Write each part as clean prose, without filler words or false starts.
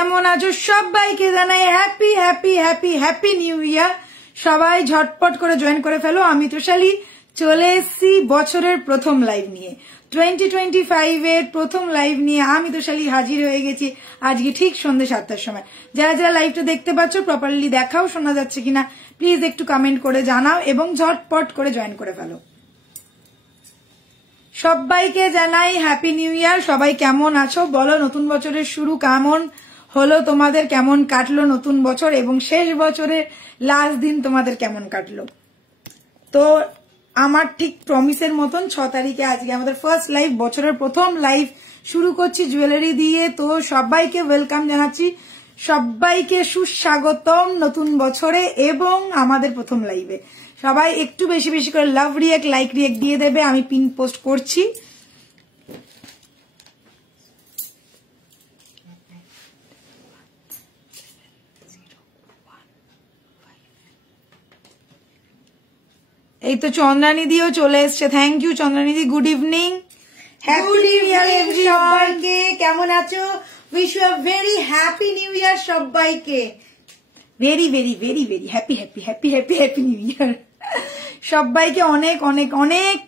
কেমন আছো? সবাইকে জানাই happy happy happy happy new ইয়ার। সবাই ঝটপট করে জয়েন করে ফেলো। আমি তোষালি চলে এসেছি বছরের প্রথম লাইভ নিয়ে, 2025 এর প্রথম লাইভ নিয়ে আমি তোষালি হাজির হয়ে গেছি আজকে ঠিক সন্ধ্যে 7টার সময়। যারা যারা লাইভটা দেখতে পাচ্ছ প্রপারলি দেখাও, শোনা যাচ্ছে কিনা প্লিজ একটু কমেন্ট করে জানাও এবং ঝটপট করে জয়েন করে ফেলো। সবাইকে জানাই হ্যাপি নিউ ইয়ার। সবাই কেমন আছো বলো? নতুন বছরের শুরু কেমন হলো তোমাদের? কেমন কাটলো নতুন বছর এবং শেষ বছরের লাস্ট দিন তোমাদের কেমন কাটলো? তো আমার ঠিক প্রমিসের মতন 6 তারিখে আজকে আমাদের ফার্স্ট লাইভ, বছরের প্রথম লাইভ শুরু করছি জুয়েলারি দিয়ে। তো সবাইকে ওয়েলকাম জানাচ্ছি, সবাইকে সুস্বাগতম নতুন বছরে এবং আমাদের প্রথম লাইভে। সবাই একটু বেশি বেশি করে লাভ রিয়েক্ট, লাইক রিয়েক্ট দিয়ে দেবে। আমি পিন পোস্ট করছি। এই তো চন্দ্রানিদিও চলে এসছে, থ্যাংক ইউ চন্দ্রানিদি। Good evening, happy new year সবাইকে। কেমন আছো? Wish you a very happy new year সবাইকে। Very very very very happy happy happy happy happy new year. সবাইকে অনেক অনেক অনেক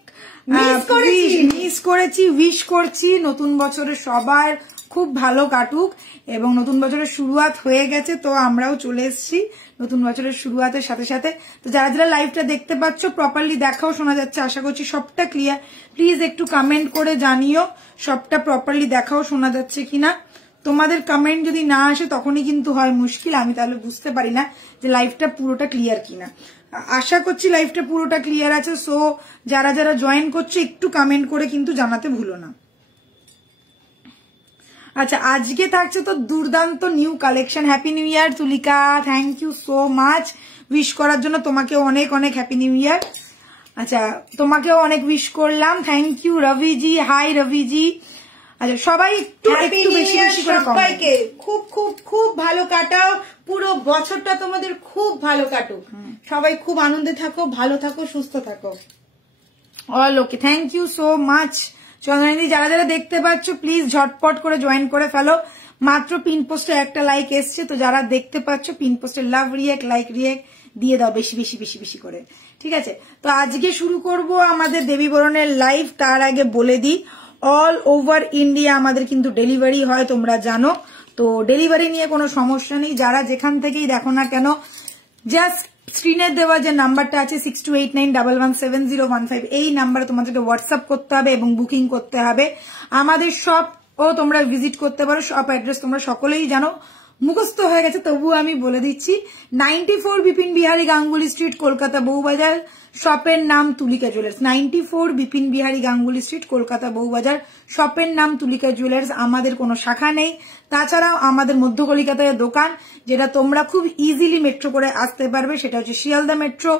মিস করেছি, উইশ করছি নতুন বছরে সবার খুব ভালো কাটুক এবং নতুন বছরের শুরুয়াত হয়ে গেছে। তো আমরাও চলে এসেছি নতুন বছরের শুরুয়াতের সাথে সাথে। তো যারা যারা লাইভটা দেখতে পাচ্ছ প্রপারলি দেখাও, শোনা যাচ্ছে আশা করছি সবটা ক্লিয়ার। প্লিজ একটু কমেন্ট করে জানিও সবটা প্রপারলি দেখাও, শোনা যাচ্ছে কিনা। তোমাদের কমেন্ট যদি না আসে তখনই কিন্তু হয় মুশকিল, আমি তাহলে বুঝতে পারি না যে লাইভটা পুরোটা ক্লিয়ার কিনা। আশা করছি লাইভটা পুরোটা ক্লিয়ার আছে। সো যারা যারা জয়েন করছে একটু কমেন্ট করে কিন্তু জানাতে ভুলো না। আচ্ছা, আজকে থাকছে তো দুর্দান্ত new collection. Happy new year Tulika, thank you so much wish করার জন্য। তোমাকেও অনেক অনেক হ্যাপি নিউ ইয়ার। আচ্ছা, তোমাকেও অনেক উইশ করলাম, থ্যাংক ইউ। রবিজি, হাই রবিজি। আচ্ছা, সবাই একটু বেশি বেশি করে সবাইকে খুব খুব খুব ভালো কাটাও, পুরো বছরটা তোমাদের খুব ভালো কাটুক। সবাই খুব আনন্দে থাকো, ভালো থাকো, সুস্থ থাকো। All okay, thank you so much Chandrani. যারা যারা দেখতে পাচ্ছ প্লিজ ঝটপট করে জয়েন করে ফেলো। মাত্র পিন পোস্টে একটা লাইক এসছে, তো যারা দেখতে পাচ্ছ পিন পোস্টে লাভ রিয়েক্ট, লাইক রিয়েক্ট দিয়ে দাও বেশি বেশি বেশি বেশি করে, ঠিক আছে? তো আজকে শুরু করব আমাদের দেবী বরণের লাইভ। তার আগে বলে দিই অল ওভার ইন্ডিয়া আমাদের কিন্তু ডেলিভারি হয়, তোমরা জানো। তো ডেলিভারি নিয়ে কোনো সমস্যা নেই। যারা যেখান থেকেই দেখো না কেন জাস্ট স্ক্রিনের দেওয়া যে নাম্বারটা আছে 6289117015 এই নাম্বারে তোমাদেরকে হোয়াটসঅ্যাপ করতে হবে এবং বুকিং করতে হবে। আমাদের শপ ও তোমরা ভিজিট করতে পারো। শপ অ্যাড্রেস তোমরা সকলেই জানো, মুখস্থ হয়ে গেছে, তবুও আমি বলে দিচ্ছি। 94 বিপিন বিহারী গাঙ্গুলি স্ট্রিট, কলকাতা বউবাজার। শপের নাম তুলিকা জুয়েলার্স। 94 বিপিন বিহারী গাঙ্গুলি স্ট্রিট, কলকাতা বউবাজার। শপের নাম তুলিকা জুয়েলার্স। আমাদের কোনো শাখা নেই। তাছাড়াও আমাদের মধ্য কলিকাতায় দোকান, যেটা তোমরা খুব ইজিলি মেট্রো করে আসতে পারবে, সেটা হচ্ছে শিয়ালদা মেট্রো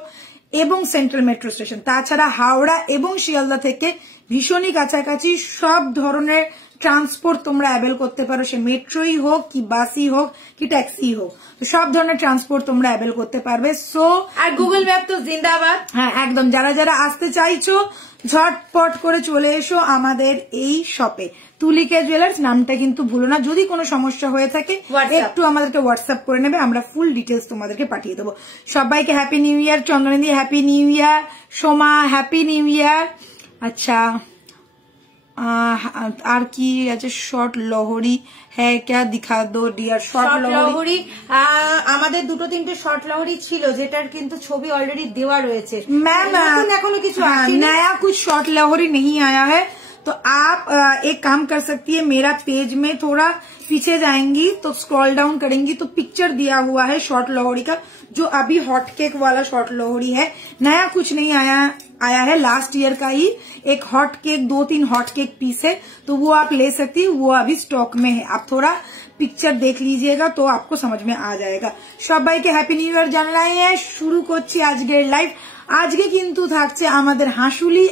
এবং সেন্ট্রাল মেট্রো স্টেশন। তাছাড়া হাওড়া এবং শিয়ালদা থেকে ভীষণই কাছাকাছি সব ধরনের ট্রান্সপোর্ট তোমরা অ্যাভেল করতে পারো, সে মেট্রোই হোক কি বাসই হোক কি ট্যাক্সি হোক, তো সব ধরনের ট্রান্সপোর্ট তোমরা অ্যাভেল করতে পারবে। সো আর গুগল ম্যাপ তো জিন্দাবাদ। হ্যাঁ একদম, যারা যারা আসতে চাইছো ঝটপট করে চলে এসো আমাদের এই শপে। তুলিকা জুয়েলার্স নামটা কিন্তু ভুলো না। যদি কোনো সমস্যা হয়ে থাকে একটু আমাদেরকে হোয়াটসঅ্যাপ করে নেবে, আমরা ফুল ডিটেলস তোমাদেরকে পাঠিয়ে দেবো। সবাইকে happy new year. Chandranidhi happy new year. Soma happy new year. আচ্ছা, আর কি আছে? শর্ট লহরি হ্যাঁ ক্যা দিখা দো ডিয়ার। শর্ট লহরি আমাদের দুটো তিনটে শর্ট লহরি ছিল, যেটার কিন্তু ছবি অলরেডি দেওয়া রয়েছে। मैम এখনো কিছু नया कुछ शॉर्ट लहरी नहीं आया है, तो आप एक काम कर सकती है, मेरा पेज में थोड़ा पीछे जाएंगी तो स्क्रॉल डाउन करेंगी तो पिक्चर दिया हुआ है शॉर्ट लहरी का, जो अभी हॉट केक वाला शॉर्ट लहरी है। नया कुछ नहीं आया है, लास्ट ईयर का ही एक hot cake, 2-3 hot cake piece है, तो वो आप ले सकती है, वो अभी स्टॉक में है। आप थोड़ा पिक्चर देख लीजिएगा तो आपको समझ में आ जाएगा। সবাই के हैप्पी নিউ ইয়ার জানাই। শুরু করছি আজকের লাইভ। আজকে কিন্তু থাকছে আমাদের হাঁসুলি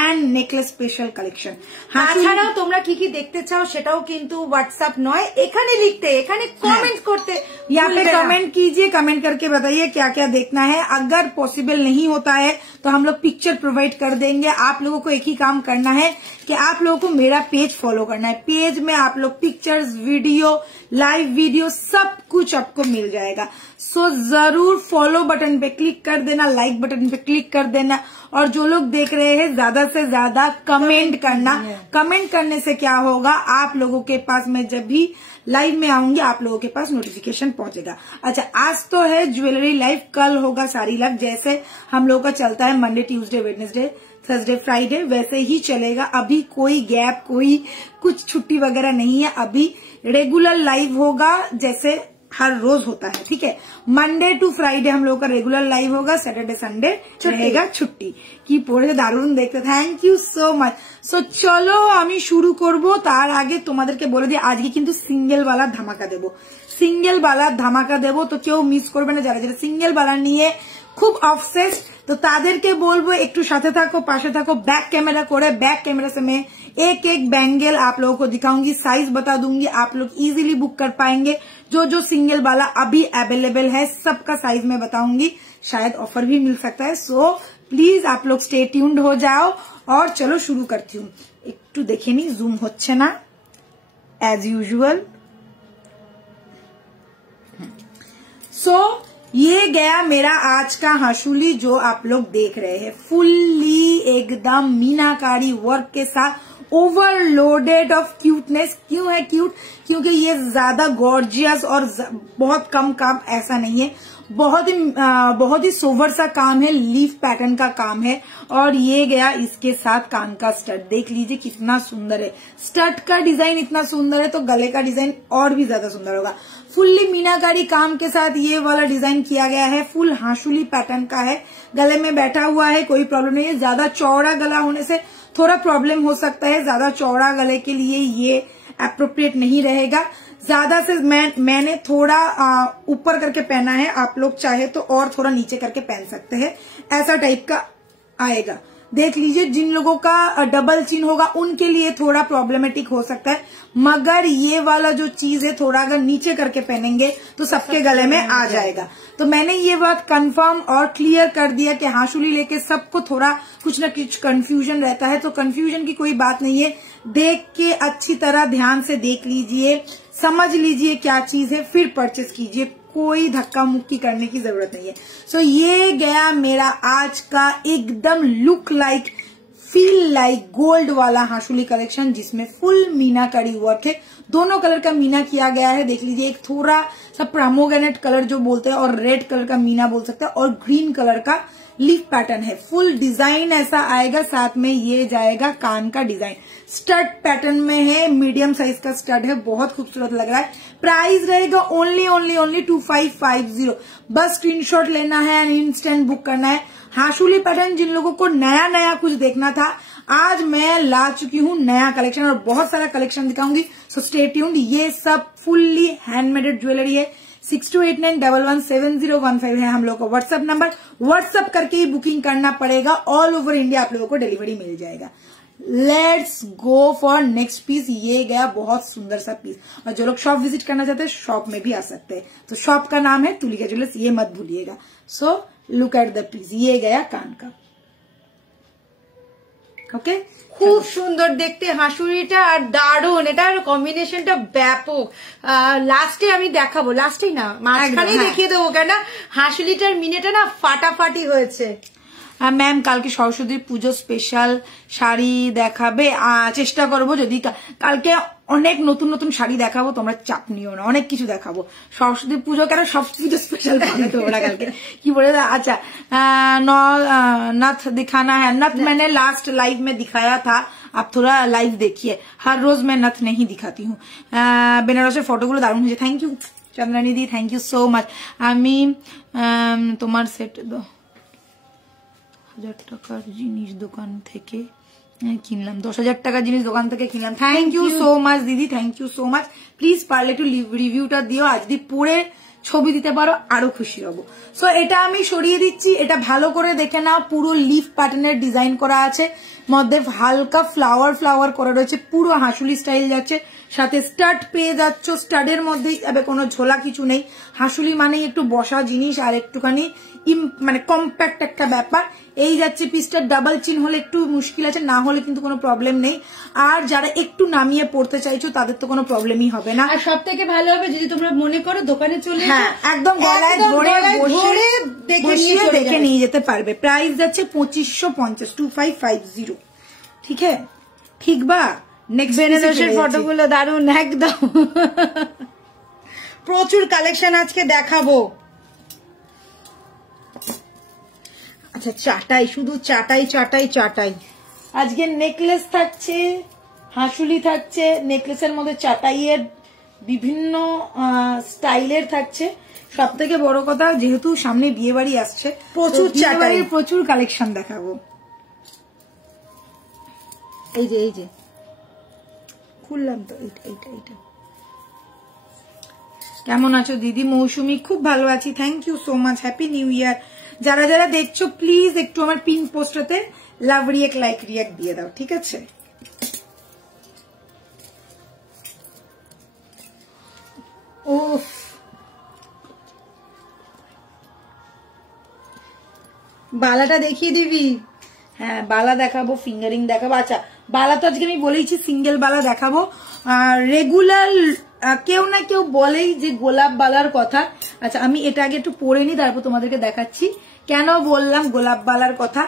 এন্ড নেকলেস স্পেশাল কালেকশন। তাছাড়াও তোমরা কি কি দেখতে চাও সেটাও কিন্তু হোয়াটসঅ্যাপ নয়, এখানে লিখতে, এখানে কমেন্ট করতে, यहाँ पे कमेंट कीजिए, कमेंट करके बताइए क्या क्या देखना है। अगर पॉसिबल नहीं होता है तो हम लोग पिक्चर प्रोवाइड कर देंगे। आप लोगों को एक ही काम करना है कि आप लोगों को मेरा पेज फॉलो करना है। पेज में आप लोग पिक्चर्स, वीडियो, लाइव वीडियो सब कुछ आपको मिल जाएगा। सो जरूर फॉलो बटन पे क्लिक कर देना, लाइक बटन पे क्लिक कर देना, और जो लोग देख रहे हैं ज्यादा से ज्यादा कमेंट करना। कमेंट करने से क्या होगा, आप लोगों के पास मैं जब भी लाइव में आऊंगी आप लोगों के पास नोटिफिकेशन पहुंचेगा। अच्छा, आज तो है ज्वेलरी लाइव, कल होगा साड़ी लाइव। जैसे हम लोगों का चलता है Monday, Tuesday, Wednesday, Thursday, Friday, वैसे ही चलेगा। अभी कोई गैप, कोई कुछ छुट्टी वगैरह नहीं है। अभी रेगुलर लाइव होगा जैसे हर रोज होता है, ठीक है। मंडे टू फ्राइडे हम लोगों का रेगुलर लाइव होगा, सैटरडे संडे रहेगा छुट्टी। কি পড়ে দারুণ দেখতে, thank you so much. So চলো আমি শুরু করব। তার আগে তোমাদেরকে বলে দিই আজকে কিন্তু সিঙ্গেল বালা ধামাকা দেবো, সিঙ্গেল বালা ধামাকা দেবো। তো কেউ মিস করবে না, যারা যারা সিঙ্গেল বালা নিয়ে খুব অবসেস, তো তাদেরকে বলবো একটু সাথে থাকো, পাশে থাকো। बैक कैमरा করে, बैक कैमरा से मैं एक एक बैंगल आप लोगों को दिखाऊंगी, साइज बता दूंगी, आप लोग इजीली बुक कर पाएंगे। जो जो सिंगल वाला अभी अवेलेबल है सबका साइज मैं बताऊंगी, शायद ऑफर भी मिल सकता है। सो प्लीज आप लोग स्टे ट्यून्ड हो जाओ। और चलो शुरू करती हूँ। একটু দেখে নি, জুম হচ্ছে না एज यूजुअल। सो ये गया मेरा आज का हाशुली जो आप लोग देख रहे हैं, फुल्ली एकदम मीनाकारी वर्क के साथ, ओवरलोडेड ऑफ क्यूटनेस। क्यों है क्यूट? क्योंकि ये ज्यादा गॉर्जियस और बहुत कम काम ऐसा नहीं है, बहुत ही सोवर सा काम है, लीफ पैटर्न का काम है। और ये गया इसके साथ कान का स्टड, देख लीजिए कितना सुंदर है। स्टड का डिजाइन इतना सुंदर है तो गले का डिजाइन और भी ज्यादा सुंदर होगा। फुल्ली मीनाकारी काम के साथ ये वाला डिजाइन किया गया है, फुल हाशुली पैटर्न का है। गले में बैठा हुआ है, कोई प्रॉब्लम नहीं है। ज्यादा चौड़ा गला होने से थोड़ा प्रॉब्लम हो सकता है, ज्यादा चौड़ा गले के लिए ये अप्रोप्रिएट नहीं रहेगा। ज्यादा से मैंने थोड़ा ऊपर करके पहना है, आप लोग चाहे तो और थोड़ा नीचे करके पहन सकते हैं, ऐसा टाइप का आएगा। देख लीजिए, जिन लोगों का डबल चिन होगा उनके लिए थोड़ा प्रॉब्लमेटिक हो सकता है, मगर ये वाला जो चीज है थोड़ा अगर नीचे करके पहनेंगे तो सबके गले में आ जाएगा। तो मैंने ये बात कंफर्म और क्लियर कर दिया कि हाशुली लेके सबको थोड़ा कुछ न कुछ कंफ्यूजन रहता है, तो कंफ्यूजन की कोई बात नहीं है। देख के अच्छी तरह ध्यान से देख लीजिए, समझ लीजिए क्या चीज है, फिर परचेस कीजिए, कोई धक्का मुक्की करने की जरूरत नहीं है। सो ये गया मेरा आज का एकदम look like, feel like gold वाला हाशुली कलेक्शन, जिसमें फुल मीनाकारी वर्क है। दोनों कलर का मीना किया गया है, देख लीजिए। एक थोड़ा सा प्रोमोग्रेनेट कलर जो बोलते हैं और रेड कलर का मीना बोल सकते हैं, और ग्रीन कलर का लीफ पैटर्न है। फुल डिजाइन ऐसा आएगा, साथ में ये जाएगा कान का डिजाइन। स्टड पैटर्न में है, मीडियम साइज का स्टड है, बहुत खूबसूरत लग रहा है। प्राइस रहेगा ओनली 2550। बस स्क्रीनशॉट लेना है एंड इंस्टेंट बुक करना है। हाशुली पैटर्न जिन लोगों को नया नया कुछ देखना था, आज मैं ला चुकी हूँ नया कलेक्शन और बहुत सारा कलेक्शन दिखाऊंगी। So stay tuned. ये सब फुल्ली हैंडमेडेड ज्वेलरी है। 6289117015 है हम लोग का व्हाट्सएप नंबर। व्हाट्सएप करके ही बुकिंग करना पड़ेगा, ऑल ओवर इंडिया आप लोगों को डिलीवरी मिल जाएगा। Let's go for next piece. ये गया बहुत सुंदर सा पीस, और जो लोग शॉप विजिट करना चाहते हैं शॉप में भी आ सकते हैं। तो शॉप का नाम है तुलिका ज्वेलर्स, ये मत भूलिएगा। So look at the piece. ये गया कान का, ওকে, খুব সুন্দর দেখতে হাসুড়িটা, আর দারুণ, এটার কম্বিনেশনটা ব্যাপক। লাস্টে আমি দেখাবো, লাস্টেই না মাঝখানেই দেখিয়ে দেবো, কেন হাসুলিটার মিনেটা না ফাটাফাটি হয়েছে। ম্যাম কালকে সরস্বতী পুজো স্পেশাল শাড়ি দেখাবে, চেষ্টা করবো। যদি কালকে অনেক নতুন নতুন শাড়ি দেখাবো, তোমরা চাপ নিও না, অনেক কিছু দেখাবো। সরস্বতী পুজো কেন, সব পুজো স্পেশাল পাবে তোমরা কালকে। কি বলে, अच्छा नथ दिखाना है। नथ मैंने लास्ट लाइव में दिखाया था, आप थोड़ा लाइव देखिए। हर रोज मैं नथ नहीं दिखाती हूँ। বেনারসের ফটোগুলো দারুণ হয়েছে, থ্যাংক ইউ চন্দ্রানী দি, থ্যাংক ইউ সো মাচ। আমি তোমার সেট 1000 টাকার জিনিস দোকান থেকে কিনলাম, 10,000 টাকার জিনিস দোকান থেকে কিনলাম। থ্যাংক ইউ সো মাচ দিদি, thank you so much. Please পারলে একটু রিভিউটা দিও, আর যদি পরে ছবি দিতে পারো আরো খুশি হব। সো এটা আমি সরিয়ে দিচ্ছি, এটা ভালো করে দেখে নাও। পুরো লিফ প্যাটার্নের ডিজাইন করা আছে, মধ্যে হালকা ফ্লাওয়ার ফ্লাওয়ার করা রয়েছে, পুরো হাসুলি স্টাইল যাচ্ছে। সাথে স্টাড পেয়ে যাচ্ছ, স্টাডের মধ্যেই কোনো ঝোলা কিছু নেই। হাসুলি মানেই একটু বসা জিনিস আর একটুখানি মানে কম্প্যাক্ট একটা ব্যাপার। এই যাচ্ছে পিসটা। ডাবল চিন হলে একটু মুশকিল আছে, না হলে কিন্তু কোনো প্রবলেম নেই। আর যারা একটু নামিয়ে পড়তে চাইছো তাদের তো কোনো প্রবলেমই হবে না। আর সব থেকে ভালো হবে যদি তোমরা মনে করো দোকানে চলে হ্যাঁ একদম গলায় ধরে দেখে নিয়ে যেতে পারবে। প্রাইস যাচ্ছে 2550, 2550। ঠিক আছে, ঠিক বা নেক্সট বেনারসের ফটোগুলো দারুন একদম। প্রচুর কালেকশন আজকে দেখাবো। আচ্ছা চাটাই, শুধু চাটাই চাটাই চাটাই। আজকে নেকলেস থাকছে, হাসুলি থাকছে, নেকলেসের মধ্যে চাটাইয়ের বিভিন্ন স্টাইলের থাকছে। সব থেকে বড় কথা যেহেতু সামনে বিয়ে বাড়ি আসছে, প্রচুর চাটাই, প্রচুর কালেকশন দেখাবো। এই যে এই যে খুললাম তো, এইটা কেমন আছো দিদি? মৌসুমি খুব ভালো আছি, thank you so much, happy new year. যারা যারা দেখছো প্লিজ একটু আমার পিন পোস্টটাতে লাভ রিয়েক্ট লাইক রিয়েক্ট দিয়ে দাও, ঠিক আছে? উফ, বালাটা দেখিয়ে দিবি? হ্যাঁ বালা দেখাবো, ফিঙ্গারিং দেখাবো। আচ্ছা বালা তো আজকে আমি বলেইছি সিঙ্গেল বালা দেখাবো। রেগুলার কেউ না কেউ বলেই যে গোলাপ বালার কথা। আচ্ছা আমি এটা আগে একটু পরে নি, তারপর তোমাদেরকে দেখাচ্ছি কেন বললাম গোলাপ বালার কথা।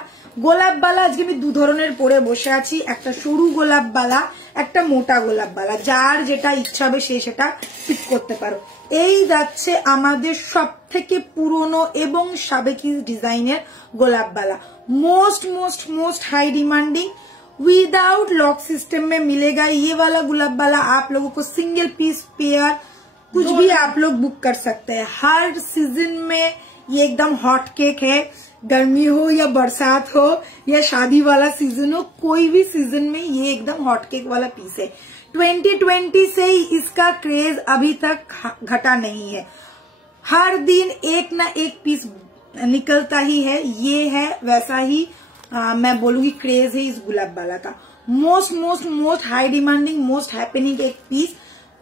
গোলাপ বালা আজকে আমি দু ধরনের পরে বসে আছি, একটা সরু গোলাপ বালা, একটা মোটা গোলাপ বালা। যার যেটা ইচ্ছা হবে সে সেটা পিক করতে পারো। এই যাচ্ছে আমাদের সব থেকে পুরনো এবং সাবেকি ডিজাইনের গোলাপ बाला, most most most high demanding. Without lock system में मिलेगा ये वाला गुलाब बाला। आप लोगों को सिंगल पीस पेयर कुछ भी आप लोग बुक कर सकते हैं। हर सीजन में ये एकदम हॉट केक है, गर्मी हो या बरसात हो या शादी वाला सीजन हो, कोई भी सीजन में ये एकदम हॉट केक वाला पीस है। 2020 से ही इसका क्रेज अभी तक घटा नहीं है, हर दिन एक ना एक पीस निकलता ही है। ये है वैसा ही मैं बोलूंगी क्रेज है इस गुलाब बाला का। Most most most high demanding most happening एक पीस।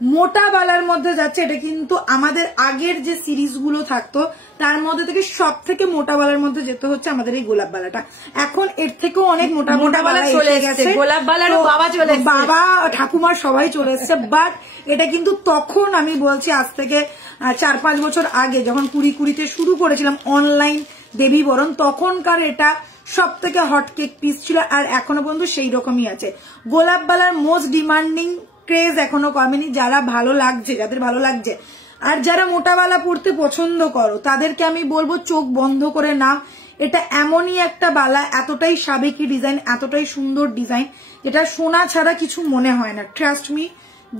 মোটা বালার মধ্যে যাচ্ছে, এটা কিন্তু আমাদের আগের যে সিরিজ গুলো থাকতো তার মধ্যে থেকে সব থেকে মোটা বালার মধ্যে যেতে হচ্ছে আমাদের এই গোলাপ বালাটা। এখন এর থেকেও অনেক মোটা মোটা বালা চলে গেছে, গোলাপ বালার বাবা চলে এসেছে, বাবা ঠাকুমার সবাই চলে এসেছে। বাট এটা কিন্তু তখন আমি বলছি আজ থেকে 4-5 বছর আগে যখন 2020 শুরু করেছিলাম অনলাইন দেবী বরণ, তখনকার এটা সব থেকে হট কেক পিস ছিল। আর এখনো পর্যন্ত সেই রকমই আছে। গোলাপ বালার মোস্ট ডিমান্ডিং ক্রেজ এখনো কমেনি। যারা ভালো লাগছে, যাদের ভালো লাগছে আর যারা মোটা বালা পড়তে পছন্দ করো তাদেরকে আমি বলবো চোখ বন্ধ করে নাও। এটা এমনই একটা বালা, এতটাই সাবেকি ডিজাইন, এতটাই সুন্দর ডিজাইন, যেটা সোনা ছাড়া কিছু মনে হয় না। ট্রাস্ট মি,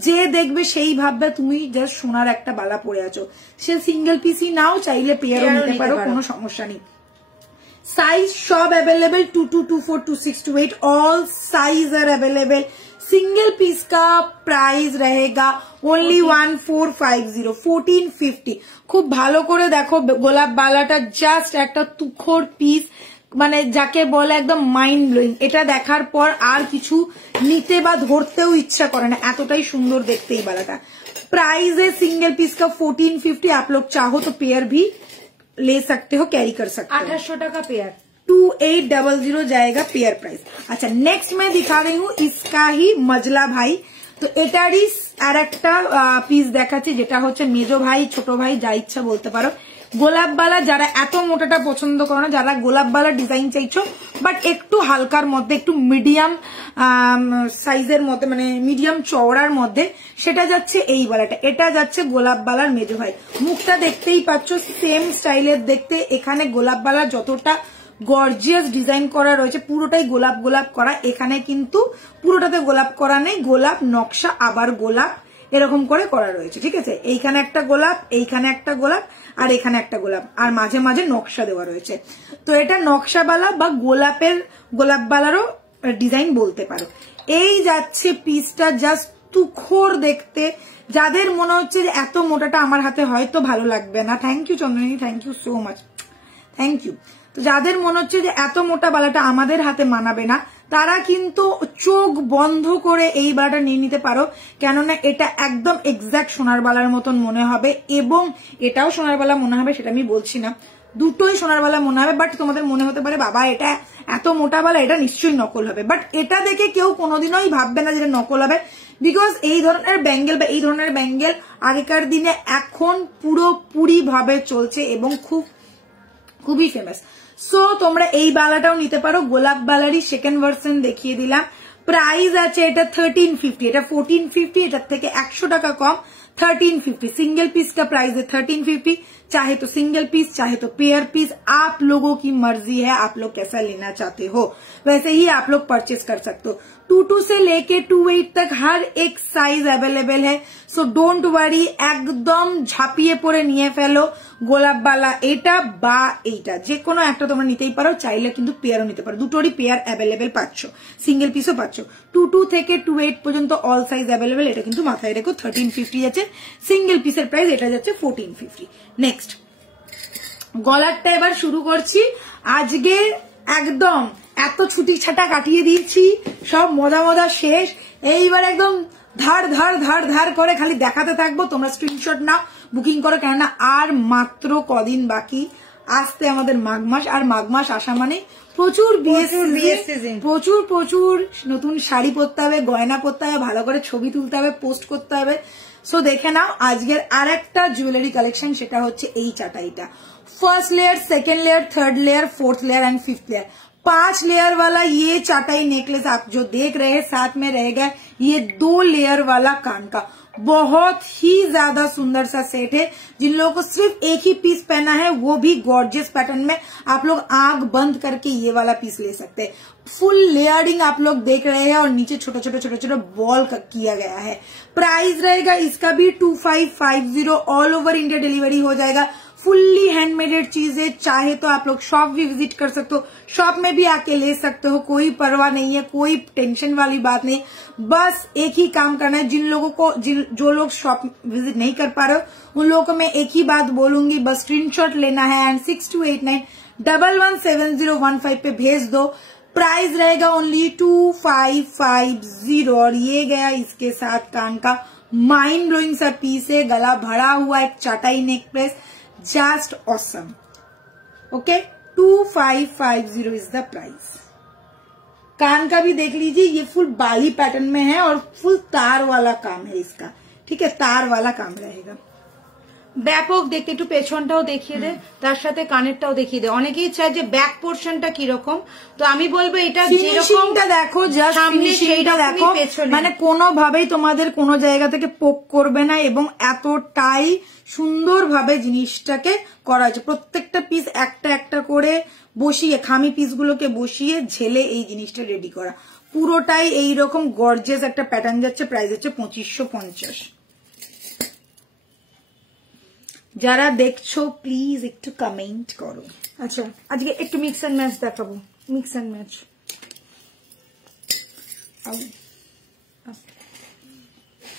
যে দেখবে সেই ভাববে তুমি জাস্ট সোনার একটা বালা পরে আছো। সে সিঙ্গেল পিসই নাও, চাইলে পেয়ারও নিতে পারো, কোনো সমস্যা নেই। साइज सब available 22, 24, 26, 28 all size are available. Single piece का प्राइस रहेगा ओनली 1450, 1450। खूब ভালো করে দেখো গোলাপ বালাটা জাস্ট একটা তুখোর পিস, মানে যাকে বলে একদম মাইন্ড ব্লোয়িং। এটা দেখার পর আর কিছু নিতে বা ধরতেও ইচ্ছা করে না, এতটাই সুন্দর দেখতে এই বালাটা। प्राइस है सिंगल पीस का 1450। आप लोग चाहो तो पेयर भी ले सकते हो, कैरी कर सकते हो। 2800 টাকা পেয়ার, 2800 जाएगा पेयर प्राइस। अच्छा नेक्स्ट मैं दिखा रही हूँ इसका ही मजला भाई। तो एटारी আর একটা পিস দেখাচ্ছি যেটা হচ্ছে মেজো ভাই ছোট ভাই যা ইচ্ছা বলতে পারো। গোলাপ বালা যারা এত মোটাটা পছন্দ করো না, যারা গোলাপ বালা ডিজাইন চাইছো বাট একটু হালকার মধ্যে, একটু মিডিয়াম সাইজের মধ্যে, মানে মিডিয়াম চওড়ার মধ্যে, সেটা যাচ্ছে এই বালাটা। এটা যাচ্ছে গোলাপ বালার মেজো ভাই। মুখটা দেখতেই পাচ্ছ সেম স্টাইলের দেখতে। এখানে গোলাপ বালা যতটা গর্জিয়াস ডিজাইন করা রয়েছে পুরোটাই গোলাপ গোলাপ করা। এখানে কিন্তু পুরোটাতে গোলাপ করা নেই, গোলাপ নকশা আবার গোলাপ এরকম করে করা রয়েছে, ঠিক আছে? এইখানে একটা গোলাপ, এইখানে একটা গোলাপ, আর এখানে একটা গোলাপ, আর মাঝে মাঝে নকশা দেওয়া রয়েছে। তো এটা নকশাবালা বা গোলাপ বালারও ডিজাইন বলতে পারো। এই যাচ্ছে পিসটা জাস্ট তুখোর দেখতে। যাদের মনে হচ্ছে যে এত মোটাটা আমার হাতে হয়তো ভালো লাগবে না, thank you Chandrani, thank you so much, thank you. তো যাদের মনে হচ্ছে যে এত মোটা বালাটা আমাদের হাতে মানাবে না, তারা কিন্তু চোখ বন্ধ করে এই বালাটা নিয়ে নিতে পারো। কেননা এটা একদম এক্সাক্ট সোনার বালার মতন মনে হবে, এবং এটাও সোনার বালা মনে হবে সেটা আমি বলছি না। দুটোই সোনার বালা মনে হবে, বাট তোমাদের মনে হতে পারে বাবা এটা এত মোটা বালা, এটা নিশ্চয়ই নকল হবে, বাট এটা দেখে কেউ কোনোদিনই ভাববে না যেটা নকল হবে, বিকজ এই ধরনের ব্যাঙ্গেল বা এই ধরনের ব্যাঙ্গেল আগেকার দিনে এখন পুরোপুরি ভাবে চলছে এবং খুবই ফেমাস। সো তোমরা এই বালাটাও নিতে পারো, গোলাপ বালারই সেকেন্ড ভার্সন দেখিয়ে দিলাম। প্রাইস আছে এটা 1350, এটা 1450, এটার থেকে 100 টাকা কম 1350। सिंगल पीस का प्राइस है 1350, चाहे तो सिंगल पीस चाहे तो पेयर पीस, आप लोगों की मर्जी है, आप लोग कैसा लेना चाहते हो वैसे ही आप लोग परचेस कर सकते हो। 22 से लेके 28 तक हर एक साइज अवेलेबल है, सो डोंट वरी, एकदम ঝাঁপিয়ে পড়ে নিয়ে ফেলো গোলাপ বালা এটা বা এইটা, যে কোনো একটা তোমরা নিতেই পারো, চাইলে কিন্তু পেয়ারও নিতে পারো, দুটোরই পেয়ার অ্যাভেলেবেল পাচ্ছ, সিঙ্গেল পিসও পাচ্ছ। 22 থেকে 28 পর্যন্ত অল সাইজ অ্যাভেলেবেল, এটা কিন্তু মাথায় রেখো 1350 যাচ্ছে, সিঙ্গেল পিসের প্রাইস এটা যাচ্ছে 1450। নেক্সট গলারটা এবার শুরু করছি। আজকে একদম এত ছুটি ছাটা কাটিয়ে দিয়েছি, সব মজা শেষ, এইবার একদম ধার ধার ধার ধার করে খালি দেখাতে থাকবো। তোমরা স্ক্রিনশট নাও, বুকিং করো, কেননা আর মাত্র কদিন বাকি আসতে আমাদের মাঘ মাস, আর মাঘ মাস আসা মানে প্রচুর বিয়ে সিজন, প্রচুর নতুন শাড়ি পরতে হবে, গয়না পরতে হবে, ভালো করে ছবি তুলতে হবে, পোস্ট করতে হবে। সো দেখে নাও আজকের আর একটা জুয়েলারি কালেকশন, সেটা হচ্ছে এই চাটাইটা। First layer, second layer, third layer, fourth layer and fifth layer, 5 layer वाला ये चाटाई नेकलेस आप जो देख रहे हैं, साथ में रहेगा ये 2 लेयर वाला कान का, बहुत ही ज्यादा सुंदर सा सेट है। जिन लोगों को सिर्फ एक ही पीस पहना है वो भी गॉर्जियस पैटर्न में, आप लोग आंख बंद करके ये वाला पीस ले सकते हैं। फुल लेयरिंग आप लोग देख रहे हैं और नीचे छोटा छोटा बॉल किया गया है। प्राइस रहेगा इसका भी 2550, ऑल ओवर इंडिया डिलीवरी हो जाएगा। फुल्ली हैंडमेडेड चीज है, चाहे तो आप लोग शॉप भी विजिट कर सकते हो, शॉप में भी आके ले सकते हो, कोई परवाह नहीं है, कोई टेंशन वाली बात नहीं। बस एक ही काम करना है, जिन लोगों को जो लोग शॉप विजिट नहीं कर पा रहे हो उन लोगों को मैं एक ही बात बोलूंगी, बस स्क्रीनशॉट लेना है एंड 6289117015 पे भेज दो। प्राइस रहेगा ओनली 2550 और ये गया इसके साथ कान का माइंड ब्लोइंग सा पीस है, गला भरा हुआ एक चाटाई necklace, just awesome. Okay, 2550 is the price. कान का भी देख लीजिए, ये फुल बाली पैटर्न में है और फुल तार वाला काम है इसका, ठीक है, तार वाला काम रहेगा। ব্যাপক দেখতে, একটু পেছনটাও দেখিয়ে দে, তার সাথে কানেরটাও দেখিয়ে দে। অনেকেই চায় যে ব্যাক পোর্শনটা কিরকম, তো আমি বলবো এটা ফিনিশিংটা দেখো, জাস্ট ফিনিশিংটা দেখো, মানে কোনোভাবেই তোমাদের কোনো জায়গা থেকে পোক করবে না এবং এতটাই সুন্দরভাবে জিনিসটাকে করা হয়েছে। প্রত্যেকটা পিস একটা একটা করে বসিয়ে, খামি পিসগুলোকে বসিয়ে ঝেলে এই জিনিসটা রেডি করা, পুরোটাই এইরকম গর্জিয়াস একটা প্যাটার্ন যাচ্ছে। প্রাইস হচ্ছে 2550। যারা দেখছো প্লিজ একটু কমেন্ট করো। আচ্ছা, আজকে একটু মিক্স এন্ড ম্যাচ দেখাবো, মিক্স এন্ড ম্যাচ।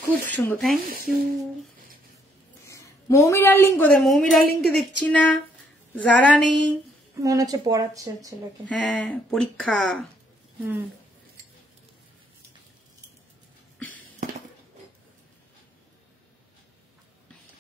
খুব সুন্দর, থ্যাংক ইউ। মৌমি ডার্লিং কোথায়? মৌমি ডার্লিংকে দেখছি না, যারা নেই, মনে হচ্ছে পড়াচ্ছে ছেলেকে। হ্যাঁ, পরীক্ষা।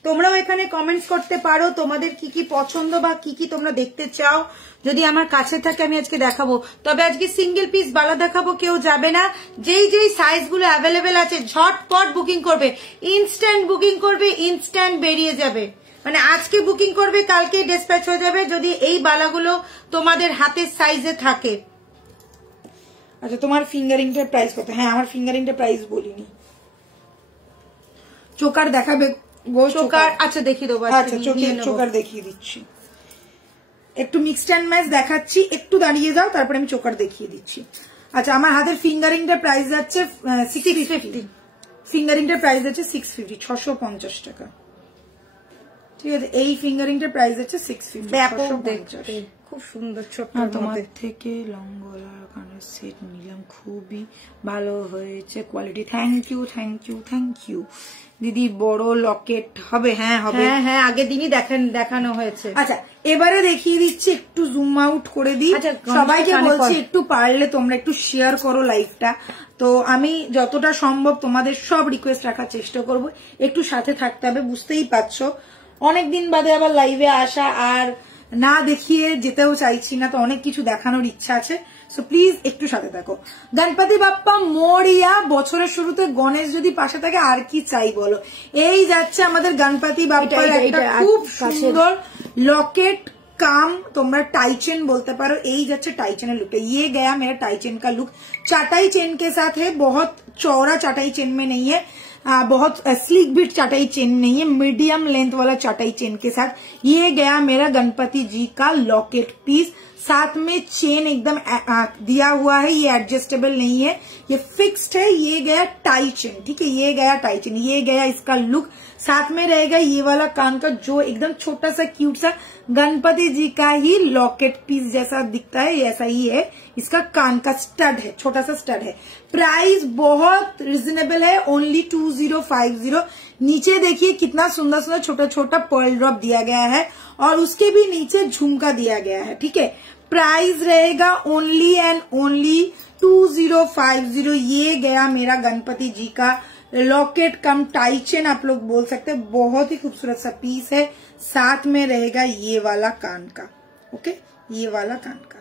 তোমরাও এখানে কমেন্টস করতে পারো তোমাদের কি কি পছন্দ বা কি কি তোমরা দেখতে চাও। যদি আমার কাছে থাকে আমি আজকে দেখাবো, তবে আজকে সিঙ্গেল পিস বালা দেখাবো, কেউ যাবে না। যেই সাইজ গুলো অ্যাভেলেবেল আছে ঝটপট বুকিং করবে, ইনস্ট্যান্ট বুকিং করবে, ইনস্ট্যান্ট বেরিয়ে যাবে। মানে আজকে বুকিং করবে, কালকে ডিসপ্যাচ হয়ে যাবে যদি এই বালাগুলো তোমাদের হাতের সাইজে থাকে। আচ্ছা, তোমার ফিঙ্গারিংটার প্রাইস কত? হ্যাঁ, আমার ফিঙ্গারিংটার প্রাইস বলিনি। চোকার দেখাবে? চোকার আচ্ছা দেখিয়ে দেবো। আচ্ছা, চোকার দেখিয়ে দিচ্ছি। একটু মিক্সড অ্যান্ড ম্যাচ দেখাচ্ছি, একটু দাঁড়িয়ে যাও, তারপরে আমি চোকার দেখিয়ে দিচ্ছি। আচ্ছা, আমার হাতের ফিঙ্গারিংটার প্রাইস যাচ্ছে 650। ফিঙ্গারিংটার প্রাইস যাচ্ছে 650, 650 টাকা। ঠিক আছে, এই ফিঙ্গারিংটার প্রাইস যাচ্ছে 650। ব্যাপক দেখতে, খুব সুন্দর ছোট্ট। তোমার থেকে লং গলার কানের সেট নিলাম, খুবই ভালো হয়েছে quality. Thank you, thank you, thank you দিদি। বড় লকেট হবে? হ্যাঁ হবে, হ্যাঁ আগের দিনই দেখানো হয়েছে। আচ্ছা, এবারে দেখিয়ে দিচ্ছি, একটু জুম আউট করে দিই। সবাইকে বলছি একটু পারলে তোমরা একটু শেয়ার করো লাইভটা, তো আমি যতটা সম্ভব তোমাদের সব রিকোয়েস্ট রাখার চেষ্টা করব। একটু সাথে থাকতে হবে, বুঝতেই পারছো অনেকদিন বাদে আবার লাইভে আসা, আর না দেখিয়ে যেতেও চাইছি না, তো অনেক কিছু দেখানোর ইচ্ছা আছে, সো প্লিজ একটু সাথে থাকো। গণপতি বাপ্পা মোরিয়া। বছরের শুরুতে গণেশ যদি পাশে থাকে আর কি চাই বলো। এই যাচ্ছে আমাদের গণপতি বাপ্পার একটা খুব সুন্দর লকেট काम, तुम्हारा टाई चेन बोलते पारो, यही जाच्छे टाई चेन लुक। ये गया मेरा टाई चेन का लुक, चाटाई चेन के साथ है, बहुत चौड़ा चाटाई चेन में नहीं है, बहुत स्लीक बिट चाटाई चेन नहीं है, मीडियम लेंथ वाला चाटाई चेन के साथ ये गया मेरा गणपति जी का लॉकेट पीस। साथ में चेन एकदम दिया हुआ है, ये एडजस्टेबल नहीं है, ये फिक्स्ड है। ये गया टाई चेन, ठीक है, ये गया टाई चेन, ये गया इसका लुक। साथ में रहेगा ये वाला कान का जो एकदम छोटा सा क्यूट सा गणपति जी का ही लॉकेट पीस जैसा दिखता है, ऐसा ही है। इसका कान का स्टड है, छोटा सा स्टड है। प्राइस बहुत रिजनेबल है, ओनली 2050। नीचे देखिए कितना सुंदर सुंदर छोटा छोटा पर्ल ड्रॉप दिया गया है और उसके भी नीचे झुमका दिया गया है, ठीक है। प्राइस रहेगा ओनली एंड ओनली 2050। ये गया मेरा गणपति जी का लॉकेट कम टाई चेन आप लोग बोल सकते हैं, बहुत ही खूबसूरत सा पीस है। साथ में रहेगा ये वाला कान का, ओके, ये वाला कान का।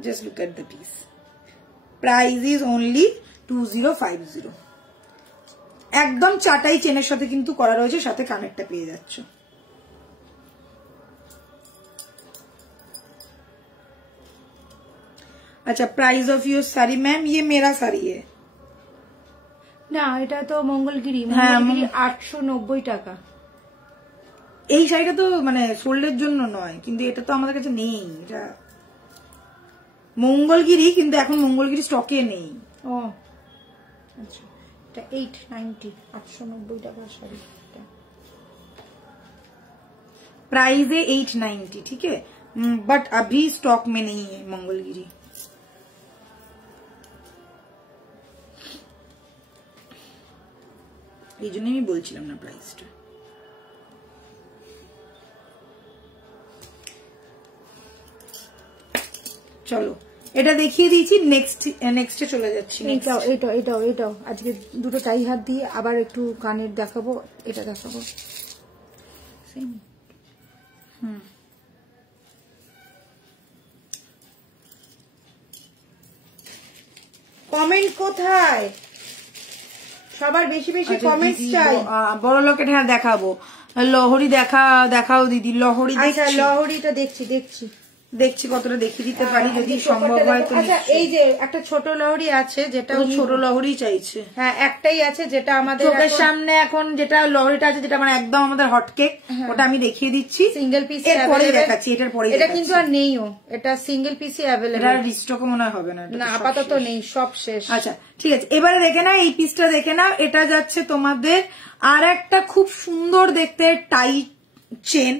Just look at the piece. Price is only 2050। একদম চাটাই চেনের সাথে কিন্তু করা রয়েছে, সাথে কানেরটা পেয়ে যাচ্ছ। अच्छा, price of your sari ma'am, ये मेरा साड़ी है না, এটা তো মঙ্গলগিরি। মঙ্গলগিরি 890 টাকা। এই শাড়িটা তো মানে সোল্ডের জন্য নয়, কিন্তু এটা তো আমাদের কাছে নেই, এটা মঙ্গলগিরি, কিন্তু এখন মঙ্গলগিরি স্টকে নেই। ও আচ্ছা, এটা 890, 890 টাকা শাড়ি। प्राइस है 890, ठीक है, बट अभी स्टॉक में नहीं है मंगलगिरी। এই জন্য আমি বলছিলাম না প্রাইসটা। চলো এটা দেখিয়ে দিয়েছি, নেক্সটে চলে যাচ্ছি। এটাও আজকে দুটো টাই হাত দিয়ে আবার একটু কানের দেখাবো, এটা দেখাবো। কমেন্ট কোথায়? সবার বেশি বেশি কমেন্টস চাই। বড় লকেট হ্যাঁ দেখাবো, লহরি দেখাও দিদি, লহরি। আচ্ছা, লহরিটা দেখছি কতটা দেখিয়ে দিতে পারি যদি সম্ভব হয়। আচ্ছা, এই যে একটা ছোট লহরি আছে, যেটা ছোট লহরি চাইছে। হ্যাঁ, একটাই আছে যেটা আমাদের চোখের সামনে এখন যেটা লহরিটা আছে, যেটা মানে একদম আমাদের হটকেক, ওটা আমি দেখিয়ে দিচ্ছি। সিঙ্গেল পিস পরে দেখাচ্ছি, এটার পরে। এটা কিন্তু আর নেইও, এটা সিঙ্গেল পিসই অ্যাভেলেবল। এটা রিস্টক মনে হয় হবে না, না আপাতত নেই, সব শেষ। আচ্ছা ঠিক আছে, এবারে দেখে নাও এই পিসটা, দেখে নাও। এটা যাচ্ছে তোমাদের আর একটা খুব সুন্দর দেখতে টাই চেন,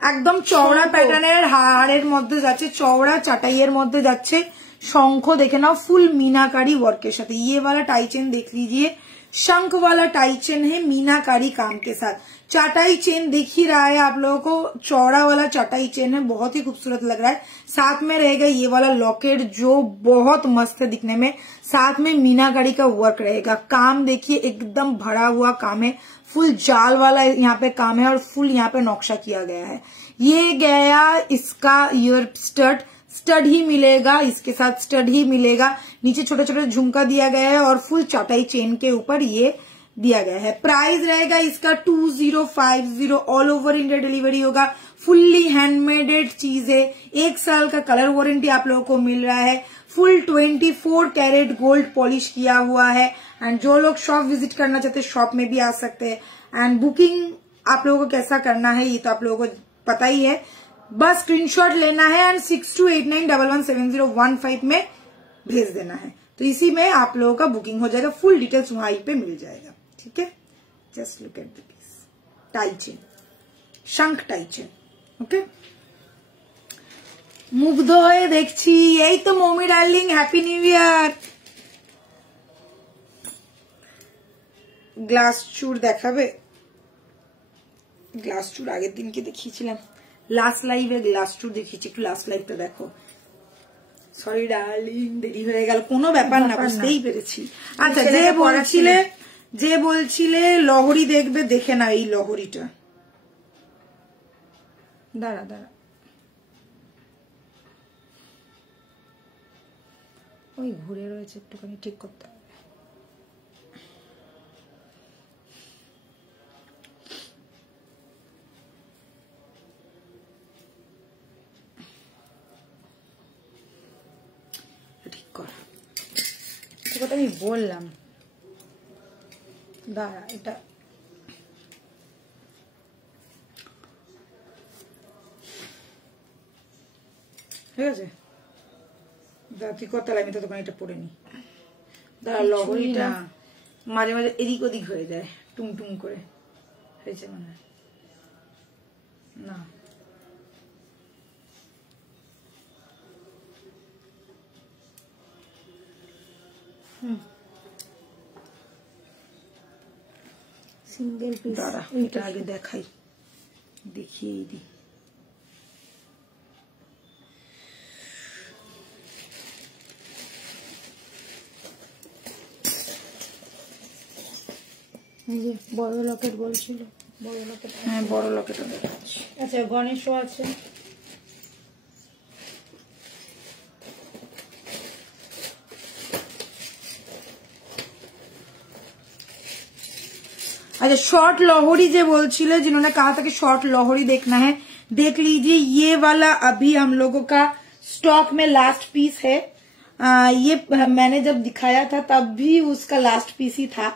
একদম চওড়া প্যাটার্নের হাড়ের মধ্যে যাচ্ছে, চওড়া চাটাইয়ের মধ্যে যাচ্ছে, शंख देखे ना फुल मीनाकारी वर्क के साथ। ये वाला टाई चेन देख लीजिए, शंख वाला टाई चेन है मीनाकारी काम के साथ। चाटाई चेन दिख ही रहा है आप लोगों को, चौड़ा वाला चाटाई चेन है, बहुत ही खूबसूरत लग रहा है। साथ में रहेगा ये वाला लॉकेट जो बहुत मस्त है दिखने में, साथ में मीनाकारी का वर्क रहेगा। काम देखिए एकदम भरा हुआ काम है, फुल जाल वाला यहाँ पे काम है और फुल यहाँ पे नक्शा किया गया है। ये गया इसका ईयर स्टड ही मिलेगा, इसके साथ स्टड ही मिलेगा। नीचे छोटे छोटे झुमका दिया गया है और फुल चाटाई चेन के ऊपर ये दिया गया है। प्राइस रहेगा इसका 2050, ऑल ओवर इंडिया डिलीवरी होगा। फुल्ली हैंडमेडेड चीज है, 1 साल का कलर वारंटी आप लोगों को मिल रहा है। फुल 24 कैरेट गोल्ड पॉलिश किया हुआ है। एंड जो लोग शॉप विजिट करना चाहते हैं शॉप में भी आ सकते हैं। एंड बुकिंग आप लोगों को कैसा करना है ये तो आप लोगों को पता ही है, बस स्क्रीनशॉट लेना है एंड 6289117015 में भेज देना है, तो इसी में आप लोगों का बुकिंग हो जाएगा। फुल डिटेल्स वहीं पे मिल जाएगा, ठीक है। Just look at the piece, tie chain, शंख टाई चेन, ओके। मुग्ध হয়ে দেখছি, এই তো Momi darling, happy new year. Glass চুর দেখাবে? গ্লাস চুর আগের দিনকে দেখিয়েছিলাম, লাস্ট লাইভে গ্লাস চুর দেখিয়েছি, একটু লাস্ট লাইভটা দেখো। সরি ডার্লিং, দেরি হয়ে গেল, কোনো ব্যাপার না, বুঝতেই পেরেছি। আচ্ছা, যে বলছিলে লহরি দেখবে, দেখে না এই লহরিটা, দাঁড়া দাঁড়া, ওই ঘুরে রয়েছে, একটুখানি ঠিক করতে হবে। ঠিক কর, কথা আমি বললাম। দাঁড়া, এটা ঠিক আছে, তুই কত, আমি তো দোকানে এটা পড়ে নি। দাঁড়া, লহরিটা মাঝে মাঝে এদিক ওদিক হয়ে যায়, টুং টুং করে হয়েছে মানে না। Single piece. দাঁড়া, এটা আগে দেখাই, দেখিয়ে দিই। বড় লকেট বলছিল, বড় লকেট, হ্যাঁ বড় লকেট দেখাচ্ছি। আচ্ছা, গণেশও আছে। अच्छा, शॉर्ट लोहड़ी जो बोलचिले, जिन्होंने कहा था कि शॉर्ट लोहड़ी देखना है, देख लीजिए। ये वाला अभी हम लोगों का स्टॉक में लास्ट पीस है। ये मैंने जब दिखाया था तब भी उसका लास्ट पीस ही था,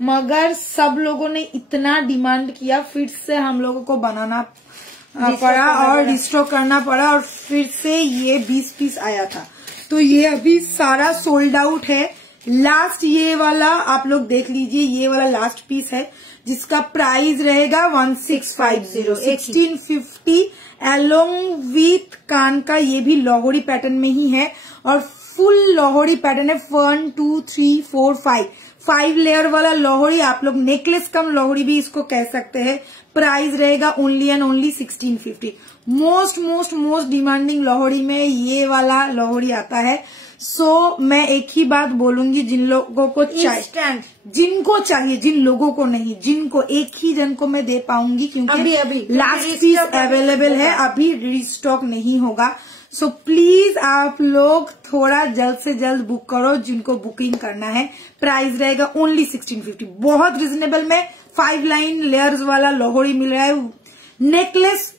मगर सब लोगों ने इतना डिमांड किया, फिर से हम लोगों को बनाना पड़ा और रिस्टॉक करना पड़ा, और फिर से ये 20 पीस आया था। तो ये अभी सारा सोल्ड आउट है। लास्ट ये वाला आप लोग देख लीजिए, ये वाला लास्ट पीस है, जिसका प्राइस रहेगा 1650, 1650 एलोंग विथ कान का। ये भी लोहड़ी पैटर्न में ही है और फुल लोहड़ी पैटर्न है। 1 2 3 4 5 लेयर वाला लोहड़ी, आप लोग नेकलेस कम लोहड़ी भी इसको कह सकते हैं। प्राइस रहेगा only and only 1650। Most most most demanding Lohri में ये वाला लोहड़ी आता है। सो मैं एक ही बात बोलूंगी, जिन लोगों को चाहिए, जिनको चाहिए, जिन लोगों को नहीं, जिनको, एक ही जन को मैं दे पाऊंगी, क्योंकि अभी लास्ट पीस अवेलेबल है, अभी रिस्टॉक नहीं होगा। सो प्लीज आप लोग थोड़ा जल्द से जल्द बुक करो, जिनको बुकिंग करना है। प्राइस रहेगा ओनली 1650, बहुत रिजनेबल में 5 लाइन लेयर्स वाला लोहड़ी मिल रहा है। नेकलेस,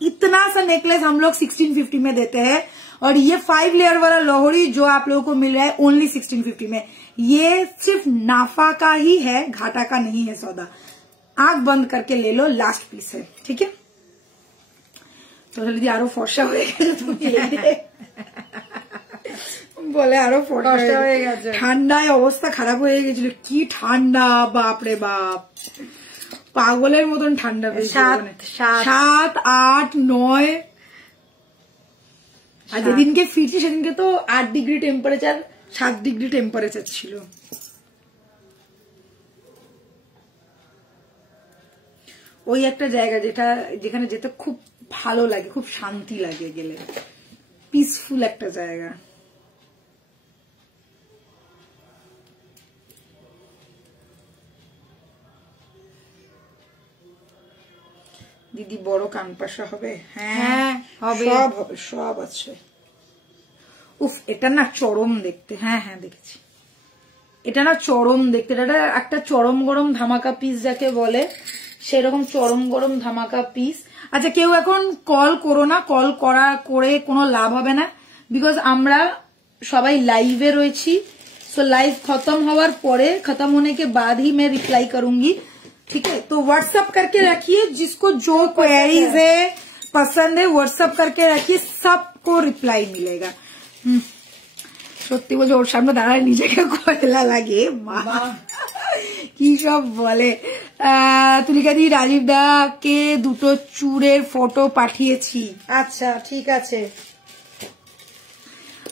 इतना सा नेकलेस हम लोग 1650 में देते हैं, और ये 5 लेयर वाला लोहड़ी जो आप लोगों को मिल रहा है ओनली 1650 में। ये सिर्फ नाफा का ही है, घाटा का नहीं है सौदा। आंख बंद करके ले लो, लास्ट पीस है, ठीक है। तो जल्दी आरो फर्सा हो বলে আরো ফর্সা হয়ে গেছে। ঠান্ডায় অবস্থা খারাপ হয়ে গেছিল, কি ঠান্ডা, বাপ রে বাপ, পাগলের মতন ঠান্ডা। 7 8 9, আর যেদিনকে ফিরছি সেদিনকে তো 8 ডিগ্রি টেম্পারেচার, 7 ডিগ্রি টেম্পারেচার ছিল। ওই একটা জায়গা যেখানে যেতে খুব ভালো লাগে, খুব শান্তি লাগে গেলে, পিসফুল একটা জায়গা। দিদি বড় কান পাশা হবে? হ্যাঁ হবে, সব হবে, সব আছে। উফ, এটা না চরম দেখতে। হ্যাঁ হ্যাঁ দেখেছি, এটা না চরম দেখতে। এটা একটা চরম গরম ধামাকা পিস যাকে বলে, সেরকম চরম গরম ধামাকা পিস। আচ্ছা, কেউ এখন কল করো না, কল করে কোনো লাভ হবে না, বিকজ আমরা সবাই লাইভে রয়েছি। सो लाइव खत्म होवर पड़े, खत्म होने के बाद ही मैं रिप्लाई करूंगी, ठीक है। तो व्हाट्सअप करके रखिए, जिसको जो क्वेरीज है पसंद है व्हाट्सअप करके रखिए, सबको रिप्लाई मिलेगा। সত্যি বলছে, ওর সামনে দাঁড়ায় নিজেকে কয়লা লাগে, মা কি সব বলে। তুলিকাদি রাজীব দা কে দুটো চূড়ের ফটো পাঠিয়েছি। अच्छा ठीक আছে।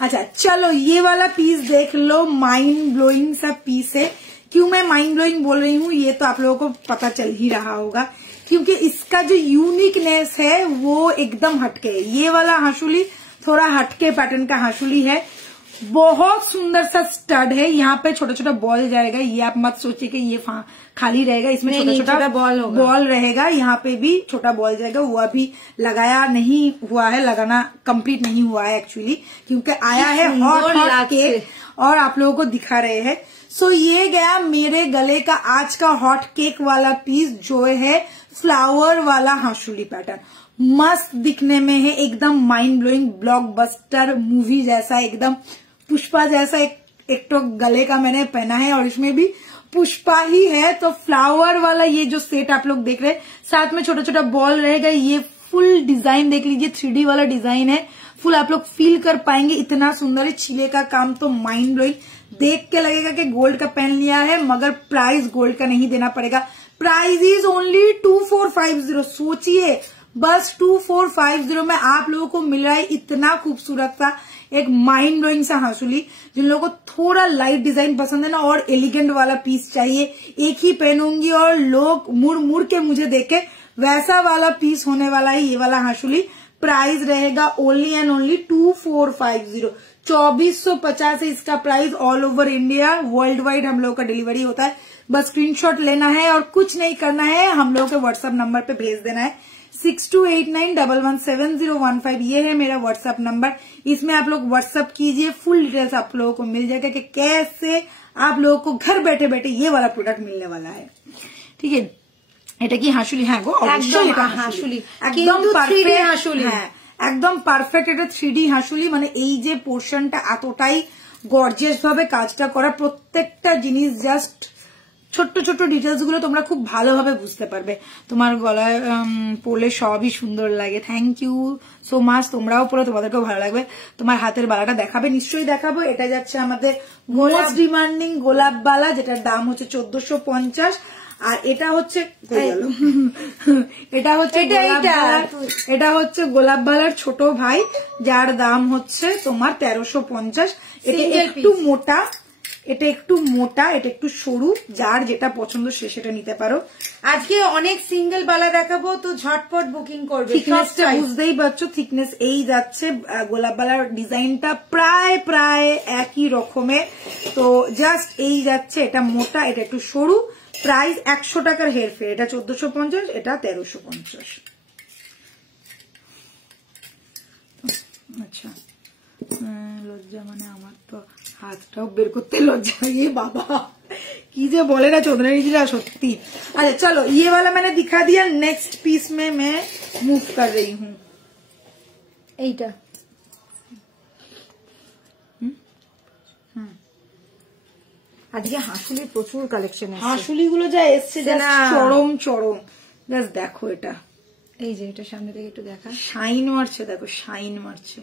अच्छा चलो, ये वाला पीस देख लो, माइंड ब्लोइंग सा पीस है। क्यों मैं माइंड ब्लोइंग बोल रही हूँ, ये तो आप लोगों को पता चल ही रहा होगा, क्योंकि इसका जो यूनिकनेस है वो एकदम हटके है। ये वाला हाशुली थोड़ा हटके पैटर्न का हाशुली है, बहुत सुंदर सा स्टड है, यहाँ पे छोटा छोटा बॉल जाएगा, ये आप मत सोचिए कि ये खाली रहेगा, इसमें छोटा छोटा बॉल रहेगा, यहाँ पे भी छोटा बॉल जाएगा। वो अभी लगाया नहीं हुआ है, लगाना कंप्लीट नहीं हुआ है एक्चुअली, क्योंकि आया है हॉट केक और आप लोगों को दिखा रहे हैं। सो ये गया मेरे गले का आज का हॉट केक वाला पीस, जो है फ्लावर वाला हाशुली पैटर्न। मस्त दिखने में है, एकदम माइंड ब्लोइंग, ब्लॉकबस्टर मूवी जैसा, एकदम पुष्पा जैसा एक तो गले का मैंने पहना है और इसमें भी पुष्पा ही है। तो फ्लावर वाला ये जो सेट आप लोग देख रहे हैं, साथ में छोटा छोटा बॉल रहेगा। ये फुल डिजाइन देख लीजिए, 3D वाला डिजाइन है, फुल आप लोग फील कर पाएंगे, इतना सुंदर है। छिले का काम तो माइंड ब्लोइंग, देख के लगेगा कि गोल्ड का पहन लिया है, मगर प्राइस गोल्ड का नहीं देना पड़ेगा। Price is only 2450। सोचिए बस 2450 में आप लोगों को मिल रहा है इतना खूबसूरत सा एक माइंड ब्लोइंग सा हाशुली। जिन लोगों को थोड़ा लाइट डिजाइन पसंद है ना और एलिगेंट वाला पीस चाहिए, एक ही पहनूंगी और लोग मुड़ मुड़ के मुझे देखे, वैसा वाला पीस होने वाला है ये वाला हाशुली। प्राइस रहेगा ओनली एंड ओनली 2450, 2450 है इसका price. All over India, world wide हम लोगों का डिलीवरी होता है। बस स्क्रीनशॉट लेना है और कुछ नहीं करना है, हम लोगों के व्हाट्सएप नंबर पे भेज देना है 6289117015। ये है मेरा व्हाट्सएप नंबर, इसमें आप लोग व्हाट्सएप कीजिए, फुल डिटेल्स आप लोगों को मिल जाएगा कि कैसे आप लोगों को घर बैठे बैठे ये वाला प्रोडक्ट मिलने वाला है। ठीक है, এটা কি হাসুলি? হ্যাঁ গো, অবশ্যই এটা হাসুলি, একদম পারফেক্ট হাসুলি, হ্যাঁ একদম পারফেক্ট। এটা 3D হাসুলি, মানে এই যে পোর্শনটা এতটাই গর্জিয়াস ভাবে কাজটা করা, প্রত্যেকটা জিনিস জাস্ট ছোট্ট ছোট্ট ডিটেলস গুলো তোমরা খুব ভালোভাবে বুঝতে পারবে। তোমার গলায় পরলে সবই সুন্দর লাগে। থ্যাংক ইউ সো মাচ, তোমরাও পরে তোমাদেরকেও ভালো লাগবে। তোমার হাতের বালাটা দেখাবে? নিশ্চয়ই দেখাবো। এটা যাচ্ছে আমাদের মোস্ট ডিমান্ডিং গোলাপ বালা, যেটার দাম হচ্ছে 1450। আর এটা হচ্ছে এটা হচ্ছে গোলাপ বালার ছোট ভাই, যার দাম হচ্ছে তোমার 1350। এটা একটু মোটা, এটা একটু মোটা, এটা একটু সরু, যার যেটা পছন্দ সে সেটা নিতে পারো। আজকে অনেক সিঙ্গেল বালা দেখাবো, তো ঝটপট বুকিং করবে। থিকনেসটা বুঝতেই পারছো, থিকনেস এই যাচ্ছে। গোলাপ বালার ডিজাইনটা প্রায় প্রায় একই রকমের, তো জাস্ট এই যাচ্ছে। এটা মোটা, এটা একটু সরু। প্রাইস 100 টাকার হেরফের, এটা 1450, এটা 1350। আচ্ছা, লজ্জা মানে আমার তো হাতটাও বের করতে লজ্জা। ये बाबा की जो बोले ना चौधरी जी, सत्ती। अच्छा चलो, ये वाला मैंने दिखा दिया। नेक्स्ट पीस में मैं मूव कर रही हूँ। এইটা আজকে হাসুলির প্রচুর কালেকশন আছে। হাসুলি গুলো যা এসছে চরম চরম, জাস্ট দেখো। এটা এই যে এটা সামনে থেকে একটু দেখা, শাইন মারছে, দেখো শাইন মারছে।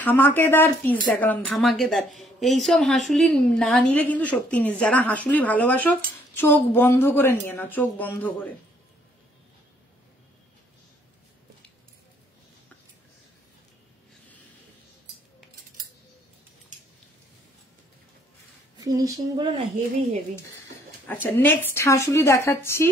ধামাকেদার পিস দেখালাম, ধামাকেদার। এইসব হাসুলি না নিলে কিন্তু সত্যি মিস। যারা হাসুলি ভালোবাসো চোখ বন্ধ করে নিয়ে না, চোখ বন্ধ করে। ফিনিশিং গুলো না হেভি হেভি। আচ্ছা, নেক্সট হাসুলি দেখাচ্ছি।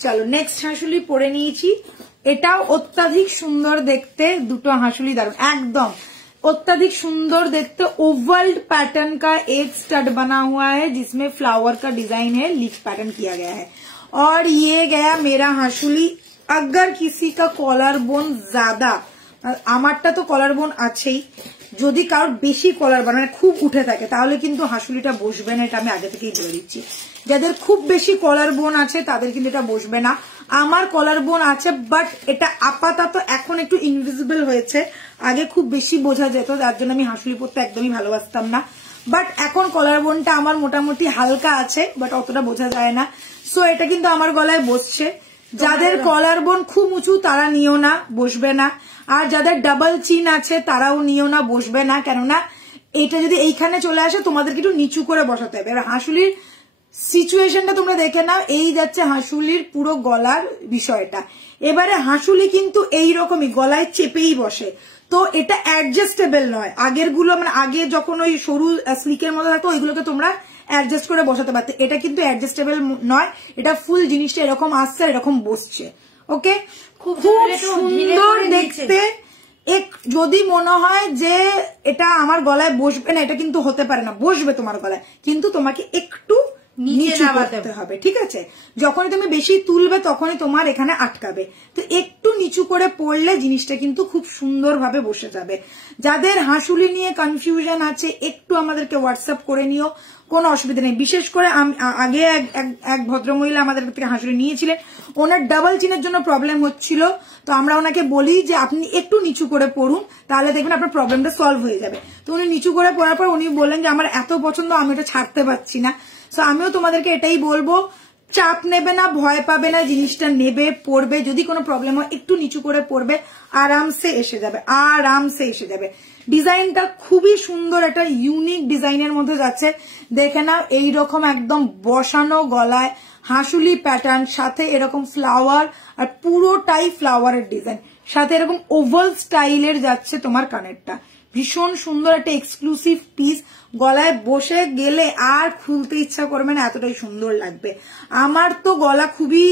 চলো নেক্সট হাসুলি পরে নিয়েছি। এটাও অত্যাধিক সুন্দর দেখতে, দুটো হাসুলি দারুণ, একদম अत्यधिक सुंदर देखते। ओवल पैटर्न का एक स्टड बना हुआ है जिसमें फ्लावर का डिजाइन है, लीफ पैटर्न किया गया है। और ये गया मेरा हाशुली। अगर किसी का कॉलर बोन ज्यादा, আমারটা তো কলার বোন আছেই, যদি কারোর বেশি কলার বোন মানে খুব উঠে থাকে তাহলে কিন্তু হাসুলিটা বসবে না, এটা আমি আগে থেকেই বলে দিচ্ছি। যাদের খুব বেশি কলার বোন আছে তাদের কিন্তু এটা বসবে না। আমার কলার বোন আছে, বাট এটা আপাতত এখন একটু ইনভিজিবল হয়েছে, আগে খুব বেশি বোঝা যেত, যার জন্য আমি হাসুলি পরতে একদমই ভালোবাসতাম না। বাট এখন কলার বোনটা আমার মোটামুটি হালকা আছে, বাট অতটা বোঝা যায় না। সো এটা কিন্তু আমার গলায় বসছে। যাদের কলার বোন খুব উঁচু তারা নিও না, বসবে না। আর যাদের ডাবল চিন আছে তারাও নিও না, বসবে না। কেননা এটা যদি এইখানে চলে আসে তোমাদেরকে একটু নিচু করে বসাতে হবে। এবার হাসুলির সিচুয়েশনটা তোমরা দেখে নাও, এই যাচ্ছে হাসুলির পুরো গলার বিষয়টা। এবারে হাসুলি কিন্তু এইরকমই গলায় চেপেই বসে, তো এটা অ্যাডজাস্টেবল নয়। আগের গুলো মানে আগে যখন ওই সরু স্লিকের মতো থাকতো ওইগুলোকে তোমরা অ্যাডজাস্ট করে বসাতে পারতে, এটা কিন্তু অ্যাডজাস্টেবল নয়, এটা ফুল জিনিসটা এরকম আসছে এরকম বসছে। ওকে, খুব সুন্দর দেখতে। যদি মনে হয় যে এটা আমার গলায় বসবে না, এটা কিন্তু হতে পারে না, বসবে তোমার গলায়, কিন্তু তোমাকে একটু নিচু করতে হবে, ঠিক আছে? যখনই তুমি বেশি তুলবে তখনই তোমার এখানে আটকাবে, তো একটু নিচু করে পড়লে জিনিসটা কিন্তু খুব সুন্দরভাবে বসে যাবে। যাদের হাসুলি নিয়ে কনফিউশন আছে একটু আমাদেরকে হোয়াটসঅ্যাপ করে নিও, কোনো অসুবিধা নেই। বিশেষ করে আগে এক ভদ্রমহিলা আমাদের থেকে হাসুলি নিয়েছিলেন, ওনার ডাবল চিনের জন্য প্রবলেম হচ্ছিল, তো আমরা ওনাকে বলি যে আপনি একটু নিচু করে পড়ুন, তাহলে দেখবেন আপনার প্রবলেমটা সলভ হয়ে যাবে। তো উনি নিচু করে পড়ার পর উনি বললেন যে আমার এত পছন্দ, আমি এটা ছাড়তে পারছি না। সো আমিও তোমাদেরকে এটাই বলবো, চাপ নেবে না, ভয় পাবে না, জিনিসটা নেবে, পড়বে, যদি কোনো প্রবলেম হয় একটু নিচু করে পড়বে, আরামসে এসে যাবে, আরামসে এসে যাবে। ডিজাইনটা খুবই সুন্দর, একটা ইউনিক ডিজাইনের মধ্যে যাচ্ছে, দেখে নাও। এইরকম একদম বসানো গলায় হাসুলি প্যাটার্ন, সাথে এরকম ফ্লাওয়ার, আর পুরোটাই ফ্লাওয়ারের ডিজাইন, সাথে এরকম ওভাল স্টাইলের যাচ্ছে তোমার কানেরটা। ভীষণ সুন্দর একটা এক্সক্লুসিভ পিস, গলায় বসে গেলে আর খুলতে ইচ্ছা করবে না, এতটাই সুন্দর লাগবে। আমার তো গলা খুবই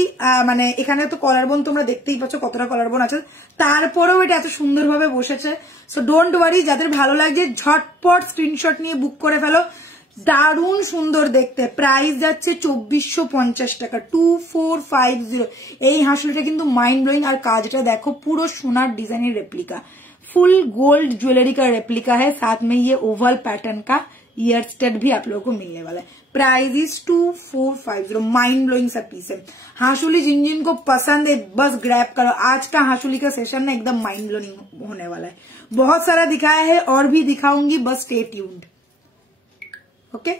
মানে এখানে তো কলার বোন তোমরা দেখতেই পাচ্ছ কতটা কলার বোন আছে, তারপরেও এটা এত সুন্দরভাবে বসেছে। সো ডোন্ট ওয়ারি, যাদের ভালো লাগছে ঝটপট স্ক্রিনশট নিয়ে বুক করে ফেলো, দারুণ সুন্দর দেখতে। প্রাইস যাচ্ছে 2450 টাকা, 2450। এই হাসুলিটা কিন্তু মাইন্ড ব্লোয়িং, আর কাজটা দেখো পুরো সোনার designer replica, full gold jewellery का रेप्लिका है, साथ में ये ओवल पैटर्न का ईयर स्टड भी आप लोगों को मिलने वाला है। प्राइस इज 2450, माइंड ब्लोइंग सा पीस है। हाशुली जिन जिन को पसंद है बस ग्रैब करो, आज का हाशुली का सेशन ना एकदम माइंड ब्लोइंग होने वाला है। बहुत सारा दिखाया है और भी दिखाऊंगी, बस स्टे ट्यून्ड। ओके,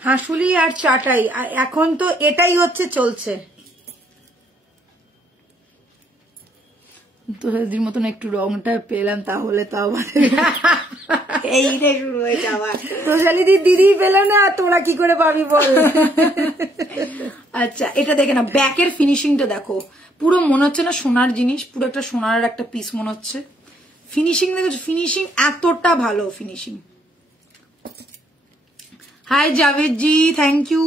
হাসুলি আর চাটাই এখন তো এটাই হচ্ছে চলছে। তোদের মতন একটু রংটা পেলাম, তাহলে তো আবার এইটাই শুরু হয়েছে আবার। তোষালি দিদি পেলো না, তোরা কি করে পাবি বল? আচ্ছা, এটা দেখে না, ব্যাকের ফিনিশিংটা দেখো, পুরো মনে হচ্ছে না সোনার জিনিস, পুরো একটা সোনার একটা পিস মনে হচ্ছে। ফিনিশিং দেখো, ফিনিশিং এতটা ভালো finishing. Hi Javed ji, thank you,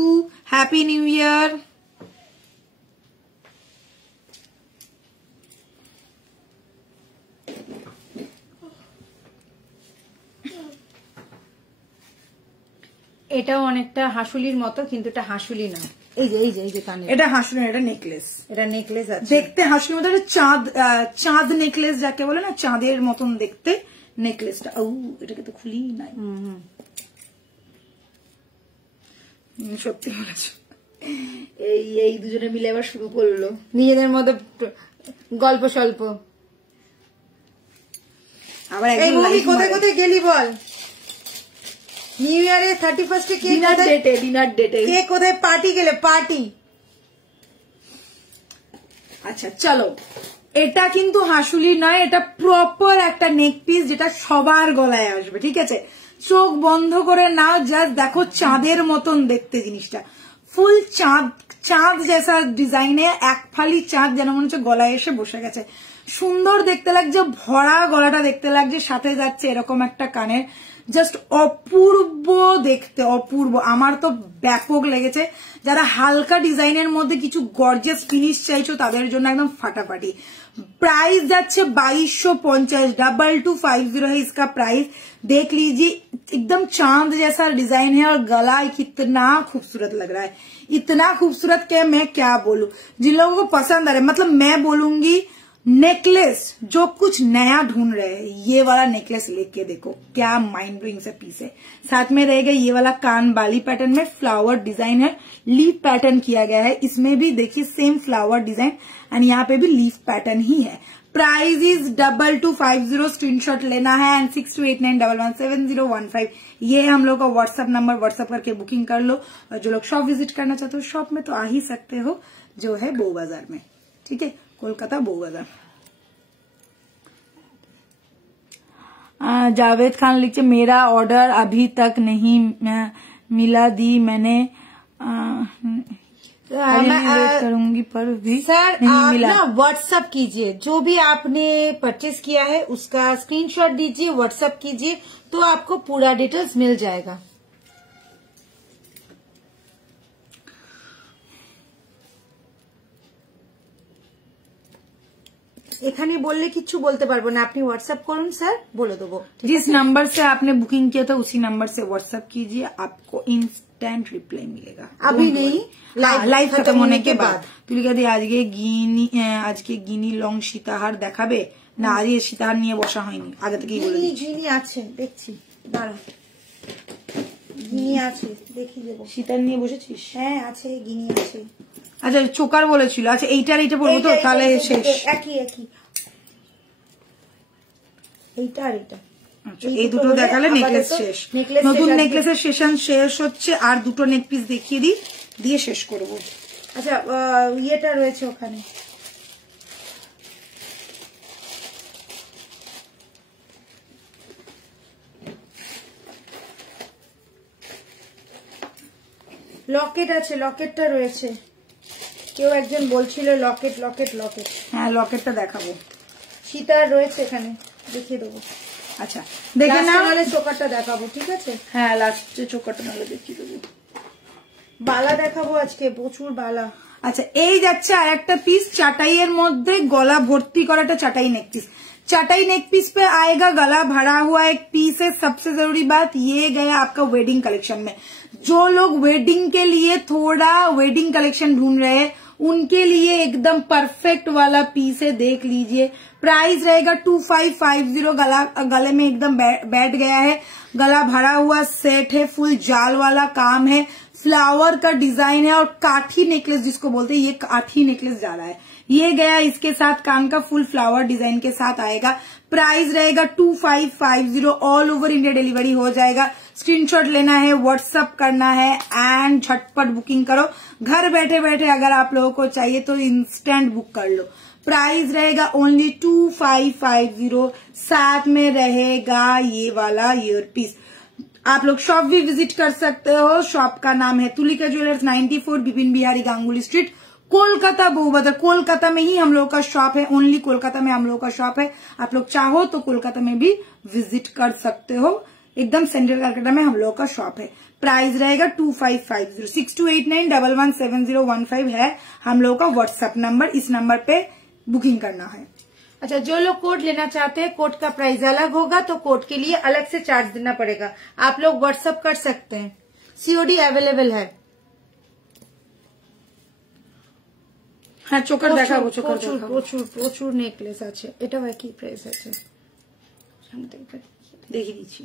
happy new year. এটাও অনেকটা হাসুলির মতো, কিন্তু এটা হাসুলি না। এই যে এই যে এই যে কানে, এটা হাসুলি, এটা নেকলেস, এটা নেকলেস আছে দেখতে হাসুলির মতো, একটা চাঁদ নেকলেস যাকে বলে না, চাঁদের মতন দেখতে নেকলেসটা। ও এটাকে তো খুলি নাই। সত্যি বলেছ, এই দুজনে মিলে আবার শুরু করলো নিজেদের মধ্যে গল্প স্বল্প। আবার কোথায় কোথায় গেলি বল? নিউ ইয়ারে 31 ডিনার ডেটে কে কোথায় পার্টি গেলে? পার্টি। আচ্ছা চলো, এটা কিন্তু হাসুলি নয়, এটা প্রপার একটা নেক পিস, যেটা সবার গলায় আসবে, ঠিক আছে? চোখ বন্ধ করে নাও, জাস্ট দেখো চাঁদের মতন দেখতে জিনিসটা, ফুল চাঁদ জেসা ডিজাইনে, এক ফালি চাঁদ যেন মনে হচ্ছে গলায় এসে বসে গেছে। সুন্দর দেখতে লাগছে, ভরা গলাটা দেখতে লাগছে, সাথে যাচ্ছে এরকম একটা কানের, জাস্ট অপূর্ব দেখতে, অপূর্ব। আমার তো ব্যাপক লেগেছে। যারা হালকা ডিজাইনের মধ্যে কিছু গর্জিয়াস ফিনিশ চাইছো তাদের জন্য একদম ফাটাফাটি। प्राइस जाच्छे 2250, 2250 है इसका प्राइस। देख लीजिए एकदम चांद जैसा डिजाइन है और गला कितना खूबसूरत लग रहा है, इतना खूबसूरत कि मैं क्या बोलूं। जिन लोगों को पसंद आ रहा है, मतलब मैं बोलूंगी नेकलेस जो कुछ नया ढूंढ रहे हैं, ये वाला नेकलेस लेके देखो, क्या माइंड ब्लोइंग सा पीस है। साथ में रहेगा ये वाला कान बाली पैटर्न में फ्लावर डिजाइन है, लीफ पैटर्न किया गया है। इसमें भी देखिए सेम फ्लावर डिजाइन एंड यहाँ पे भी लीफ पैटर्न ही है। प्राइस इज 2250, स्क्रीनशॉट लेना है एंड 6289117015 ये हम लोग का व्हाट्सएप नंबर, व्हाट्सएप करके बुकिंग कर लो। और जो लोग शॉप विजिट करना चाहते हो, शॉप में तो आ ही सकते हो, जो है बो बाजार में, ठीक है, कोलकाता बो बाजार। जावेद खान लिखते मेरा ऑर्डर अभी तक नहीं मिला दी मैंने। वेट करूंगी पर भी सर नहीं आप मिला। ना व्हाट्सअप कीजिए, जो भी आपने परचेज किया है उसका स्क्रीनशॉट दीजिए, व्हाट्सअप कीजिए, तो आपको पूरा डिटेल्स मिल जाएगा। এখানে বললে কিচ্ছু বলতে পারবো না, আপনি व्हाट्सएप করুন স্যার, বলে দেবো। जिस नंबर से आपने बुकिंग किया था उसी नंबर से व्हाट्सएप कीजिए, आपको इंस्टेंट रिप्लाई मिलेगा। अभी नहीं, लाइव खत्म होने के बाद। तुलिका दी আজকে গিনি লং সীতাহার দেখাবে না? আজকে সীতাহার নিয়ে বসা হয়নি, আগে থেকেই বলে দিচ্ছি। গিনি আছে দেখছি, দাঁড়া, গিনি আছে দেখিয়ে দেবো। সীতাহার নিয়ে বসেছিস? হ্যাঁ আছে, গিনি আছে। আচ্ছা চোকার বলেছিল, আচ্ছা এইটা বলবো তো, তাহলে শেষ। একই এইটা আর এটা, এই দুটো দেখালে নেকলেস শেষ। নতুন নেকলেসের সেশন শেষ হচ্ছে, আর দুটো নেক পিস দেখিয়ে দিই, দিয়ে শেষ করবো। আচ্ছা ইয়েটা রয়েছে ওখানে, লকেট আছে, লকেটটা রয়েছে। কেউ একজন বলছিল লকেট লকেট লকেট। হ্যাঁ লকেটটা দেখাবো, সীতার রয়েছে এখানে, দেখিয়ে দেবো। আচ্ছা দেখে না, নাহলে চোকারটা দেখাবো, ঠিক আছে? হ্যাঁ লাস্টে চোকারটা নাহলে দেখিয়ে দেবো। বালা দেখাবো আজকে, প্রচুর বালা। अच्छा এই যাচ্ছে আর একটা পিস চাটাইয়ের মধ্যে গলা ভর্তি করা একটা चाटाई नेक पीस। चाटाई नेक पीस पे आएगा गला भरा हुआ एक पीस है। सबसे जरूरी बात ये गया आपका वेडिंग कलेक्शन में। जो लोग वेडिंग के लिए थोड़ा वेडिंग कलेक्शन ढूंढ रहे हैं उनके लिए एकदम परफेक्ट वाला पीस है, देख लीजिए। प्राइस रहेगा 2550। गले में एकदम बैठ गया है, गला भरा हुआ सेट है, फुल जाल वाला काम है, फ्लावर का डिजाइन है और काठी नेकलेस जिसको बोलते हैं, ये काठी नेकलेस जा रहा है। ये गया इसके साथ कान का फुल फ्लावर डिजाइन के साथ आएगा। प्राइस रहेगा 2550। ऑल ओवर इंडिया डिलीवरी हो जाएगा। स्क्रीनशॉट लेना है, व्हाट्सएप करना है एंड झटपट बुकिंग करो। घर बैठे बैठे अगर आप लोगों को चाहिए तो इंस्टेंट बुक कर लो। प्राइस रहेगा ओनली 2550। साथ में रहेगा ये वाला ईयर पीस। आप लोग शॉप भी विजिट कर सकते हो। शॉप का नाम है तुलिका ज्वेलर्स, 94 बिपिन बिहारी गांगुली स्ट्रीट, कोलकाता बहुबदर। कोलकाता में ही हम लोग का शॉप है, ओनली कोलकाता में हम लोग का शॉप है। आप लोग चाहो तो कोलकाता में भी विजिट कर सकते हो। एकदम सेंट्रल कलकत्ता में हम लोग का शॉप है। प्राइस रहेगा 2550। 6289117015 है हम लोग का व्हाट्सएप नंबर। इस नंबर पे बुकिंग करना है। अच्छा जो लोग कोड लेना चाहते हैं, कोड का प्राइस अलग होगा, तो कोड के लिए अलग से चार्ज देना पड़ेगा। आप लोग व्हाट्सएप कर सकते हैं, सीओडी अवेलेबल है। হ্যাঁ চোকার দেখাবো, চোকার প্রচুর দেখাবো। প্রচুর প্রচুর নেকলেস আছে। এটাও একই প্রাইস আছে, দেখিয়ে দিচ্ছি।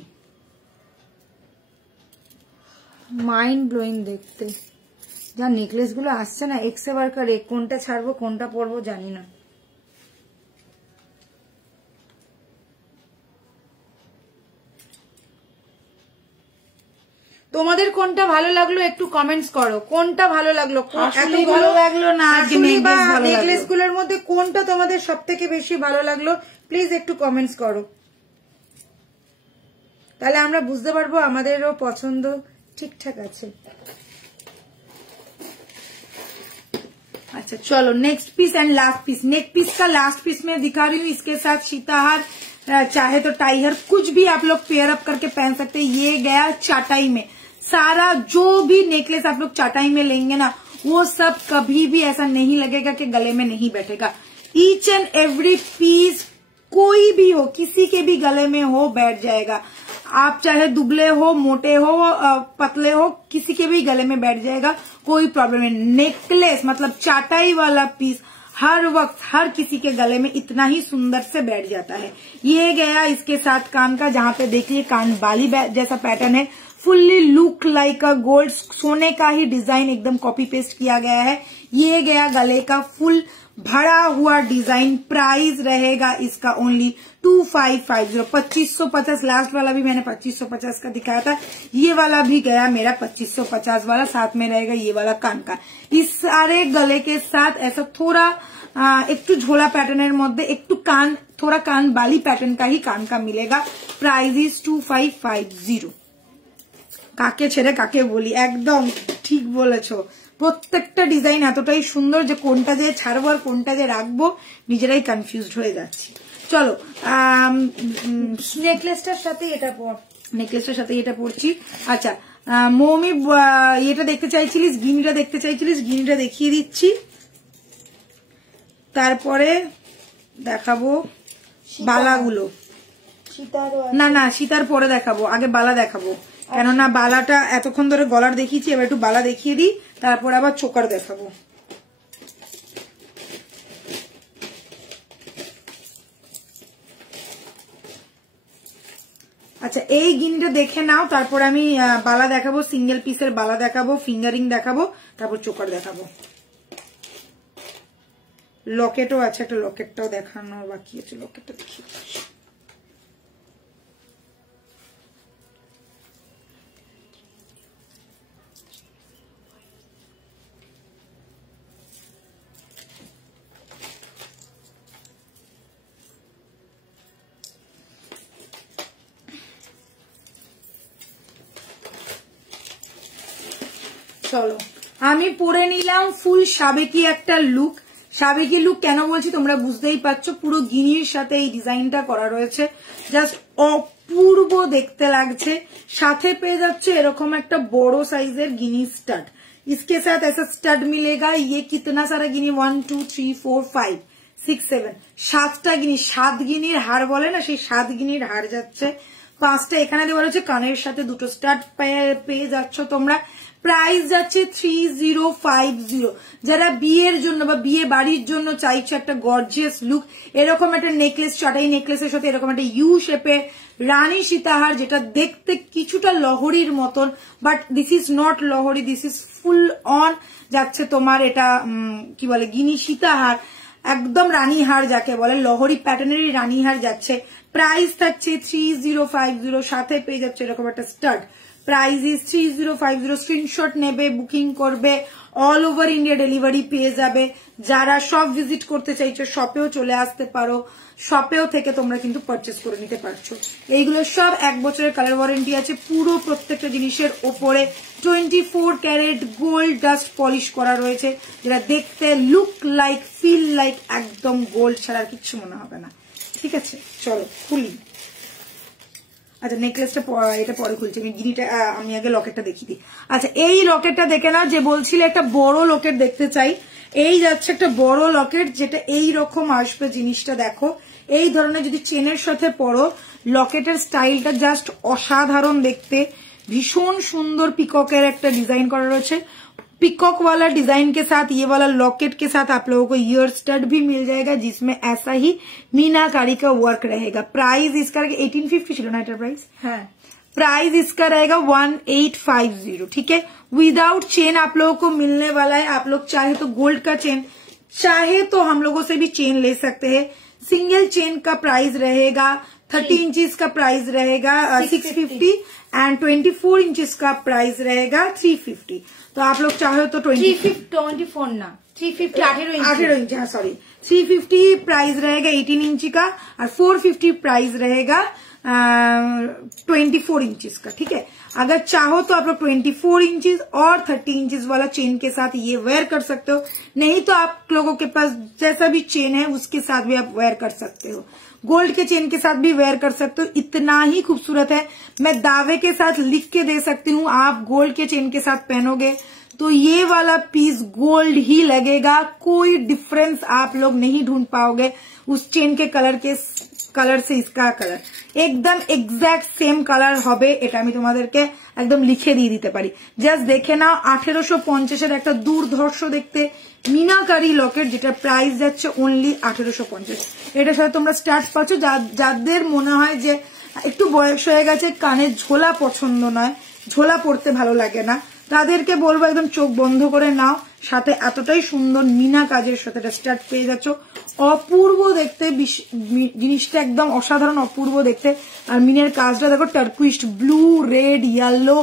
মাইন্ড ব্লোয়িং দেখতে, যা নেকলেস গুলো আসছে না, এক্সে বার করে কোনটা ছাড়বো কোনটা পরবো জানি না। তোমাদের কোনটা ভালো লাগলো একটু কমেন্টস করো, কোনটা ভালো লাগলো, আসলে ভালো লাগলো না নেকলেস গুলোর মধ্যে কোনটা তোমাদের সব থেকে বেশি ভালো লাগলো, প্লিজ একটু কমেন্টস করো, তাহলে আমরা বুঝতে পারবো আমাদেরও পছন্দ ঠিকঠাক আছে। अच्छा चलो next piece and last piece. Neck piece का लास्ट पीस में दिखा रही हूँ। इसके साथ सीताहार, चाहे तो टाईहर, कुछ भी आप लोग पेयर अप करके पहन सकते हैं। ये गया चाटाई में। सारा जो भी नेकलेस आप लोग चाटाई में लेंगे ना, वो सब कभी भी ऐसा नहीं लगेगा कि गले में नहीं बैठेगा। ईच एंड एवरी पीस कोई भी हो, किसी के भी गले में हो, बैठ जाएगा। आप चाहे दुबले हो, मोटे हो, पतले हो, किसी के भी गले में बैठ जाएगा, कोई प्रॉब्लम नहीं। नेकलेस मतलब चाटाई वाला पीस हर वक्त हर किसी के गले में इतना ही सुंदर से बैठ जाता है। ये गया इसके साथ कान का, जहाँ पे देखिए कान बाली जैसा पैटर्न है। Fully look like a gold, सोने का ही डिजाइन एकदम कॉपी पेस्ट किया गया है। ये गया गले का फुल भरा हुआ डिजाइन। प्राइस रहेगा इसका ओनली 2550। 2550। लास्ट वाला भी मैंने 2550 का दिखाया था, ये वाला भी गया मेरा 2550 वाला। साथ में रहेगा ये वाला कान का। इस सारे गले के साथ ऐसा थोड़ा एक तो झोला पैटर्न मध्य एक तो कान, थोड़ा कान बाली पैटर्न का ही कान का मिलेगा। Price is 2550। কাকে ছেড়ে কাকে বলি, একদম ঠিক বলেছো। প্রত্যেকটা ডিজাইন এতটাই সুন্দর যে কোনটা যে ছাড়বো আর কোনটা যে রাখবো নিজেরাই কনফিউজড হয়ে যাচ্ছি। চলো নেকলেসটার সাথে এটা পর, নেকলেসটার সাথে এটা পড়ছি। আচ্ছা মৌমি এটা দেখতে চাইছিলিস, গিনিটা দেখতে চাইছিলিস, গিনিটা দেখিয়ে দিচ্ছি। তারপরে দেখাবো বালাগুলো। না না সীতার পরে দেখাবো, আগে বালা দেখাবো, কেননা বালাটা এতক্ষণ ধরে গলার দেখিয়েছি, এবার একটু বালা দেখিয়ে দিই, তারপর আবার চোকার দেখাবো। আচ্ছা এই গিনিটা দেখে নাও, তারপর আমি বালা দেখাবো, সিঙ্গেল পিসের বালা দেখাবো, ফিঙ্গারিং দেখাবো, তারপর চোকার দেখাবো। লকেটও আছে, একটা লকেটটাও দেখানোর বাকি আছে, লকেটটা দেখিয়ে। চলো আমি পরে নিলাম ফুল সাবেকি একটা লুক। সাবেকি লুক কেন বলছি তোমরা বুঝতেই পারছো, পুরো গিনির সাথে এই ডিজাইনটা করা রয়েছে, জাস্ট অপূর্ব দেখতে লাগছে। সাথে পেয়ে যাচ্ছে এরকম একটা বড় সাইজের গিনি স্টাড, इसके साथ ऐसा स्टड मिलेगा। ये कितना सारा गिनी, 1 2 3 4 5 6 7 7টা গিনি, 7 গিনির হার বলে না, সেই 7 গিনির হার যাচ্ছে। 5টা এখানে দেওয়া রয়েছে, কানের সাথে 2টো স্টাড পেয়ে যাচ্ছ তোমরা। প্রাইস যাচ্ছে 3050। যারা বিয়ের জন্য বা বিয়ে বাড়ির জন্য চাইছো একটা গর্জিয়াস লুক, এরকম একটা নেকলেস, চাটাই নেকলেসের সাথে এরকম একটা ইউ শেপের রানী সীতাহার, যেটা দেখতে কিছুটা লহরির মতন, but this is not Lahari, this is full on যাচ্ছে তোমার এটা কি বলে গিনি সীতাহার, একদম রানীহার যাকে বলে, লহরি প্যাটার্নেরই রানীহার যাচ্ছে। প্রাইস থাকছে 3050, সাথে পেয়ে যাচ্ছে এরকম একটা স্টাড। Price is 3050। স্ক্রিনশট নেবে, বুকিং করবে, অল ওভার ইন্ডিয়া ডেলিভারি পেয়ে যাবে। যারা শপ ভিজিট করতে চাইছো শপেও চলে আসতে পারো, শপেও থেকে তোমরা কিন্তু পারচেস করে নিতে পারছো। এইগুলো সব 1 বছরের কালার ওয়ারেন্টি আছে। পুরো প্রত্যেকটা জিনিসের ওপরে 24 ক্যারেট গোল্ড ডাস্ট পলিশ করা রয়েছে, যেটা দেখতে লুক লাইক, ফিল লাইক একদম গোল্ড ছাড়া আর কিচ্ছু মনে হবে না। ঠিক আছে চলো খুলি। আচ্ছা নেকলেসটা এটা পরে খুলছি, আমি গিনিটা আমি আগে লকেটটা দেখিয়ে দিই। আচ্ছা এই লকেটটা দেখে নাও, যে বলছিলে একটা বড় লকেট দেখতে চাই, এই যাচ্ছে একটা বড় লকেট, যেটা এই রকম আসবে। জিনিসটা দেখো, এই ধরনের যদি চেনের সাথে পরো, লকেটের স্টাইলটা জাস্ট অসাধারণ দেখতে, ভীষণ সুন্দর पिकॉकेर একটা डिजाइन करा रहा है। पिकॉक वाला डिजाइन के साथ ये वाला लॉकेट के साथ आप लोगों को ईयर स्टड भी मिल जाएगा, जिसमें ऐसा ही मीनाकारी का वर्क रहेगा। प्राइस इसका 1850 चलो ना प्राइस, हाँ प्राइस इसका रहेगा 1850, ठीक है। विदाउट चेन आप लोगों को मिलने वाला है। आप लोग चाहे तो गोल्ड का चेन, चाहे तो हम लोगों से भी चेन ले सकते हैं। सिंगल चेन का प्राइस रहेगा 30 इंचेस का प्राइस रहेगा 650 एंड 24 इंचेस का प्राइस रहेगा 350। तो आप लोग चाहे तो 24 ना 350 18 इंच, हाँ सॉरी 350 प्राइस रहेगा 18 इंची का, और 450 प्राइस रहेगा 24 इंचेस का, ठीक है। अगर चाहो तो आप लोग 24 इंचेस और 30 इंचेस वाला चेन के साथ ये वेयर कर सकते हो, नहीं तो आप लोगों के पास जैसा भी चेन है उसके साथ भी आप वेयर कर सकते हो। गोल्ड के चेन के साथ भी वेयर कर सकते हो। इतना ही खूबसूरत है, मैं दावे के साथ लिख के दे सकती हूँ, आप गोल्ड के चेन के साथ पहनोगे तो ये वाला पीस गोल्ड ही लगेगा, कोई डिफरेंस आप लोग नहीं ढूंढ पाओगे उस चेन के कलर से इसका कलर एकदम एग्जैक्ट सेम कलर হবে। এটা আমি তোমাদেরকে একদম লিখে দিয়ে দিতে পারি। জাস্ট দেখে নাও 1850 এর একটা দুর্ধর্ষ দেখতে মিনাকারি লকেট, যেটা প্রাইস যাচ্ছে অনলি 1850। এটার সাথে তোমরা স্টার্ট পাচ্ছ। যাদের মনে হয় যে একটু বয়স হয়ে গেছে, কানে ঝোলা পছন্দ নয়, ঝোলা পড়তে ভালো লাগে না, তাদেরকে বলবো একদম চোখ বন্ধ করে নাও। সাথে এতটাই সুন্দর মিনা কাজের সাথে স্টার্ট পেয়ে যাচ্ছ, অপূর্ব দেখতে জিনিসটা, একদম অসাধারণ অপূর্ব দেখতে। আর মিনের কাজটা দেখো, টার্কুইস্ট ব্লু, রেড, ইয়েলো,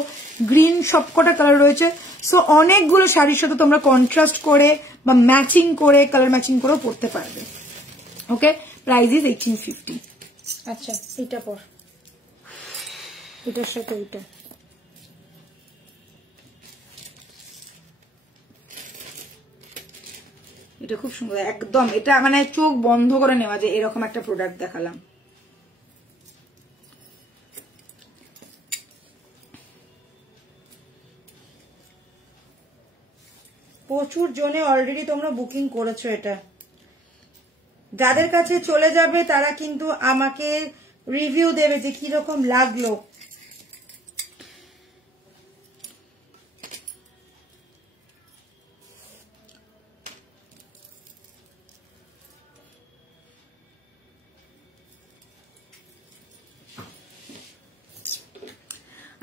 গ্রিন সবকটা কালার রয়েছে। সো অনেকগুলো শাড়ির সাথে তোমরা কন্ট্রাস্ট করে বা ম্যাচিং করে, কালার ম্যাচিং করেও পরতে পারবে। ওকে, প্রাইস ইজ 1850। আচ্ছা এটা পর, এটার সাথে এটা এটা খুব সুন্দর একদম, এটা মানে চোখ বন্ধ করে নেওয়া যায় এরকম একটা প্রোডাক্ট দেখালাম। প্রচুর জনে অলরেডি তোমরা বুকিং করেছো এটা। যাদের কাছে চলে যাবে তারা কিন্তু আমাকে রিভিউ দেবে যে কিরকম লাগলো।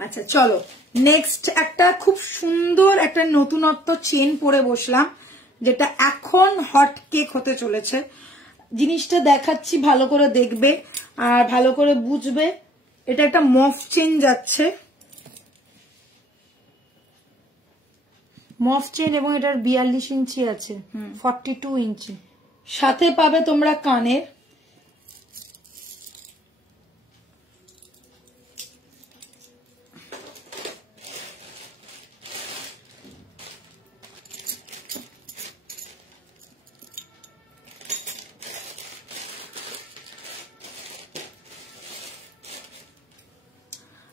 আচ্ছা চলো নেক্সট একটা খুব সুন্দর একটা নতুনত্ব চেন পরে বসলাম, যেটা এখন হট কেক হতে চলেছে। জিনিসটা দেখাচ্ছি, ভালো করে দেখবে আর ভালো করে বুঝবে। এটা একটা মফ চেন যাচ্ছে, মফ চেন, এবং এটার 42 ইঞ্চি আছে, 42 ইঞ্চি। সাথে পাবে তোমরা কানের।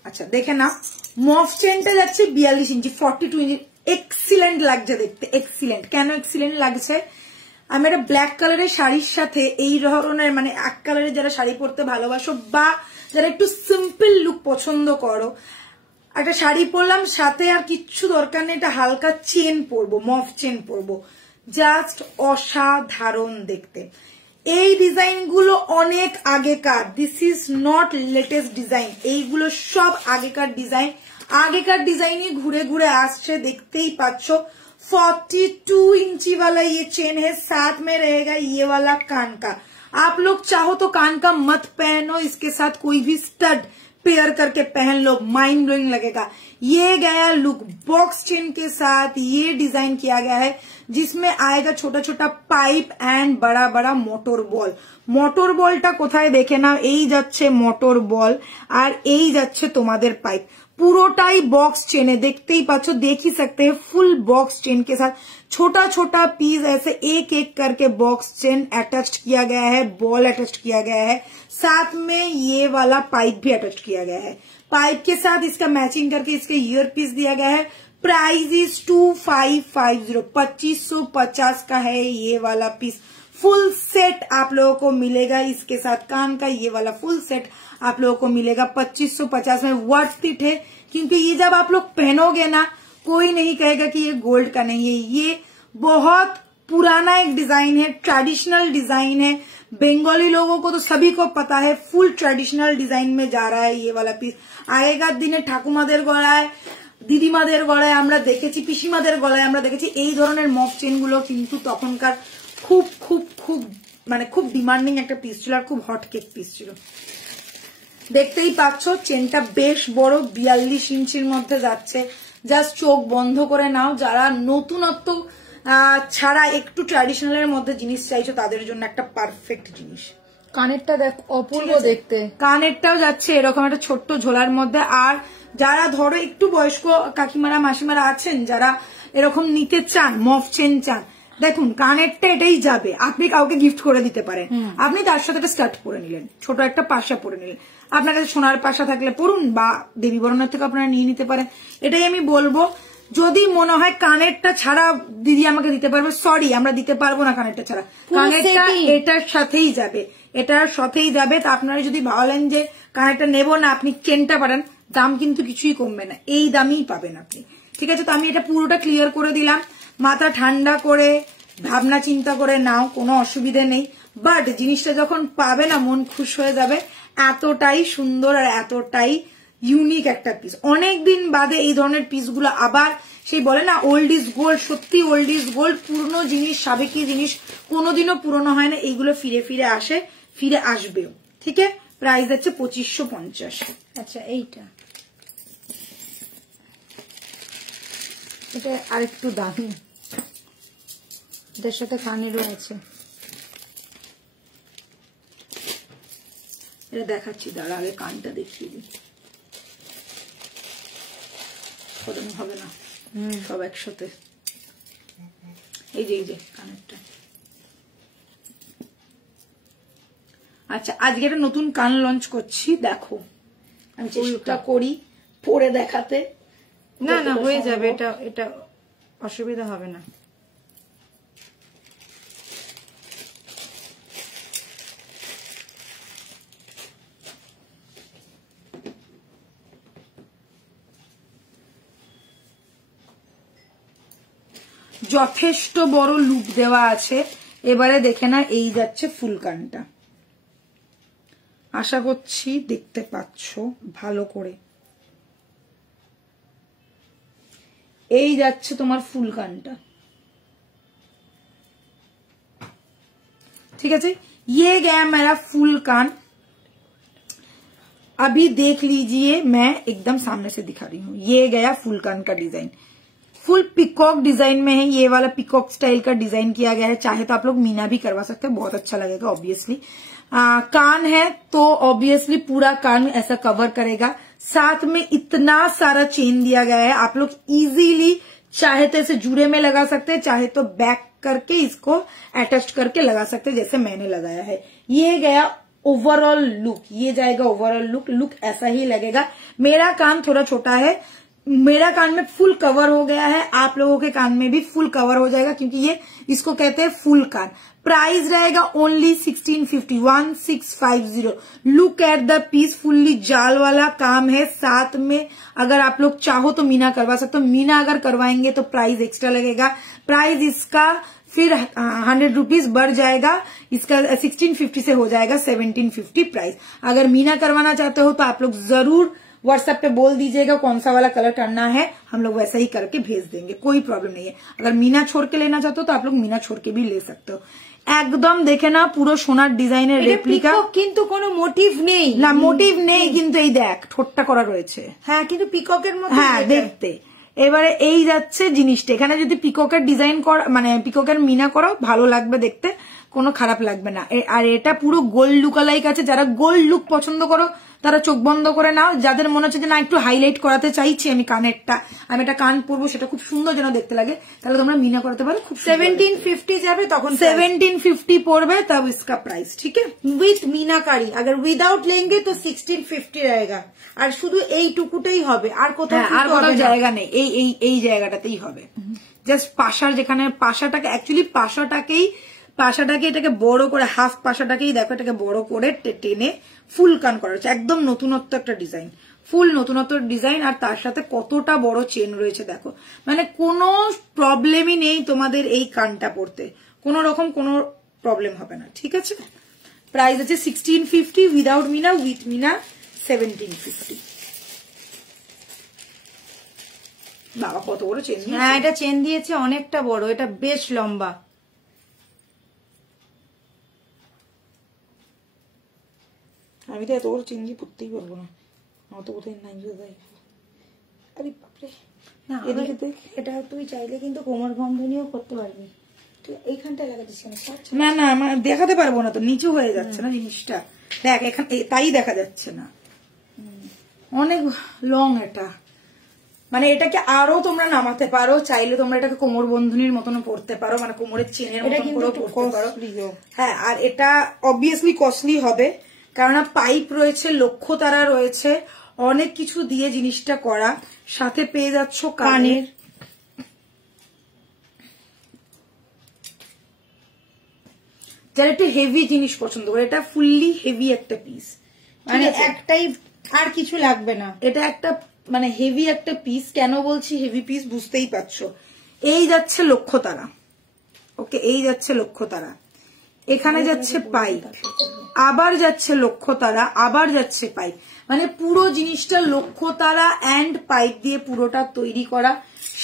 আচ্ছা দেখে না, মফ চেনটা যাচ্ছে 42 ইঞ্চি, 42 ইঞ্চি। এক্সিলেন্ট লাগছে দেখতে, এক্সিলেন্ট। কেন এক্সিলেন্ট লাগছে? আমি একটা ব্ল্যাক কালারের শাড়ির সাথে এই ধরনের মানে এক কালারের যারা শাড়ি পরতে ভালোবাসো বা যারা একটু সিম্পল লুক পছন্দ করো, একটা শাড়ি পরলাম সাথে আর কিচ্ছু দরকার নেই, একটা হালকা চেন পরবো, মফ চেন পরবো, জাস্ট অসাধারণ দেখতে। এই ডিজাইন গুলো অনেক আগেকার, this is not latest design, এইগুলো সব আগেকার ডিজাইন। আগেকার ডিজাইনই ঘুরে ঘুরে আসছে, দেখতেই পাচ্ছ। 42 इंची वाला ये चेन है, साथ में रहेगा ये वाला कान का। आप लोग चाहो तो कान का मत पहनो, इसके साथ कोई भी स्टड पेयर करके पहन लो, माइंड ब्लोइंग लगेगा। ये गया लुक बॉक्स चेन के साथ, ये डिजाइन किया गया है जिसमें आएगा छोटा छोटा पाइप एंड बड़ा बड़ा मोटर बॉल। मोटर बॉलটা কোথায় দেখে নাও, এই যাচ্ছে মোটর বল আর এই যাচ্ছে তোমাদের পাইপ। পুরোটাই बॉक्स चेन है, देखते ही पाचो, देख ही सकते हैं। फुल बॉक्स चेन के साथ छोटा छोटा पीस ऐसे एक एक करके बॉक्स चेन अटैच किया गया है, बॉल अटैच किया गया है, साथ में ये वाला पाइप भी अटैच किया गया है। पाइप के साथ इसका मैचिंग करके इसका ईयर पीस दिया गया है। प्राइस इज 2550, 2550 का है ये वाला पीस। फुल सेट आप लोगों को मिलेगा इसके साथ, कान का ये वाला फुल सेट आप लोगों को मिलेगा 2550 में। वर्थ इट है, क्योंकि ये जब आप लोग पहनोगे ना, कोई नहीं कहेगा कि ये गोल्ड का नहीं है। ये बहुत पुराना एक डिजाइन है, ट्रेडिशनल डिजाइन है। बंगाली लोगों को तो सभी को पता है, फुल ट्रेडिशनल डिजाइन में जा रहा है ये वाला पीस। আগেকার দিনে ঠাকুমাদের গলায়, দিদিমাদের গলায় আমরা দেখেছি, পিসিমাদের গলায় আমরা দেখেছি এই ধরনের মফ চেন গুলো, কিন্তু তখনকার খুব খুব খুব মানে খুব ডিমান্ডিং একটা পিস ছিল আর খুব হট কেক পিস ছিল। দেখতেই পাচ্ছ চেনটা বেশ বড়, 42 ইঞ্চির মধ্যে যাচ্ছে। জাস্ট চোখ বন্ধ করে নাও, যারা নতুনত্ব ছাড়া একটু ট্র্যাডিশনালের মধ্যে জিনিস চাইছো তাদের জন্য একটা পারফেক্ট জিনিস। কানেরটা দেখ, অপূর্ব দেখতে। কানেরটাও যাচ্ছে এরকম একটা ছোট্ট ঝোলার মধ্যে। আর যারা ধরো একটু বয়স্ক কাকিমারা মাসিমারা আছেন, যারা এরকম নিতে চান, মফ চেন চান, দেখুন কানেরটা এটাই যাবে। আপনি কাউকে গিফট করে দিতে পারেন, আপনি তার সাথে একটা স্টার্ট পরে নিলেন, ছোট একটা পাশা পরে নিলেন। আপনার কাছে সোনার পাশা থাকলে পরুন, বা দেবী বরণের থেকে আপনারা নিয়ে নিতে পারেন। এটাই আমি বলবো। যদি মনে হয় কানেরটা ছাড়া দিদি আমাকে দিতে পারবে, সরি আমরা দিতে পারবো না কানেরটা ছাড়া। কানেরটা এটার সাথেই যাবে, এটার সাথেই যাবে। তা আপনারা যদি ভাবলেন যে কানেরটা নেবো না, আপনি চেনটা পারেন, দাম কিন্তু কিছুই কমবে না, এই দামেই পাবেন আপনি। ঠিক আছে, তো আমি এটা পুরোটা ক্লিয়ার করে দিলাম। মাথা ঠান্ডা করে ভাবনা চিন্তা করে নাও, কোনো অসুবিধে নেই। বাট জিনিসটা যখন পাবে না, মন খুশ হয়ে যাবে। এতটাই সুন্দর আর এতটাই ইউনিক একটা পিস। অনেকদিন বাদে এই ধরনের পিসগুলো আবার, সেই বলে না ওল্ড ইজ গোল্ড, সত্যি ওল্ড ইজ গোল্ড। পুরনো জিনিস, সাবেকি জিনিস কোনোদিনও পুরনো হয় না, এইগুলো ফিরে ফিরে আসে, ফিরে আসবেও। ঠিক আছে, প্রাইস আছে 2550। আচ্ছা এইটা, এটা আরেকটু দামি, এটার সাথে কানেরও আছে। এটা দেখাচ্ছি, দাঁড়া আগে কানটা দেখিয়ে দিই। হবে না সব একসাথে। এই যে কানেরটা, আচ্ছা, আজকে একটা নতুন কান লঞ্চ করছি, দেখো আমি চেষ্টা করি পরে দেখাতে। না না হয়ে যাবে, এটা এটা অসুবিধা হবে না। যথেষ্ট বড় লুপ দেওয়া আছে। এবারে দেখে না, এই যাচ্ছে ফুল কানটা, আশা করছি দেখতে পাচ্ছ ভালো করে। এই যাচ্ছে তোমার ফুল কানটা, ठीक है जी। ये गया मेरा फुल कान। अभी देख लीजिए, मैं एकदम सामने से दिखा रही हूँ। ये गया फुल कान का डिजाइन, फुल पिकॉक डिजाइन में है। ये वाला पिकॉक स्टाइल का डिजाइन किया गया है। चाहे तो आप लोग मीना भी करवा सकते हैं, बहुत अच्छा लगेगा ऑब्वियसली। कान है तो ऑब्वियसली पूरा कान ऐसा कवर करेगा। साथ में इतना सारा चेन दिया गया है, आप लोग इजीली चाहे तो इसे जूड़े में लगा सकते हैं, चाहे तो बैक करके इसको अटैच करके लगा सकते हैं, जैसे मैंने लगाया है। ये गया ओवरऑल लुक, ये जाएगा ओवरऑल लुक ऐसा ही लगेगा। मेरा कान थोड़ा छोटा है, मेरा कान में फुल कवर हो गया है, आप लोगों के कान में भी फुल कवर हो जाएगा, क्योंकि ये इसको कहते हैं फुल कान। प्राइस रहेगा only 1650, 1650। Look at the piece, fully जाल वाला काम है। साथ में अगर आप लोग चाहो तो मीना करवा सकते हो, मीना अगर करवाएंगे तो प्राइस एक्स्ट्रा लगेगा। प्राइस इसका फिर 100 रुपीज बढ़ जाएगा, इसका 1650 से हो जाएगा 1750 प्राइस। अगर मीना करवाना चाहते हो तो आप लोग जरूर व्हाट्सएप पे बोल दीजिएगा कौन सा वाला कलर करना है, हम लोग वैसा ही करके भेज देंगे, कोई प्रॉब्लम नहीं है। अगर मीना छोड़ के लेना चाहते हो तो आप लोग मीना छोड़ के भी ले सकते हो। একদম দেখে না পুরো সোনার ডিজাইনের রেপ্লিকা, কিন্তু কোনো মোটিভ নেই। না মোটিভ নেই, কিন্তু এই দেখ ঠোঁটটা করা রয়েছে। হ্যাঁ কিন্তু পিককের মতো, হ্যাঁ দেখতে। এবারে এই যাচ্ছে জিনিসটা, এখানে যদি পিককের ডিজাইন করা মানে পিককের মিনা করো ভালো লাগবে দেখতে, কোনো খারাপ লাগবে না। আর এটা পুরো গোল্ড লুক আলাইক আছে। যারা গোল্ড লুক পছন্দ করো তারা চোখ বন্ধ করে নাও। যাদের মনে হচ্ছে যে না একটু হাইলাইট করাতে চাইছি আমি কানেরটা, আমি একটা কান পরবো সেটা খুব সুন্দর যেন দেখতে লাগে, তাহলে তোমরা মিনা করতে পারো। খুব 1750 যাবে, তখন 1750 পড়বে, তব इसका प्राइस ठीक है। विथ मीनाकारी अगर विदाउट लेंगे तो 1650 रहेगा। আর শুধু এইটুকুটাই হবে, আর কোথাও আর কোনো জায়গা নেই, এই জায়গাটাতেই হবে। জাস্ট পাশার যেখানে পাশাটাকে অ্যাকচুয়ালি পাশাটাকে এটাকে বড় করে, হাফ পাশাটাকেই দেখো এটাকে বড় করে টেনে ফুল কান করা হচ্ছে। একদম নতুনত্ব একটা ডিজাইন, ফুল নতুনত্ব ডিজাইন। আর তার সাথে কতটা বড় চেন রয়েছে দেখো, মানে কোনো প্রবলেমই নেই তোমাদের এই কানটা পড়তে, কোনো রকম কোনো প্রবলেম হবে না, ঠিক আছে। প্রাইস আছে 1650 উইদাউট মিনা, উইথ মিনা 1750। বাবা কত বড় চেন। হ্যাঁ এটা চেন দিয়েছে অনেকটা বড়, এটা বেশ লম্বা। আমি তো এত বড় চেন দিয়ে পড়তেই পারবো না, আমার তো কোথায় নাই। আরে বাপরে, না এদিকে দেখ, এটা তুই চাইলে কিন্তু কোমর বন্ধনীও করতে পারবি। তুই এইখানটা লাগাচ্ছিস না না আমার দেখাতে পারবো না তো, নিচু হয়ে যাচ্ছে না জিনিসটা। দেখ এখানে তাই দেখা যাচ্ছে না, অনেক লং এটা। মানে এটাকে আরো তোমরা নামাতে পারো, চাইলে তোমরা এটাকে কোমর বন্ধনীর মতন পড়তে পারো, মানে কোমরের চেনের মতন করে পড়তে পারো। হ্যাঁ, আর এটা অবভিয়াসলি কস্টলি হবে, কেননা পাইপ রয়েছে, লক্ষ্য তারা রয়েছে, অনেক কিছু দিয়ে জিনিসটা করা। সাথে পেয়ে যাচ্ছ কানের। যারা একটু হেভি জিনিস পছন্দ করে, এটা ফুললি হেভি একটা পিস, মানে একটাই, আর কিছু লাগবে না। এটা একটা মানে হেভি একটা পিস। কেন বলছি হেভি পিস বুঝতেই পারছো। এই যাচ্ছে লক্ষ্য তারা, ওকে, এই যাচ্ছে লক্ষ্য তারা, এখানে যাচ্ছে পাইপ, আবার যাচ্ছে লক্ষ্য তারা, আবার যাচ্ছে পাইপ, মানে পুরো জিনিসটা লক্ষ্য তারা অ্যান্ড পাইপ দিয়ে পুরোটা তৈরি করা।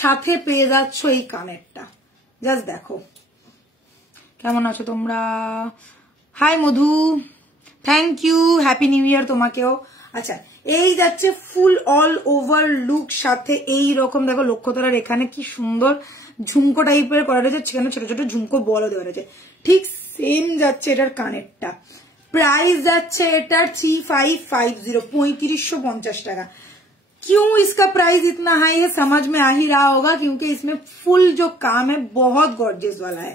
সাথে পেয়ে যাচ্ছ এই কানেরটা। জাস্ট দেখো কেমন আছো তোমরা। Hi Madhu, thank you, happy new year তোমাকেও। আচ্ছা, এই যাচ্ছে ফুল অল ওভার লুক, সাথে এই রকম দেখো লক্ষ্য তারার এখানে কি সুন্দর ঝুমকো টাইপের করা রয়েছে, সেখানে ছোট ছোট ঝুমকো বলও দেওয়া রয়েছে। ঠিক সেম যাচ্ছে এটার কানেরটা। प्राइस যাচ্ছে এটার 3550, 3550 টাকা। क्यों इसका प्राइस इतना हाई है समझ में आ ही रहा होगा, क्योंकि इसमें फुल जो काम है बहुत गॉर्जियस वाला है।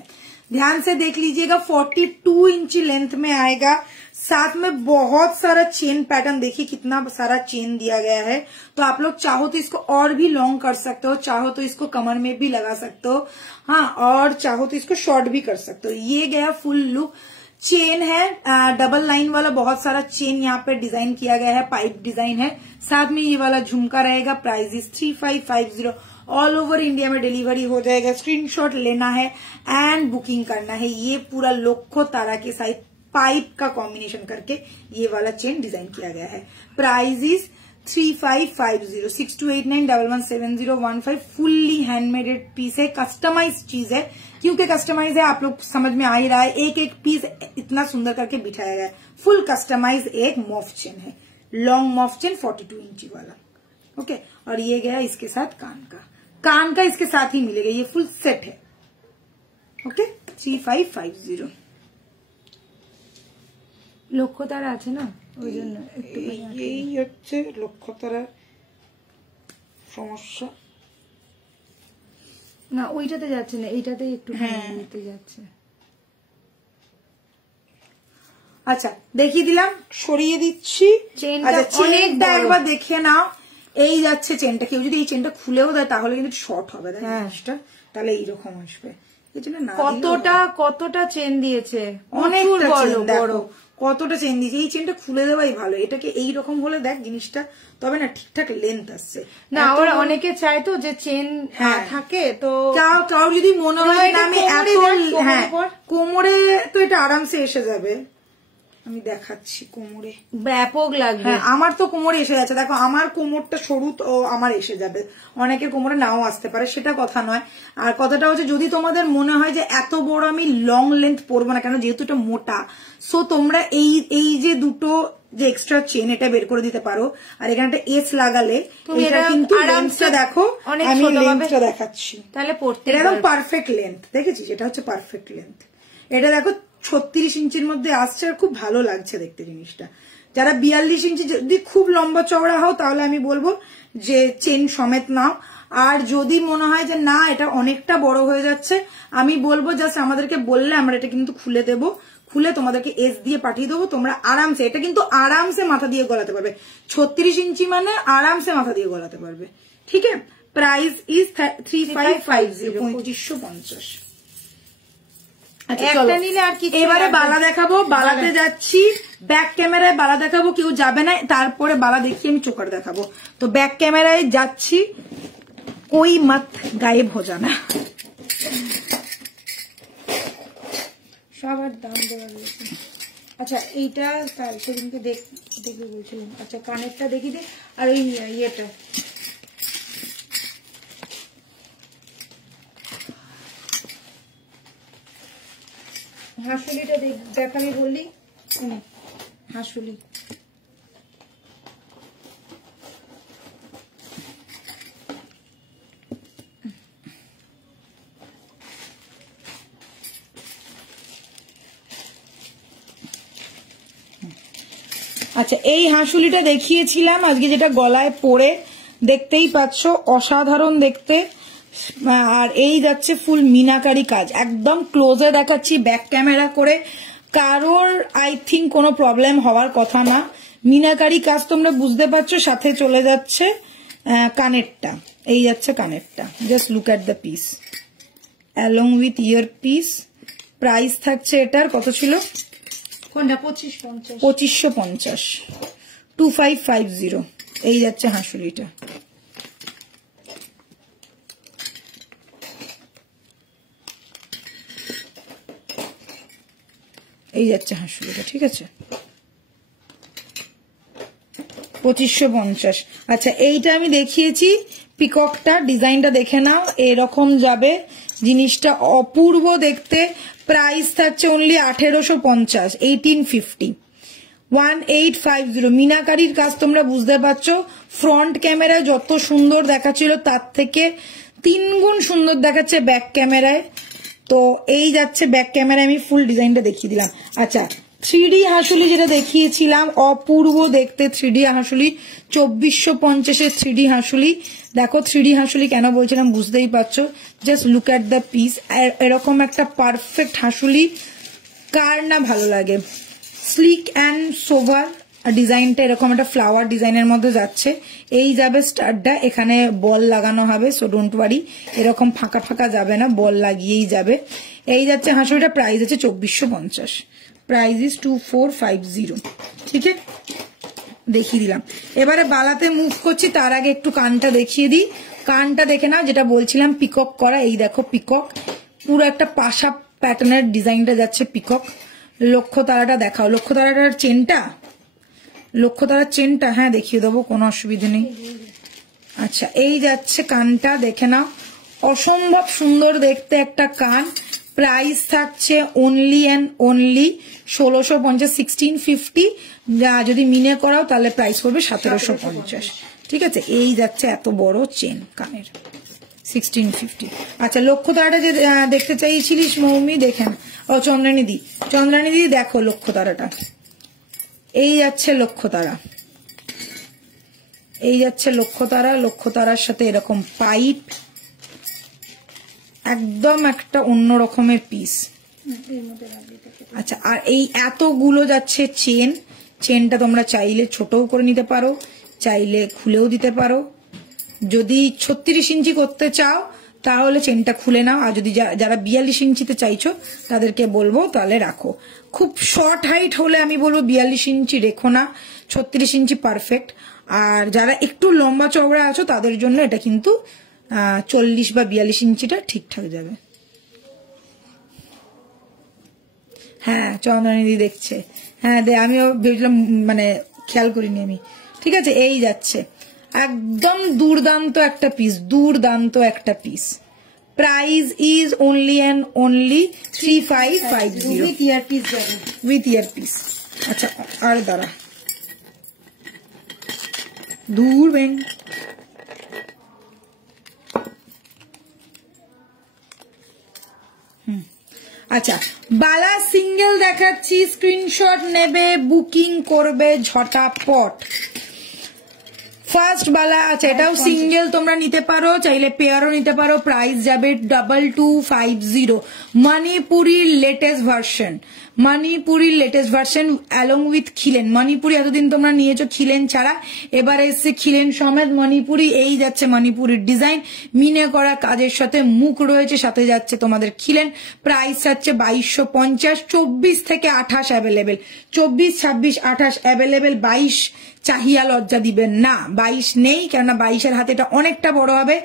ध्यान से देख लीजिएगा, 42 इंची लेंथ में आएगा। साथ में बहुत सारा चेन पैटर्न, देखिए कितना सारा चेन दिया गया है। तो आप लोग चाहो तो इसको और भी लॉन्ग कर सकते हो, चाहो तो इसको कमर में भी लगा सकते हो, हाँ, और चाहो तो इसको शॉर्ट भी कर सकते हो। ये गया फुल लुक। चेन है डबल लाइन वाला, बहुत सारा चेन यहाँ पे डिजाइन किया गया है, पाइप डिजाइन है। साथ में ये वाला झुमका रहेगा। Price is 3550। All over India में डिलीवरी हो जाएगा। स्क्रीनशॉट लेना है एंड बुकिंग करना है। ये पूरा लोखो तारा के साथ पाइप का कॉम्बिनेशन करके ये वाला चेन डिजाइन किया गया है। Price is 3550। 6289117015। फुल्ली हैंडमेडेड पीस है, कस्टमाइज चीज है। क्योंकि कस्टमाइज है, आप लोग समझ में आ ही रहा है, एक एक पीस इतना सुंदर करके बिठाया गया है। फुल कस्टमाइज एक मॉफ चेन है, लॉन्ग मॉफ चेन 42 इंची वाला। ओके, और ये गया इसके साथ कान का इसके साथ ही मिलेगा, ये फुल सेट है। ओके, 3550। লক্ষ্যতারা আছে না, ওই জন্য এই হচ্ছে লক্ষ্যতারার সমস্যা। না ওইটাতে যাচ্ছে না, এইটাতে একটু নিতে যাচ্ছে। আচ্ছা, দেখিয়ে দিলাম, সরিয়ে দিচ্ছি। চেনটা চেনটা একবার দেখে নাও। এই যাচ্ছে চেনটা, কেউ যদি এই চেনটা খুলেও দেয় তাহলে কিন্তু শর্ট হবে, তাহলে এইরকম আসবে। কতটা চেন দিয়েছে, অনেকটা চেন, দেখো কতটা চেন দিয়েছে। এই চেনটা খুলে দেওয়াই ভালো, এটাকে এইরকম হলে দেখ জিনিসটা, তবে না ঠিকঠাক লেন্থ আসছে না। আবার অনেকে চায় তো যে চেন থাকে, তো কাউ যদি মনে হয় না আমি এত, হ্যাঁ কোমরে তো এটা আরামসে এসে যাবে। আমি দেখাচ্ছি কোমরে ব্যাপক লাগবে। আমার তো কোমরে এসে যাচ্ছে, দেখো আমার কোমরটা সরু, তো আমার এসে যাবে। অনেকের কোমরে নাও আসতে পারে, সেটা কথা নয়। আর কথাটা হচ্ছে, যদি তোমাদের মনে হয় যে এত বড় আমি লং লেন্থ পরবো না, কেন যেহেতু এটা মোটা, সো তোমরা এই যে দুটো যে এক্সট্রা চেন, এটা বের করে দিতে পারো। আর এখানে একটা এস লাগালে এটা কিন্তু লেন্থটা দেখো, আমি লেন্থটা দেখাচ্ছি, তাহলে পড়তে একদম পারফেক্ট লেন্থ। দেখেছিস, এটা হচ্ছে পারফেক্ট লেন্থ। এটা দেখো 36 ইঞ্চির মধ্যে আসছে, আর খুব ভালো লাগছে দেখতে জিনিসটা। যারা 42 ইঞ্চি যদি খুব লম্বা চওড়া হও, তাহলে আমি বলবো যে চেন সমেত নাও। আর যদি মনে হয় যে না এটা অনেকটা বড় হয়ে যাচ্ছে, আমি বলবো জাস্ট আমাদেরকে বললে আমরা এটা কিন্তু খুলে দেবো, খুলে তোমাদেরকে এস দিয়ে পাঠিয়ে দেবো। তোমরা আরামসে, এটা কিন্তু আরামসে মাথা দিয়ে গলাতে পারবে। 36 ইঞ্চি মানে আরামসে মাথা দিয়ে গলাতে পারবে। ঠিক আছে, প্রাইস ইজ 3550, 2550। এবারে বালা দেখাবো, বালাতে যাচ্ছি। ব্যাক ক্যামেরায় বালা দেখাবো, কেউ যাবে না, তারপরে বালা দেখিয়ে আমি চোকার দেখাবো। তো ব্যাক ক্যামেরায় যাচ্ছি, কোই মত গায়েব হো জানা। সবার দাম দেওয়া রয়েছে। আচ্ছা, এইটা সেদিনকে দেখবে বলছিলাম। আচ্ছা, কানেরটা দেখি দে, আর ওই ইয়েটা হাঁসুলিটা দেখাবি বললি, হাঁসুলি। আচ্ছা, এই হাঁসুলিটা দেখিয়েছিলাম আজকে, যেটা গলায় পরে দেখতেই পাচ্ছ, অসাধারণ দেখতে। আর এই যাচ্ছে ফুল মিনাকারি কাজ, একদম ক্লোজে দেখাচ্ছি ব্যাক ক্যামেরা করে, কারোর আই থিঙ্ক কোনো প্রবলেম হওয়ার কথা না। মিনাকারি কাজ তোমরা বুঝতে পারছো। সাথে চলে যাচ্ছে কানেরটা, এই যাচ্ছে কানেরটা। Just look at the piece along with year piece. Price থাকছে এটার কত ছিল, 2550, 2550। এই যাচ্ছে হাঁসুলিটা। এই যাচ্ছে হাঁসুলিটা, ঠিক আছে, 2550। আচ্ছা, এইটা আমি দেখিয়েছি পিককটা, ডিজাইনটা দেখে নাও, এরকম যাবে জিনিসটা, অপূর্ব দেখতে। প্রাইস থাকছে অনলি 1850, 1850, 1850। মিনাকারির কাজ তোমরা বুঝতে পারছো, ফ্রন্ট ক্যামেরায় যত সুন্দর দেখাচ্ছিল তার থেকে 3 গুণ সুন্দর দেখাচ্ছে ব্যাক ক্যামেরায়। তো এই যাচ্ছে ব্যাক ক্যামেরায়, আমি ফুল ডিজাইনটা দেখিয়ে দিলাম। আচ্ছা, 3D হাসুলি যেটা দেখিয়েছিলাম অপূর্ব দেখতে 3D হাসুলি 2450 3D হাসুলি। দেখো 3D হাসুলি কেন বলছিলাম বুঝতেই পারছো, just look at the piece. এরকম একটা পারফেক্ট হাসুলি কার না ভালো লাগে। স্লিক অ্যান্ড সোভার ডিজাইনটা এরকম একটা ফ্লাওয়ার ডিজাইনের মধ্যে যাচ্ছে। এই যাবে স্টারটা, এখানে বল লাগানো হবে, সো ডোন্ট ওয়ারি, এরকম ফাঁকা ফাঁকা যাবে না, বল লাগিয়েই যাবে। এই যাচ্ছে হাসুলিটা, প্রাইস আছে 2450, প্রাইস ইজ 2450। ঠিক আছে, দেখিয়ে দিলাম। এবারে বালাতে মুভ করছি, তার আগে একটু কানটা দেখিয়ে দিই। কানটা দেখে নাও, যেটা বলছিলাম পিকক করা, এই দেখো পিকক, পুরো একটা পাশা প্যাটার্নের ডিজাইনটা যাচ্ছে পিকক। লক্ষ্য তারাটা দেখাও, লক্ষ্য তারাটার চেনটা, লক্ষ্য তারার চেনটা হ্যাঁ দেখিয়ে দেবো, কোনো অসুবিধা নেই। আচ্ছা, এই যাচ্ছে কানটা, দেখে নাও, অসম্ভব সুন্দর দেখতে একটা কান। প্রাইস থাকছে অনলি অ্যান্ড অনলি 1650, 1650। যদি মিনে করাও তাহলে প্রাইস পড়বে 1750। ঠিক আছে, এই যাচ্ছে এত বড় চেন কানের, 1650। আচ্ছা, লক্ষ্য তারাটা যে দেখতে চাইছিলিস মৌমি, দেখেন। ও চন্দ্রানী দি দেখো লক্ষ্য তারাটা, এই যাচ্ছে লক্ষ্য তারা, এই যাচ্ছে লক্ষ্য তারা। লক্ষ্য তারার সাথে এরকম পাইপ, একদম একটা অন্য রকমের পিস। আচ্ছা, আর এই এতগুলো যাচ্ছে চেন। চেনটা তোমরা চাইলে ছোটও করে নিতে পারো, চাইলে খুলেও দিতে পারো। যদি 36 ইঞ্চি করতে চাও তাহলে চেনটা খুলে নাও, আর যদি যারা 42 ইঞ্চিতে চাইছো তাদেরকে বলবো তাহলে রাখো। খুব শর্ট হাইট হলে আমি বলবো 42 ইঞ্চি রেখো না, 36 ইঞ্চি পারফেক্ট। আর যারা একটু লম্বা চওড়া আছো তাদের জন্য এটা কিন্তু 40 বা 42 ইঞ্চিটা ঠিকঠাক যাবে। হ্যাঁ, চন্দ্রানিধি দেখছে, হ্যাঁ আমিও ভেবেছিলাম, মানে খেয়াল করিনি আমি। ঠিক আছে, এই যাচ্ছে একদম দুর্দান্ত একটা পিস, দুর্দান্ত একটা piece. Price is only and only 3550 with year piece যাবে, উইথ ইয়ার পিস। আচ্ছা, আর দাঁড়া, দূর ব্যাং, আচ্ছা বালা সিঙ্গেল দেখাচ্ছি, স্ক্রিনশট নেবে, বুকিং করবে ঝটাপট। ফার্স্ট বালা, আচ্ছা এটাও সিঙ্গেল তোমরা নিতে পারো, চাইলে পেয়ারও নিতে পারো। প্রাইস যাবে 2250। মণিপুরির লেটেস্ট ভার্সন, মণিপুরির লেটেস্ট ভার্সন অ্যালং উইথ খিলেন। মণিপুরি এতদিন তোমরা নিয়েছো খিলেন ছাড়া, এবার এসছে খিলেন সমেত মণিপুরি। এই যাচ্ছে মণিপুরির ডিজাইন, মিনে করা কাজের সাথে মুখ রয়েছে, সাথে যাচ্ছে তোমাদের খিলেন। প্রাইস যাচ্ছে 2250। 24 থেকে 28 অ্যাভেলেবেল, 24, 26, 28 অ্যাভেলেবেল। 22 চাহিয়া লজ্জা দিবেন না, 22 নেই, কেননা 22-এর হাতে এটা অনেকটা বড় হবে।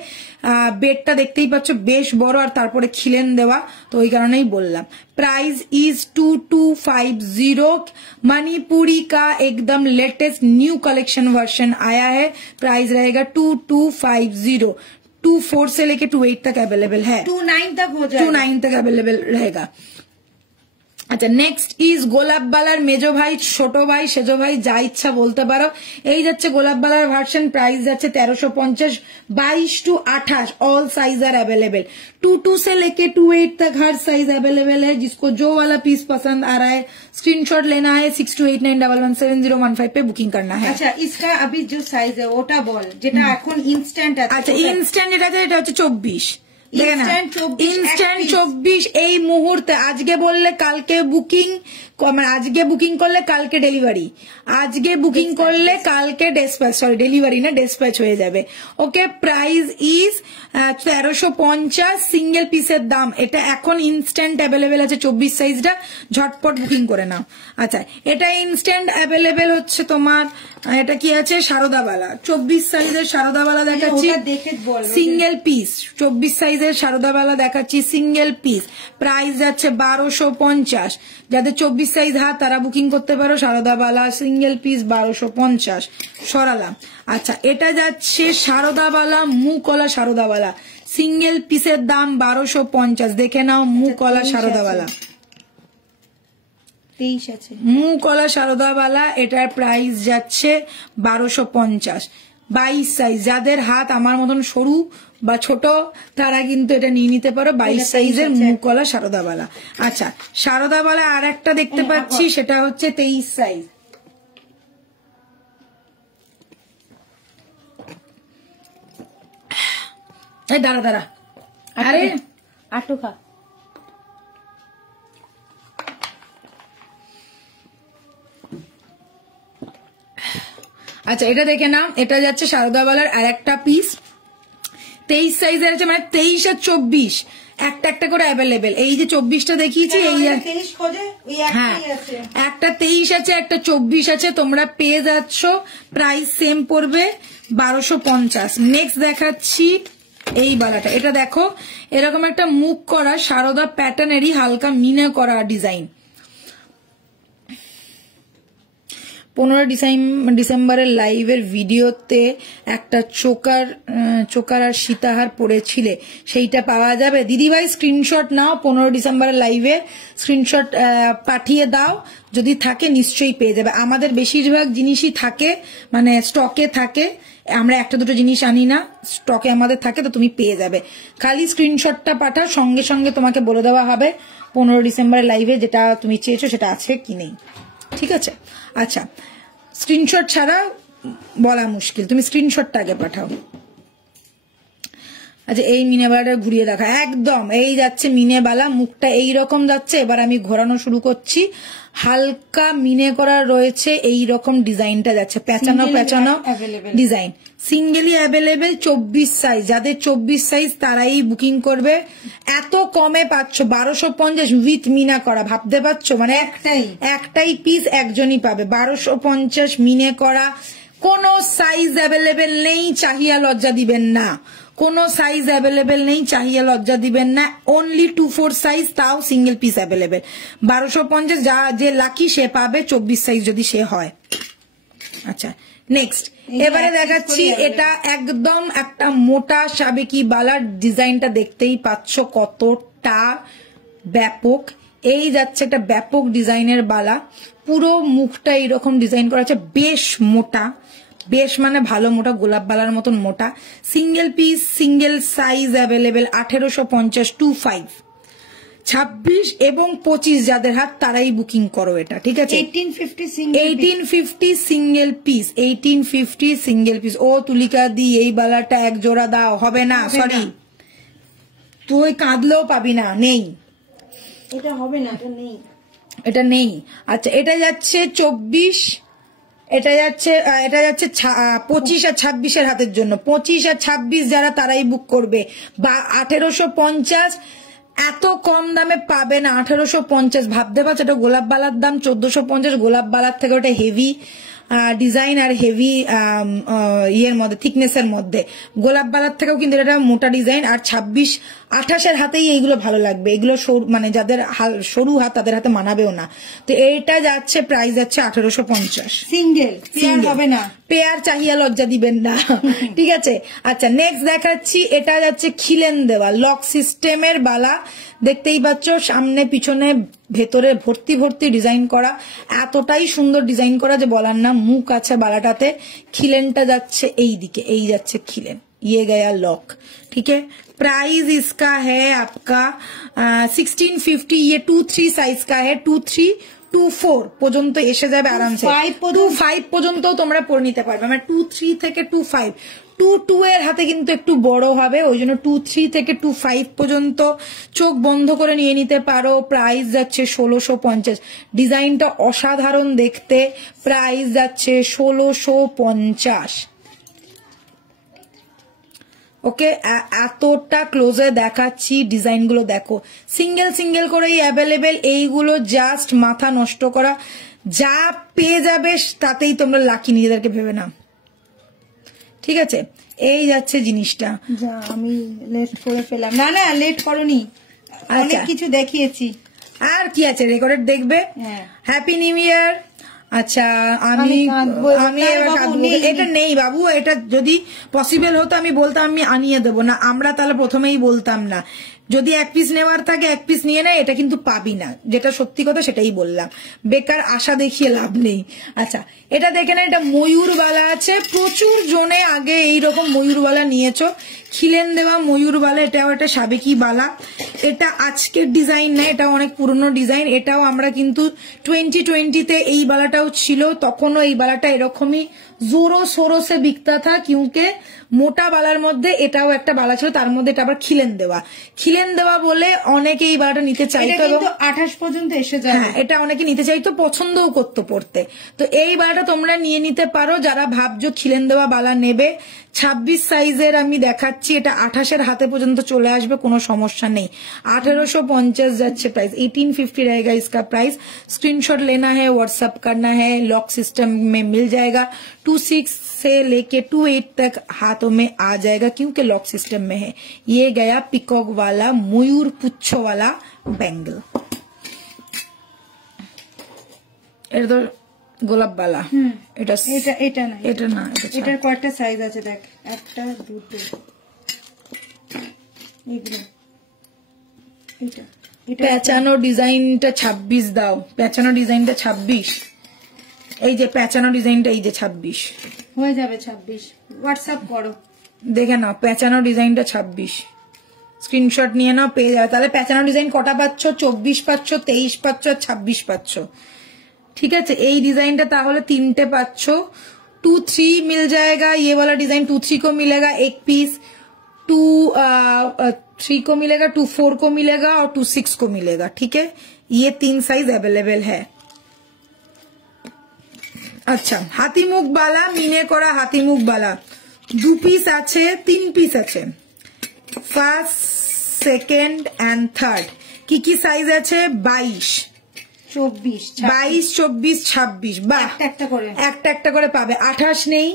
বেডটা দেখতেই পাচ্ছ বেশ বড়, আর তারপরে খিলেন দেওয়া, তো ওই কারণেই বললাম। Price is 2250। मणिपुरी का एकदम लेटेस्ट न्यू कलेक्शन वर्जन आया है, प्राइस रहेगा 2250। 24 से लेके 28 तक अवेलेबल है, 29 तक हो जाएगा, 29 तक अवेलेबल रहेगा। আচ্ছা, নেক্সট ইজ গোলাপ বালার মেজো ভাই, ছোট ভাই, সেজো ভাই, যা ইচ্ছা বলতে পারো। এই যাচ্ছে গোলাপ বালার ভার্সন, প্রাইস যাচ্ছে 1350। 22 to 28 all size are available. 22 से लेके 28 तक हर साइज अवेलेबल है। जिसको जो वाला पीस पसंद आ रहा है स्क्रीनशॉट लेना है, 6289117015 पे बुकिंग करना है। अच्छा, इसका अभी जो साइज है ওটা বল, যেটা এখন ইনস্ট্যান্ট আছে। আচ্ছা, ইনস্ট্যান্ট এটা হচ্ছে 24, ইনস্ট্যান্ট 24 এই মুহূর্তে। আজকে বললে কালকে বুকিং, আজকে বুকিং করলে কালকে ডেলিভারি, আজকে বুকিং করলে কালকে ডেসপ্যাচ, সরি ডেলিভারি না ডেসপ্যাচ হয়ে যাবে। ওকে, প্রাইস ইজ 1350। সিঙ্গেল পিসের দাম এটা এখন ইনস্ট্যান্ট অ্যাভেলেবেল আছে 24 সাইজটা, ঝটপট বুকিং করে নাও। আচ্ছা, এটা ইনস্ট্যান্ট অ্যাভেলেবেল হচ্ছে তোমার, এটা কি আছে সারদাবালা, 24 সাইজের সারদাবালা দেখাচ্ছি, সিঙ্গেল পিস 24 সাইজের সারদাবালা দেখাচ্ছি, সিঙ্গেল পিস। প্রাইস যাচ্ছে 1250। যাদের 24 সাইজ হাত তারা বুকিং করতে পারো। সারদাবালা সিঙ্গেল পিস 1250 সরালাম। আচ্ছা, এটা যাচ্ছে সারদাবালা মুকলা সারদাবালা, সিঙ্গেল পিসের দাম 1250। দেখে নাও মুকলা সারদাবালা, 23 আছে মুকলা সারদাবালা, এটার প্রাইস যাচ্ছে 1250। 22 সাইজ, যাদের হাত আমার মতন সরু বা ছোট তারা কিন্তু এটা নিয়ে নিতে পারো। 22 সাইজের মুখওয়ালা সারদাবালা। আচ্ছা, সারদাবালা আর একটা দেখতে পাচ্ছি, সেটা হচ্ছে 23 সাইজ। এই দাঁড়া, আরে আটু খা। আচ্ছা, এটা দেখে নাও, এটা যাচ্ছে সারদাবালার আর একটা পিস 23 সাইজের আছে, মানে 23 আর 24 একটা একটা করে অ্যাভেলেবেল। এই যে 24টা দেখিয়েছি, এই হ্যাঁ একটা 23 আছে, একটা 24 আছে, তোমরা পেয়ে যাচ্ছ। প্রাইস সেম পড়বে 1250। নেক্সট দেখাচ্ছি এই বালাটা। এটা দেখো, এরকম একটা মুখ করা সারদা প্যাটার্নেরই হালকা মিনা করা ডিজাইন। 15 ডিসেম্বরের লাইভের ভিডিওতে একটা চোকার আর সীতাহার পড়েছিলে, সেইটা পাওয়া যাবে? দিদিভাই স্ক্রিনশট নাও, 15 ডিসেম্বরের লাইভে স্ক্রিনশট পাঠিয়ে দাও, যদি থাকে নিশ্চয়ই পেয়ে যাবে। আমাদের বেশিরভাগ জিনিসই থাকে, মানে স্টকে থাকে, আমরা একটা দুটো জিনিস আনি না, স্টকে আমাদের থাকে, তো তুমি পেয়ে যাবে। খালি স্ক্রিনশটটা পাঠাও, সঙ্গে সঙ্গে তোমাকে বলে দেওয়া হবে 15 ডিসেম্বরের লাইভে যেটা তুমি চেয়েছো সেটা আছে কি নেই। ঠিক আছে? আচ্ছা, স্ক্রিনশট ছাড়া বলা মুশকিল, তুমি স্ক্রিনশটটা আগে পাঠাও। আচ্ছা, এই মিনেবালাটা ঘুরিয়ে দেখা, একদম এই যাচ্ছে মিনেবালা, মুখটা এই রকম যাচ্ছে। এবার আমি ঘোরানো শুরু করছি। হালকা মিনে করা রয়েছে, এই রকম ডিজাইনটা যাচ্ছে, পেঁচানো ডিজাইন। Singly available 24 size. যাদের 24 সাইজ তারাই বুকিং করবে। এত কমে পাচ্ছ 1250 উইথ মিনা করা, ভাবতে পারছো? মানে একটাই পিস একজনই পাবে, 1250 মিনে করা। কোনো সাইজ অ্যাভেলেবেল নেই, চাহিয়া লজ্জা দিবেন না। কোনো সাইজ অ্যাভেলেবেল নেই, চাহিয়া লজ্জা দিবেন না। অনলি 24 সাইজ, তাও সিঙ্গেল পিস অ্যাভেলেবেল। 1250, যা যে লাকি সে পাবে 24 সাইজ যদি সে হয়। আচ্ছা, নেক্সট এবারে দেখাচ্ছি, এটা একদম একটা মোটা সাবেকি বালার। ডিজাইনটা দেখতেই পাচ্ছ কতটা ব্যাপক। এই যাচ্ছে একটা ব্যাপক ডিজাইনের বালা, পুরো মুখটা এইরকম ডিজাইন করা আছে, বেশ মোটা, বেশ মানে ভালো মোটা, গোলাপ বালার মতন মোটা। Single piece single size available 1850 25 26 এবং 25 যাদের হাত তারাই বুকিং করো এটা। ঠিক আছে? 1850 সিঙ্গেল পিস, 1850 সিঙ্গেল পিস। ও তুলিকা দি, এই বালাটা এক জোড়া দাও। হবে না, সরি, তুই কাঁদলেও পাবি না, নেই, এটা হবে না, এটা নেই। আচ্ছা, এটা যাচ্ছে 24, এটা যাচ্ছে 25 আর 26 হাতের জন্য। 25 আর 26 যারা তারাই বুক করবে। বা 1850, এত কম দামে পাবে না 1850। ভাবতে পারছো, এটা গোলাপ বালার দাম 1450। গোলাপ বালার থেকে ওটা হেভি ডিজাইন আর হেভি ইয়ের মধ্যে, থিকনেসের মধ্যে। গোলাপ বালার থেকেও কিন্তু এটা মোটা ডিজাইন। আর 26-28 হাতেই এইগুলো ভালো লাগবে। এগুলো মানে যাদের সরু হাত তাদের হাতে মানাবেও না। তো এইটা যাচ্ছে, প্রাইস যাচ্ছে 1850। সিঙ্গেল হবে না, পেয়ার চাহিয়া লজ্জা দিবেন না। ঠিক আছে? আচ্ছা, নেক্সট দেখাচ্ছি, এটা যাচ্ছে খিলেন দেওয়া লক সিস্টেমের বালা। দেখতেই পাচ্ছ, সামনে পিছনে ভেতরে ভর্তি ভর্তি ডিজাইন করা, এতটাই সুন্দর ডিজাইন করা যে বলার না। মুখ আছে বালাটাতে, খিলেনটা যাচ্ছে এই দিকে, এই যাচ্ছে খিলেন, ये गया लॉक। ठीक है? प्राइस इसका है आपका 1650। ये 2-3 साइज का है, 2-3-2-4 পর্যন্ত এসে যাবে আরামসে। 2-5 পর্যন্ত তোমরা পরে নিতে পারবে, মানে 2-3 থেকে 2-5। 2-2 এর হাতে কিন্তু একটু বড় হবে, ওই জন্য 2-3 থেকে 2-5 পর্যন্ত চোখ বন্ধ করে নিয়ে নিতে পারো। প্রাইস যাচ্ছে 1650। ডিজাইনটা অসাধারণ দেখতে। প্রাইস যাচ্ছে 1650। ওকে, এতটা ক্লোজে দেখাচ্ছি, ডিজাইনগুলো দেখো, সিঙ্গেল সিঙ্গেল করেই অ্যাভেলেবেল। এইগুলো জাস্ট মাথা নষ্ট করা, যা পেয়ে যাবে তাতেই তোমরা লাকি, নিজেদেরকে ভেবে না। ঠিক আছে? এই যাচ্ছে জিনিসটা। যা আমি লেট করে ফেলাম। না না, লেট করনি, অনেক কিছু দেখিয়েছি। আর কি আছে, রেকর্ডেড দেখবে। Happy new year. আচ্ছা, আমি এটা নেই বাবু, এটা যদি পসিবল হতো আমি বলতাম আমি আনিয়ে দেবো না, আমরা তাহলে প্রথমেই বলতাম না। যদি এক পিস নেওয়ার থাকে এক পিস নিয়ে নেয়, এটা কিন্তু পাবি না, যেটা সত্যি কথা সেটাই বললাম, বেকার আশা দেখিয়ে লাভ নেই। আচ্ছা এটা দেখে না, এটা ময়ূরবালা আছে, প্রচুর জনে আগে এইরকম ময়ূরবালা নিয়েছো, খিলেন দেওয়া ময়ূরবালা, এটাও একটা সাবেকি বালা। এটা আজকের ডিজাইন না, এটা অনেক পুরনো ডিজাইন, এটাও আমরা কিন্তু 2020-তে এই বালাটাও ছিল, তখনও এই বালাটা এরকমই জোরো সোরো সে বিকতা থা, কিউকে মোটা বালার মধ্যে এটাও একটা বালা ছিল, তার মধ্যে এটা আবার খিলেন দেওয়া বলে অনেকে এই বালাটা নিতে চাইতো, 28 পর্যন্ত এসে যায়। হ্যাঁ এটা অনেকে নিতে চাইতো, পছন্দও করতো পড়তে। তো এই বালাটা তোমরা নিয়ে নিতে পারো যারা ভাবছো খিলেন দেওয়া বালা নেবে। 26 সাইজের আমি দেখাচ্ছি, এটা 28-এর হাতে পর্যন্ত চলে আসবে, কোনো সমস্যা নেই। 1850 যাচ্ছে প্রাইস, 1850 रहेगा इसका प्राइस। स्क्रीनशॉट लेना है, व्हाट्सएप करना है, लॉक सिस्टम में मिल जाएगा। 26 से लेके 28 तक हाथों में आ जाएगा, क्योंकि लॉक सिस्टम में है। ये गया पिकॉक वाला मयूर पुच्छो वाला बैंगल। এটা তো গোলাপ বালা, এটা না, এটার কয়টা সাইজ আছে দেখ, একটা দুটো, পেঁচানো ডিজাইনটা 26 দাও, পেঁচানো ডিজাইনটা 26, এই যে পেঁচানো ডিজাইনটা এই যে 26 হয়ে যাবে। 26 হোয়াটসঅ্যাপ করো, দেখে নাও পেঁচানো ডিজাইনটা 26, স্ক্রিনশট নিয়ে নাও, পেয়ে যাবে। তাহলে পেঁচানো ডিজাইন কটা পাচ্ছ? 24 পাচ্ছ, 23 পাচ্ছ, 26 পাচ্ছ। ठीक है, यही डिजाइन ताहले 3टे पाচ্ছো। 2-3 मिल जाएगा, ये वाला डिजाइन 2-3 को मिलेगा एक पीस, 2-3 को मिलेगा, 2-4 को मिलेगा और 2-6 को मिलेगा। ठीक है, ये 3 साइज अवेलेबल है। अच्छा हाथीमुख बाला, मिने करा हाथीमुख बाला 2 पीस आछे, 3 पीस आछे, फार्स्ट सेकेंड एंड थर्ड। की साइज आछे? 22, 24, 24, 26, বাহ একটা একটা করে পাবে। 28 নেই,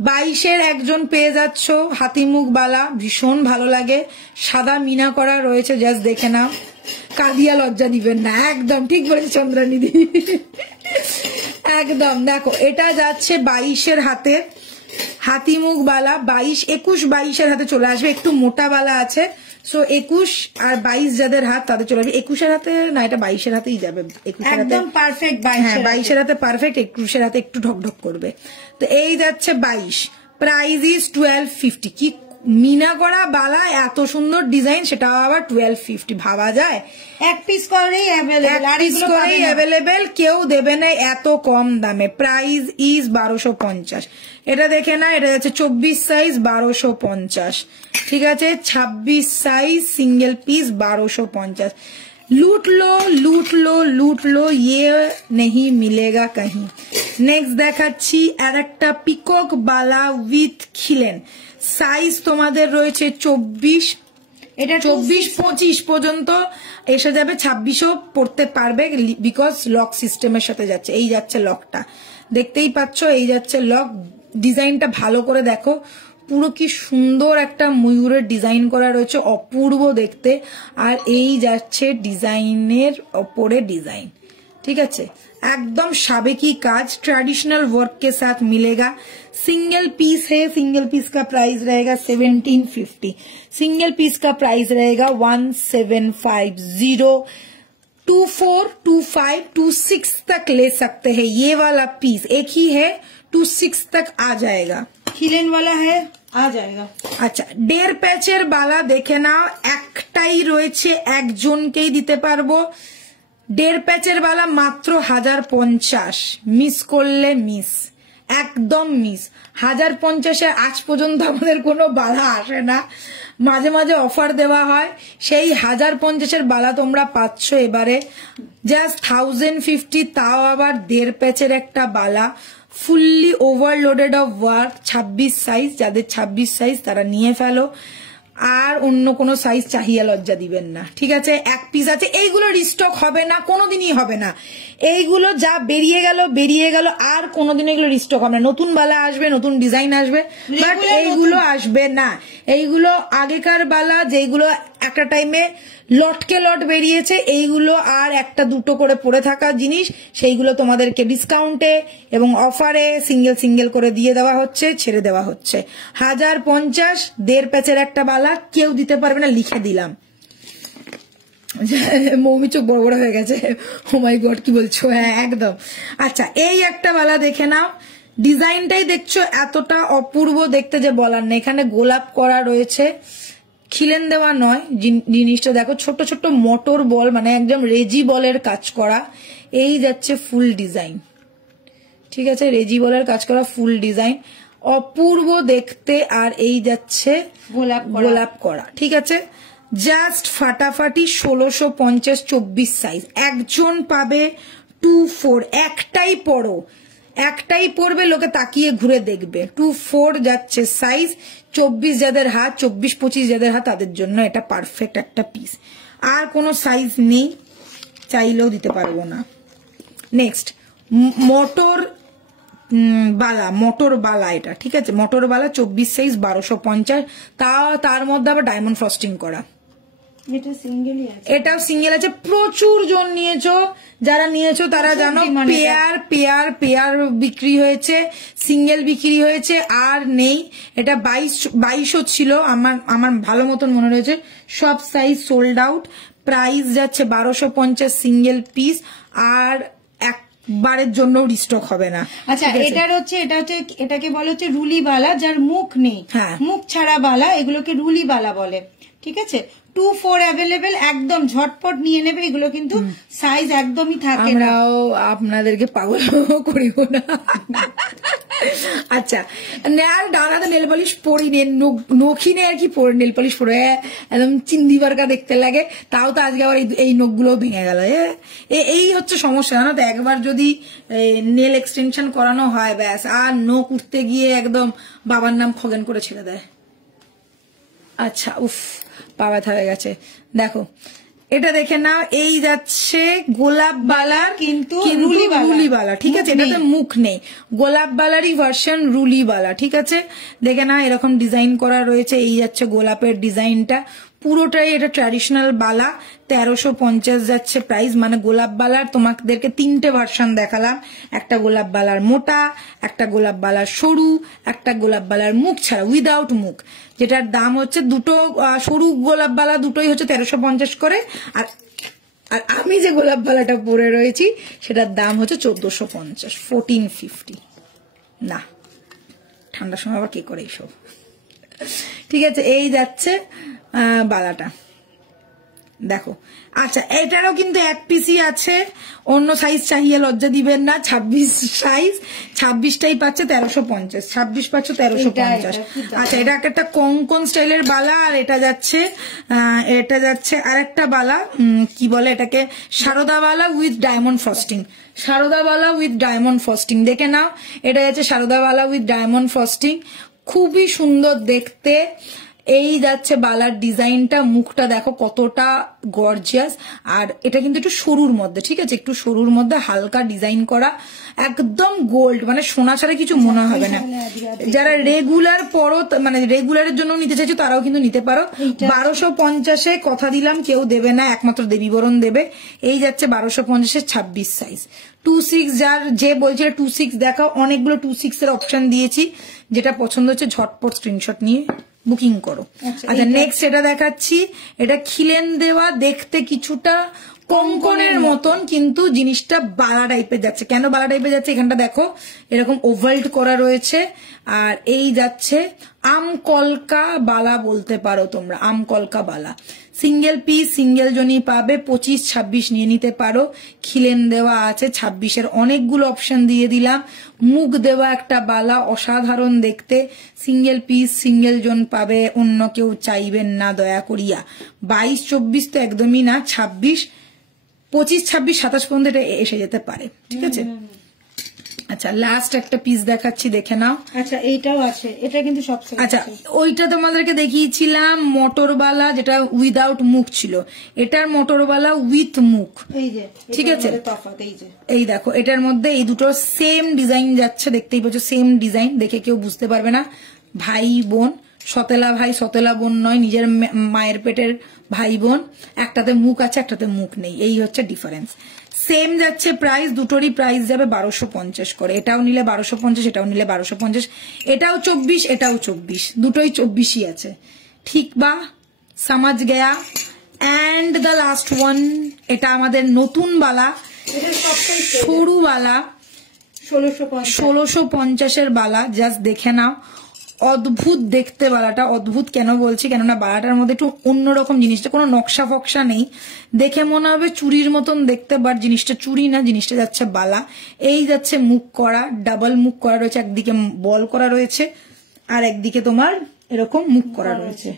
22-এর একজন পেয়ে যাচ্ছ। হাতিমুখ বালা ভীষণ ভালো লাগে, সাদা মিনা করা রয়েছে, জাস্ট দেখে নাও, কাদিয়া লজ্জা দিবেন না, একদম ঠিক বলেছে চন্দ্রানিধি, একদম। দেখো এটা যাচ্ছে 22-এর হাতে, হাতিমুখ বালা 22, 21, 22-এর হাতে চলে আসবে, একটু মোটা বালা আছে। সো 21 আর 22 যাদের হাত তাদের চলে আসবে। 21-এর হাতে না, এটা 22-এর হাতেই যাবে, 21-এর হাতে একদম পারফেক্ট। 22-এর হাতে পারফেক্ট, 21-এর হাতে একটু ঢকঢক করবে। তো এই যাচ্ছে 22, প্রাইস ইজ 1250। কি মিনা করা বালা, এত সুন্দর ডিজাইন, সেটা আবার 1250, ভাবা যায়? এক পিস করেই অ্যাভেলেবেল, কেউ দেবে না এত কম দামে। Price is 1250। এটা দেখে না, এটা যাচ্ছে 24 সাইজ 1250। ঠিক আছে, 26 সাইজ সিঙ্গেল পিস 1250। लूट लो लूट लो लूट लो, ये नहीं मिलेगा कहीं। नेक्स्ट দেখাচ্ছি আরেকটা পিকক বালা উইথ খিলেন, সাইজ তোমাদের রয়েছে 24, এটা 24-25 পর্যন্ত এসে যাবে, 26ও পড়তে পারবে, বিকজ লক সিস্টেমের সাথে যাচ্ছে। এই যাচ্ছে লকটা, দেখতেই পাচ্ছ, এই যাচ্ছে লক। ডিজাইনটা ভালো করে দেখো, পুরো কি সুন্দর একটা ময়ূরের ডিজাইন করা রয়েছে, অপূর্ব দেখতে। আর এই যাচ্ছে ডিজাইনের ওপরে ডিজাইন, ঠিক আছে, एकदम साবেকি কাজ, ट्रेडिशनल वर्क के साथ मिलेगा। सिंगल पीस है, सिंगल पीस का प्राइस रहेगा 1750, सिंगल पीस का प्राइस रहेगा 1750। 24, 25, 26 तक ले सकते हैं। ये वाला पीस एक ही है, 26 तक आ जाएगा। খিলেন वाला है, आ जाएगा। আচ্ছা 1.5 প্যাচের বালা দেখে নাও, একটাই রয়েছে, একজনকেই দিতে পারবো। 1.5 প্যাচের বালা মাত্র 1050, মিস করলে মিস, একদম মিস। 1050-এ আজ পর্যন্ত আমাদের কোনো বালা আসে না, মাঝে মাঝে অফার দেওয়া হয়, সেই 1050-এর বালা তোমরা পাচ্ছ এবারে জাস্ট 1050, তাও আবার 1.5 প্যাচের একটা বালা, fully overloaded of work. 26 size, যাদের 26 সাইজ তারা নিয়ে ফেলো, আর অন্য কোনো সাইজ চাহিয়া লজ্জা দিবেন না। ঠিক আছে, এক পিস আছে, এইগুলো রিস্টক হবে না, কোনোদিনই হবে না। এইগুলো যা বেরিয়ে গেল, আর কোনোদিন এগুলো রিস্টক হবে না। নতুন বালা আসবে, নতুন ডিজাইন আসবে, বাট এইগুলো আসবে না। এইগুলো আগেকার বালা, যেগুলো একটা টাইমে লটকে লট বেরিয়েছে, এইগুলো আর একটা দুটো করে পড়ে থাকা জিনিস, সেইগুলো তোমাদেরকে ডিসকাউন্টে এবং অফারে সিঙ্গেল সিঙ্গেল করে দিয়ে দেওয়া হচ্ছে, ছেড়ে দেওয়া হচ্ছে। 1050, 1.5 প্যাচের একটা বালা কেউ দিতে পারবে না, লিখে দিলাম। মৌমি চোখ বড় বড় হয়ে গেছে, ও মাই গড কি বলছো, হ্যাঁ একদম। আচ্ছা এই একটা বালা দেখে নাও, ডিজাইনটাই দেখছো এতটা অপূর্ব দেখতে যে বলার নেই। এখানে গোলাপ করা রয়েছে, খিলেন দেওয়া নয় জিনিসটা, দেখো ছোট ছোট মোটর বল, মানে একদম রেজি বলের কাজ করা। এই যাচ্ছে ফুল ডিজাইন, ঠিক আছে, রেজি বলের কাজ করা ফুল ডিজাইন, অপূর্ব দেখতে। আর এই যাচ্ছে গোলাপ করা, ঠিক আছে, জাস্ট ফাটাফাটি 1650 24 সাইজ। একজন পাবে 24, একটাই পরো, একটাই পরবে, লোকে তাকিয়ে ঘুরে দেখবে। 24 যাচ্ছে সাইজ, 24 যাদের হাত, 24-25 যাদের হাত, তাদের জন্য এটা পারফেক্ট একটা পিস। আর কোনো সাইজ নেই, চাইলেও দিতে পারবো না। নেক্সট মোটর বালা, এটা ঠিক আছে, মোটর বালা 24 সাইজ 1250, তার মধ্যে আবার ডায়মন্ড ফ্রস্টিং করা। এটাও সিঙ্গেল আছে, প্রচুর জন নিয়েছো, যারা নিয়েছো তারা জানো পেয়ার বিক্রি হয়েছে, সিঙ্গেল বিক্রি হয়েছে, আর নেই। এটা 2200 ছিল, আমার ভালো মতন মনে রয়েছে, সব সাইজ সোল্ড আউট। প্রাইস যাচ্ছে 1250 সিঙ্গেল পিস, আর বারের জন্য রিস্টক হবে না। আচ্ছা এটাকে বলা হচ্ছে রুলি বালা, যার মুখ নেই, মুখ ছাড়া বালা, এগুলোকে রুলি বালা বলে, ঠিক আছে। 24 অ্যাভেলেবেল, একদম ঝটপট নিয়ে নেবে, এগুলো কিন্তু সাইজ একদমই থাকে না। আমরাও আপনাদেরকে পাগল করিব না। আচ্ছা আর ডানাতে নেল পলিশ পরিনি, নখিনে আর কি নেল পলিশ পরে একদম চিন্দি বারকা দেখতে লাগে, তাও তো আজকে আবার এই নখগুলো ভেঙে গেল। এই হচ্ছে সমস্যা, জানো তো, একবার যদি নেল এক্সটেনশন করানো হয় ব্যাস, আর নখ উঠতে গিয়ে একদম বাবার নাম খগেন করে ছেড়ে দেয়। আচ্ছা উফ, পা ব্যথা হয়ে গেছে। দেখো এটা দেখে নাও, এই যাচ্ছে গোলাপ বালার কিন্তু রুলি বালা, ঠিক আছে, এটাতে মুখ নেই, গোলাপ বালারই ভার্সন রুলি বালা, ঠিক আছে। দেখে নাও এরকম ডিজাইন করা রয়েছে, এই যাচ্ছে গোলাপের ডিজাইনটা, পুরোটাই এটা ট্র্যাডিশনাল বালা। 1350 যাচ্ছে প্রাইস, মানে গোলাপ বালার তোমাদেরকে 3টে ভার্সন দেখালাম, একটা গোলাপ বালার মোটা, একটা গোলাপ বালার সরু, একটা গোলাপ বালার মুখ ছাড়া উইদাউট মুখ, যেটার দাম হচ্ছে দুটো সরু গোলাপ বালা দুটোই হচ্ছে 1350 করে, আর আমি যে গোলাপ বালাটা পরে রয়েছি সেটার দাম হচ্ছে 1450, 1450। না ঠান্ডার সময় আবার কে করে এইসব, ঠিক আছে। এই যাচ্ছে বালাটা, দেখো। আচ্ছা এটারও কিন্তু এক পিসই আছে, অন্য সাইজ চাহিয়ে লজ্জা দিবেন না, 26 সাইজ, 26টাই পাচ্ছে 1350, 26 পাচ্ছে 1350। আচ্ছা এটা একটা কঙ্কন স্টাইলের বালা, আর এটা যাচ্ছে আরেকটা বালা, কি বলে এটাকে, সারদা বালা with diamond frosting, Sarada Bala with diamond frosting, দেখে নাও, এটা যাচ্ছে সারদা বালা উইথ ডায়মন্ড ফ্রস্টিং, খুবই সুন্দর দেখতে। এই যাচ্ছে বালার ডিজাইনটা, মুখটা দেখো কতটা গর্জিয়াস, আর এটা কিন্তু একটু সরুর মধ্যে, ঠিক আছে, একটু সরুর মধ্যে হালকা ডিজাইন করা, একদম গোল্ড, মানে সোনা ছাড়া কিছু মনে হবে না। যারা রেগুলার পরো, মানে রেগুলারের জন্য নিতে চাইছো তারাও কিন্তু নিতে পারো। 1250-এ কথা দিলাম কেউ দেবে না, একমাত্র দেবীবরণ দেবে। এই যাচ্ছে 1250-এ 26 সাইজ, 26, যার যে বলছে 26 দেখাও, অনেকগুলো 26 এর অপশন দিয়েছি, যেটা পছন্দ হচ্ছে ঝটপট স্ক্রিনশট নিয়ে বুকিং করো। আচ্ছা নেক্সট এটা দেখাচ্ছি, এটা খিলেন দেওয়া, দেখতে কিছুটা কঙ্কনের মতন, কিন্তু জিনিসটা বালা টাইপের যাচ্ছে। কেন বালা টাইপের যাচ্ছে, এখানটা দেখো এরকম ওভাল্ট করা রয়েছে, আর এই যাচ্ছে আমকলকা বালা বলতে পারো তোমরা, আমকলকা বালা, সিঙ্গেল পিস, সিঙ্গেল জনই পাবে, 25-26 নিয়ে নিতে পারো। খিলেন দেওয়া আছে, 26-এর অনেকগুলো অপশন দিয়ে দিলাম। মুখ দেওয়া একটা বালা, অসাধারণ দেখতে, সিঙ্গেল পিস, সিঙ্গেল জন পাবে, অন্য কেউ চাইবেন না দয়া করিয়া। 22-24 তো একদমই না, 26, 25, 26, 27 পর্যন্ত এটা এসে যেতে পারে, ঠিক আছে। আচ্ছা লাস্ট একটা পিস দেখাচ্ছি, দেখে নাও। আচ্ছা এইটাও আছে, এটা কিন্তু সব। আচ্ছা ওইটা তোমাদেরকে দেখিয়েছিলাম মোটরবালা, যেটা উইদাউট মুখ ছিল, এটার মোটরবালা উইথ মুখ, এই যে, ঠিক আছে। এই দেখো এটার মধ্যে এই দুটো সেম ডিজাইন যাচ্ছে, দেখতেই পাচ্ছ সেম ডিজাইন, দেখে কেউ বুঝতে পারবে না। ভাই বোন, সতেলা ভাই সতেলা বোন নয়, নিজের মায়ের পেটের ভাই বোন, একটাতে মুখ আছে একটাতে মুখ নেই, এই হচ্ছে ডিফারেন্স। সেম যাচ্ছে প্রাইস, দুটোরই প্রাইস যাবে 1250 করে, এটাও নিলে 1250, এটাও নিলে 1250, এটাও 24, এটাও 24, দুটোই 24ই আছে, ঠিক বা সমাজ Gaya. And the last one, এটা আমাদের নতুন বালা, সরু বালা, 1650 বালা। জাস্ট দেখে নাও, অদ্ভুত দেখতে বালাটা। অদ্ভুত কেন বলছি, কেননা বালাটার মধ্যে একটু অন্যরকম জিনিসটা, কোনো নকশা ফকশা নেই, দেখে মনে হবে চুরির মতন দেখতে, বাট জিনিসটা চুরি না, জিনিসটা যাচ্ছে বালা। এই যাচ্ছে মুখ করা, ডাবল মুখ করা রয়েছে, একদিকে বল করা রয়েছে আর একদিকে তোমার এরকম মুখ করা রয়েছে,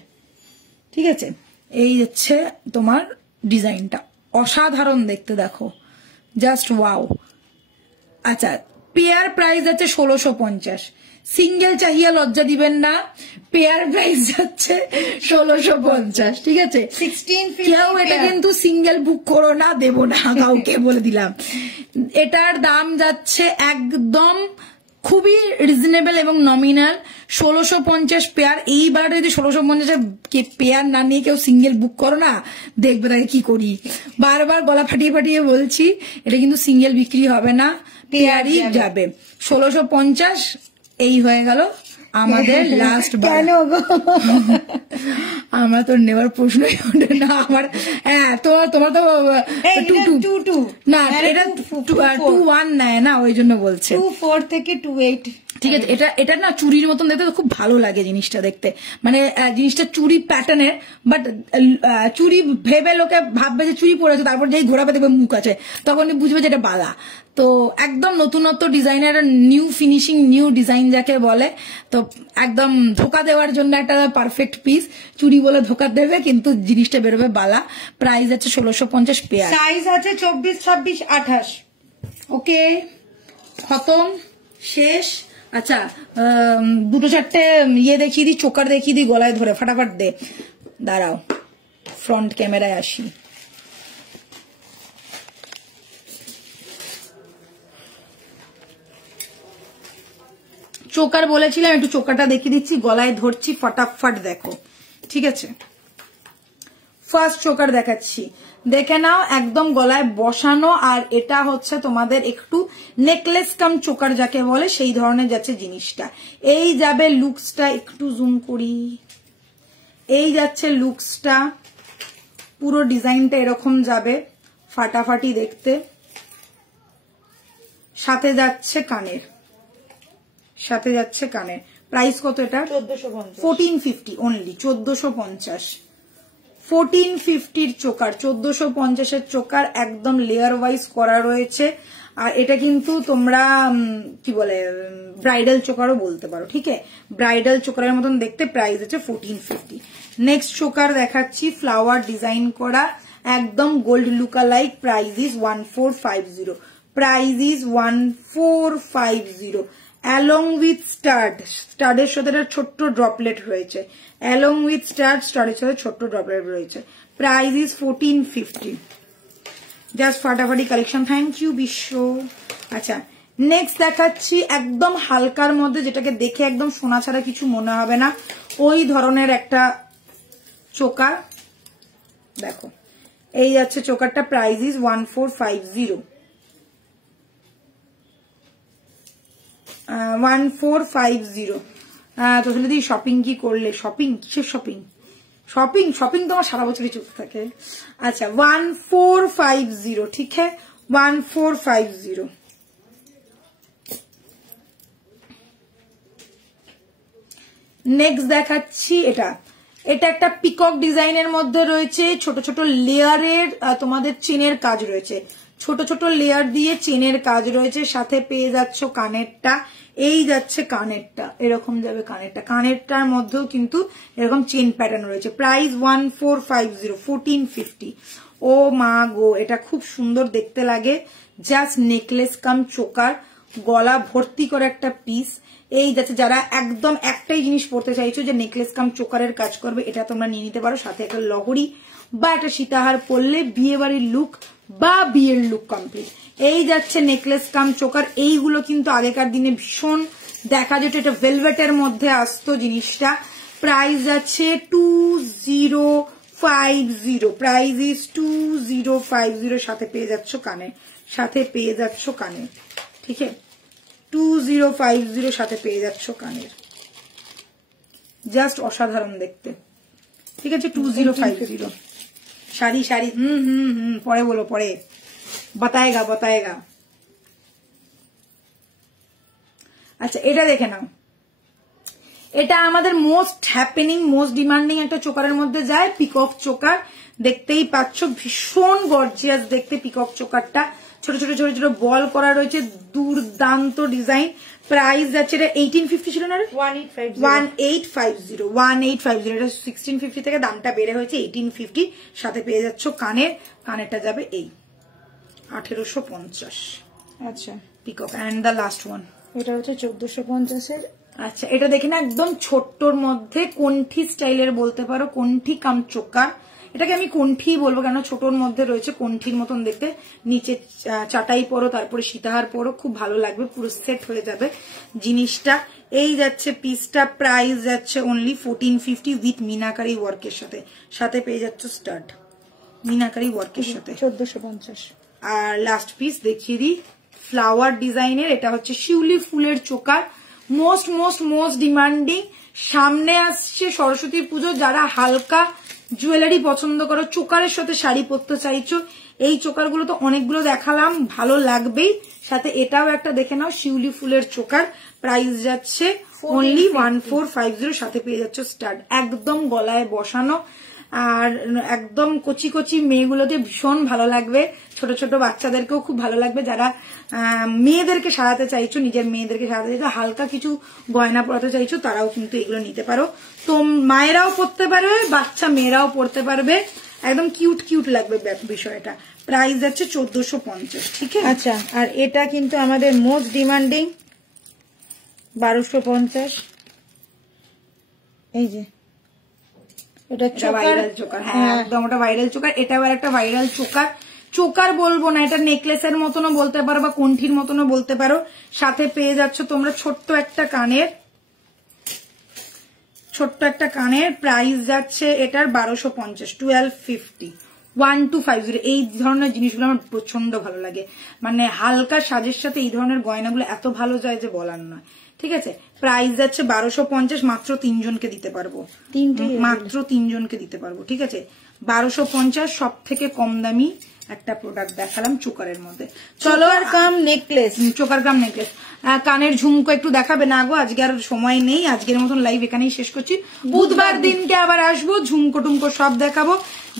ঠিক আছে। এই যাচ্ছে তোমার ডিজাইনটা, অসাধারণ দেখতে, দেখো জাস্ট ওয়াও। আচ্ছা, পেয়ার প্রাইস আছে 1650। সিঙ্গেল চাহিয়া লজ্জা দিবেন না, পেয়ার প্রাইস যাচ্ছে 1650, ঠিক আছে। কেউ এটা কিন্তু সিঙ্গেল বুক করো না, দেবো না কাউকে, বলে দিলাম। এটার দাম যাচ্ছে একদম খুবই রিজনেবল এবং নমিনাল, 1650 পেয়ার। এইবার যদি 1650 পেয়ার না নিয়ে কেউ সিঙ্গেল বুক করো না, দেখবে তাকে কি করি। বারবার গলা ফাটিয়ে ফাটিয়ে বলছি, এটা কিন্তু সিঙ্গেল বিক্রি হবে না, পেয়ারই যাবে। 1650 এই হয়ে গেল আমাদের লাস্ট। আমার তো নেওয়ার প্রশ্নই ওঠে না আমার। হ্যাঁ, তোমার তো না, এটা 21 নেয় না, ওই জন্য বলছে 24 থেকে 28, ঠিক আছে। এটা না চুরির মতন দেখতে, খুব ভালো লাগে জিনিসটা দেখতে, মানে জিনিসটা চুরি প্যাটার্নের, বাট চুরি ভেবে লোকে ভাববে যে চুরি পড়েছে, তারপর যেই ঘোরাবে দেখবে মুখ আছে, তখনই বুঝবে যে এটা বালা। তো একদম নতুনত্ব ডিজাইনের, নিউ ফিনিশিং, নিউ ডিজাইন যাকে বলে, তো একদম ধোকা দেওয়ার জন্য একটা পারফেক্ট পিস। চুরি বলে ধোকা দেবে, কিন্তু জিনিসটা বেরোবে বালা। প্রাইস আছে 1650 পেয়ার, সাইজ আছে 24, 26, 28। ওকে, খতম, শেষ। আচ্ছা, দুটো চারটে ইয়ে দেখিয়ে দিই, চোকার দেখিয়ে দিই, গলায় ধরে ফাটাফাট দে। দাঁড়াও, ফ্রন্ট ক্যামেরায় আসি। চোকার বলেছিলাম, একটু চোকারটা দেখিয়ে দিচ্ছি, গলায় ধরছি, ফটাফট দেখো, ঠিক আছে। ফার্স্ট চোকার দেখাচ্ছি, দেখে নাও, একদম গলায় বসানো। আর এটা হচ্ছে তোমাদের একটু নেকলেস কাম চোকার যাকে বলে, সেই ধরনের যাচ্ছে জিনিসটা। এই যাবে লুকসটা, একটু জুম করি, এই যাচ্ছে লুকসটা, পুরো ডিজাইনটা এরকম যাবে, ফাটাফাটি দেখতে। সাথে যাচ্ছে কানের, সাথে যাচ্ছে কানের। প্রাইস কত এটা? 1450 অনলি, 1450। 1450 চোকার, 1450 চোকার, একদম লেয়ার ওয়াইজ করা রয়েছে। আর এটা কিন্তু তোমরা কি বলে, ব্রাইডাল চোকারও বলতে পারো, ঠিক আছে। ব্রাইডাল চোকারের মতন দেখতে, প্রাইস আছে 1450। নেক্সট চোকার দেখাচ্ছি, ফ্লাওয়ার ডিজাইন করা, একদম gold lookalike. Price is 1450, price is 1450। Along with stud, স্টাডের সাথে ছোট্ট ড্রপলেট রয়েছে, অ্যালং উইথ স্টাডের সাথে ছোট্ট ড্রপলেট রয়েছে। Price is 1450। জাস্ট ফাটাফাটি কালেকশন, থ্যাংক ইউ বিশ্ব। আচ্ছা, নেক্সট দেখাচ্ছি একদম হালকার মধ্যে, যেটাকে দেখে একদম সোনা ছাড়া কিছু মনে হবে না, ওই ধরনের একটা চোকার। দেখো, এই যাচ্ছে চোকারটা, প্রাইস ইজ 1450। 1450। তো যদি শপিং কি করলে, শপিং কিসের শপিং, শপিং শপিং তো আমার সারা বছরই চলতে থাকে। আচ্ছা, 1450, ঠিক আছে, 1450। নেক্সট দেখাচ্ছি এটা, এটা একটা পিকক ডিজাইনের মধ্যে রয়েছে, ছোট ছোট লেয়ারের তোমাদের চেনের কাজ রয়েছে, ছোট ছোট লেয়ার দিয়ে চেনের কাজ রয়েছে। সাথে পেয়ে যাচ্ছ কানেরটা, এই যাচ্ছে কানেরটা, এরকম যাবে কানেরটা, কানেরটার মধ্যেও কিন্তু এরকম চেন প্যাটার্ন রয়েছে। প্রাইস 1450, 1450। ও মা গো, এটা খুব সুন্দর দেখতে লাগে, জাস্ট নেকলেস কাম চোকার, গলা ভর্তি করে একটা পিস। এই যাচ্ছে, যারা একদম একটাই জিনিস পড়তে চাইছো যে নেকলেস কাম চোকারের কাজ করবে, এটা তোমরা নিয়ে নিতে পারো। সাথে একটা লহরি বা একটা সীতাহার পরলে বিয়ে বাড়ির লুক বা বিয়ের লুক কমপ্লিট। এই যাচ্ছে নেকলেস কাম চোকার, এইগুলো কিন্তু আগেকার দিনে ভীষণ দেখা যেত, এটা ভেলভেটের মধ্যে আসতো জিনিসটা। প্রাইস আছে 2050, প্রাইস ইজ 2050। সাথে পেয়ে যাচ্ছ কানে, সাথে পেয়ে যাচ্ছ কানে, ঠিক আছে, 2050 সাথে পেয়ে যাচ্ছ কানের, জাস্ট অসাধারণ দেখতে, ঠিক আছে। 2050 শাড়ি শাড়ি পরে বলো, পরে बताएगा। আচ্ছা এটা দেখে নাও, এটা আমাদের মোস্ট হ্যাপেনিং মোস্ট ডিমান্ডিং একটা চোকারের মধ্যে যায়, পিকক চোকার। দেখতেই পাচ্ছ ভীষণ গর্জিয়াস দেখতে পিকক চোকারটা, ছোট ছোট ছোট ছোট বল করা রয়েছে, দুর্দান্ত ডিজাইন। প্রাইস যাচ্ছে এটা 1850 ছিল না, 1850। এটা 1650 থেকে দামটা বেড়ে হয়েছে 1850। সাথে পেয়ে যাচ্ছ কানেরটা যাবে এই 1850। আচ্ছা peacock and the last one এটা হচ্ছে 1450-এর। আচ্ছা এটা দেখে না, একদম ছোট্টর মধ্যে কণ্ঠি স্টাইলের বলতে পারো, কণ্ঠি কাম চোকার। এটাকে আমি কণ্ঠি বলবো কেন, ছোটর মধ্যে রয়েছে, কণ্ঠির মতন দেখতে। নিচে চাটাই পরো, তারপরে সীতাহার পরো, খুব ভালো লাগবে, পুরো সেট হয়ে যাবে জিনিসটা। এই যাচ্ছে পিসটা, প্রাইস যাচ্ছে অনলি 1450 উইথ মিনাকারি ওয়ার্কের সাথে। সাথে পেয়ে যাচ্ছ স্টাড মিনাকারি ওয়ার্কের সাথে 1450। আর লাস্ট পিস দেখিয়ে দিই, ফ্লাওয়ার ডিজাইনের। এটা হচ্ছে শিউলি ফুলের choker, most most most demanding. সামনে আসছে সরস্বতী পুজো, যারা হালকা জুয়েলারি পছন্দ করো, চোকারের সাথে শাড়ি পরতে চাইছো, এই চোকারগুলো তো অনেকগুলো দেখালাম, ভালো লাগবেই। সাথে এটাও একটা দেখে নাও, শিউলি ফুলের চোকার। প্রাইস যাচ্ছে অনলি 1450। সাথে পেয়ে যাচ্ছ স্টাড, একদম গলায় বসানো, আর একদম কচি কচি মেয়েগুলোকে ভীষণ ভালো লাগবে, ছোট ছোট বাচ্চাদেরকেও খুব ভালো লাগবে। যারা মেয়েদেরকে সাজাতে চাইছো, নিজের মেয়েদেরকে সাজাতে চাইছো, হালকা কিছু গয়না পরাতে চাইছো, তারাও কিন্তু এগুলো নিতে পারো। তো মায়েরাও পরতে পারবে, বাচ্চা মেয়েরাও পরতে পারবে, একদম কিউট কিউট লাগবে বিষয়টা। প্রাইস যাচ্ছে 1450। ঠিক আছে। আচ্ছা আর এটা কিন্তু আমাদের মোস্ট ডিমান্ডিং 1250। এই যে এটা ভাইরাল চোকার, হ্যাঁ একদম ওটা ভাইরাল চোকার। এটা আবার একটা ভাইরাল চোকার, চোকার বলবো না, এটা নেকলেসের মতনও বলতে পারো বা কণ্ঠির মতনও বলতে পারো। সাথে পেয়ে যাচ্ছ তোমরা ছোট্ট একটা কানের, প্রাইস যাচ্ছে এটার 1250, 1250, 1250। এই ধরনের জিনিসগুলো আমার প্রচন্ড ভালো লাগে, মানে হালকা সাজের সাথে এই ধরনের গয়নাগুলো এত ভালো যায় যে বলার নয়। ঠিক আছে, প্রাইস যাচ্ছে 1250, মাত্র 3 জনকে দিতে পারবো, মাত্র 3 জনকে দিতে পারবো। ঠিক আছে, 1250 সব থেকে কম দামি একটা প্রোডাক্ট দেখালাম চোকারের মধ্যে। চলো কাম নেকলেস, চোকার কাম নেকলেস। কানের ঝুমকো একটু দেখাবে না গো, আজকে আর সময় নেই, আজকের মতন লাইভ এখানেই শেষ করছি। বুধবার দিনকে আবার আসবো, ঝুমকো টুমকো সব দেখাবো।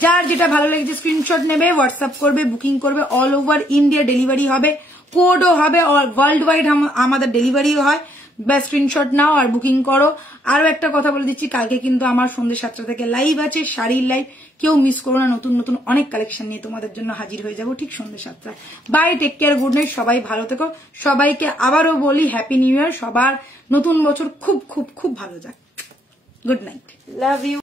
যার যেটা ভালো লেগেছে স্ক্রিনশট নেবে, হোয়াটসঅ্যাপ করবে, বুকিং করবে, অল ওভার ইন্ডিয়া ডেলিভারি হবে, কোডও হবে, ওয়ার্ল্ড ওয়াইড আমাদের ডেলিভারিও হয়। ব্যাস স্ক্রিনশট নাও আর বুকিং করো। আরো একটা কথা বলে দিচ্ছি, কালকে কিন্তু আমার সন্ধ্যে 7টা থেকে লাইভ আছে, শাড়ির লাইভ, কেউ মিস করো না। নতুন নতুন অনেক কালেকশন নিয়ে তোমাদের জন্য হাজির হয়ে যাবো ঠিক সন্ধ্যে 7টায়। Bye, take care, good night, সবাই ভালো থেকো। সবাইকে আবারও বলি হ্যাপি নিউ ইয়ার, সবার নতুন বছর খুব খুব খুব ভালো যাক। Good night, love you.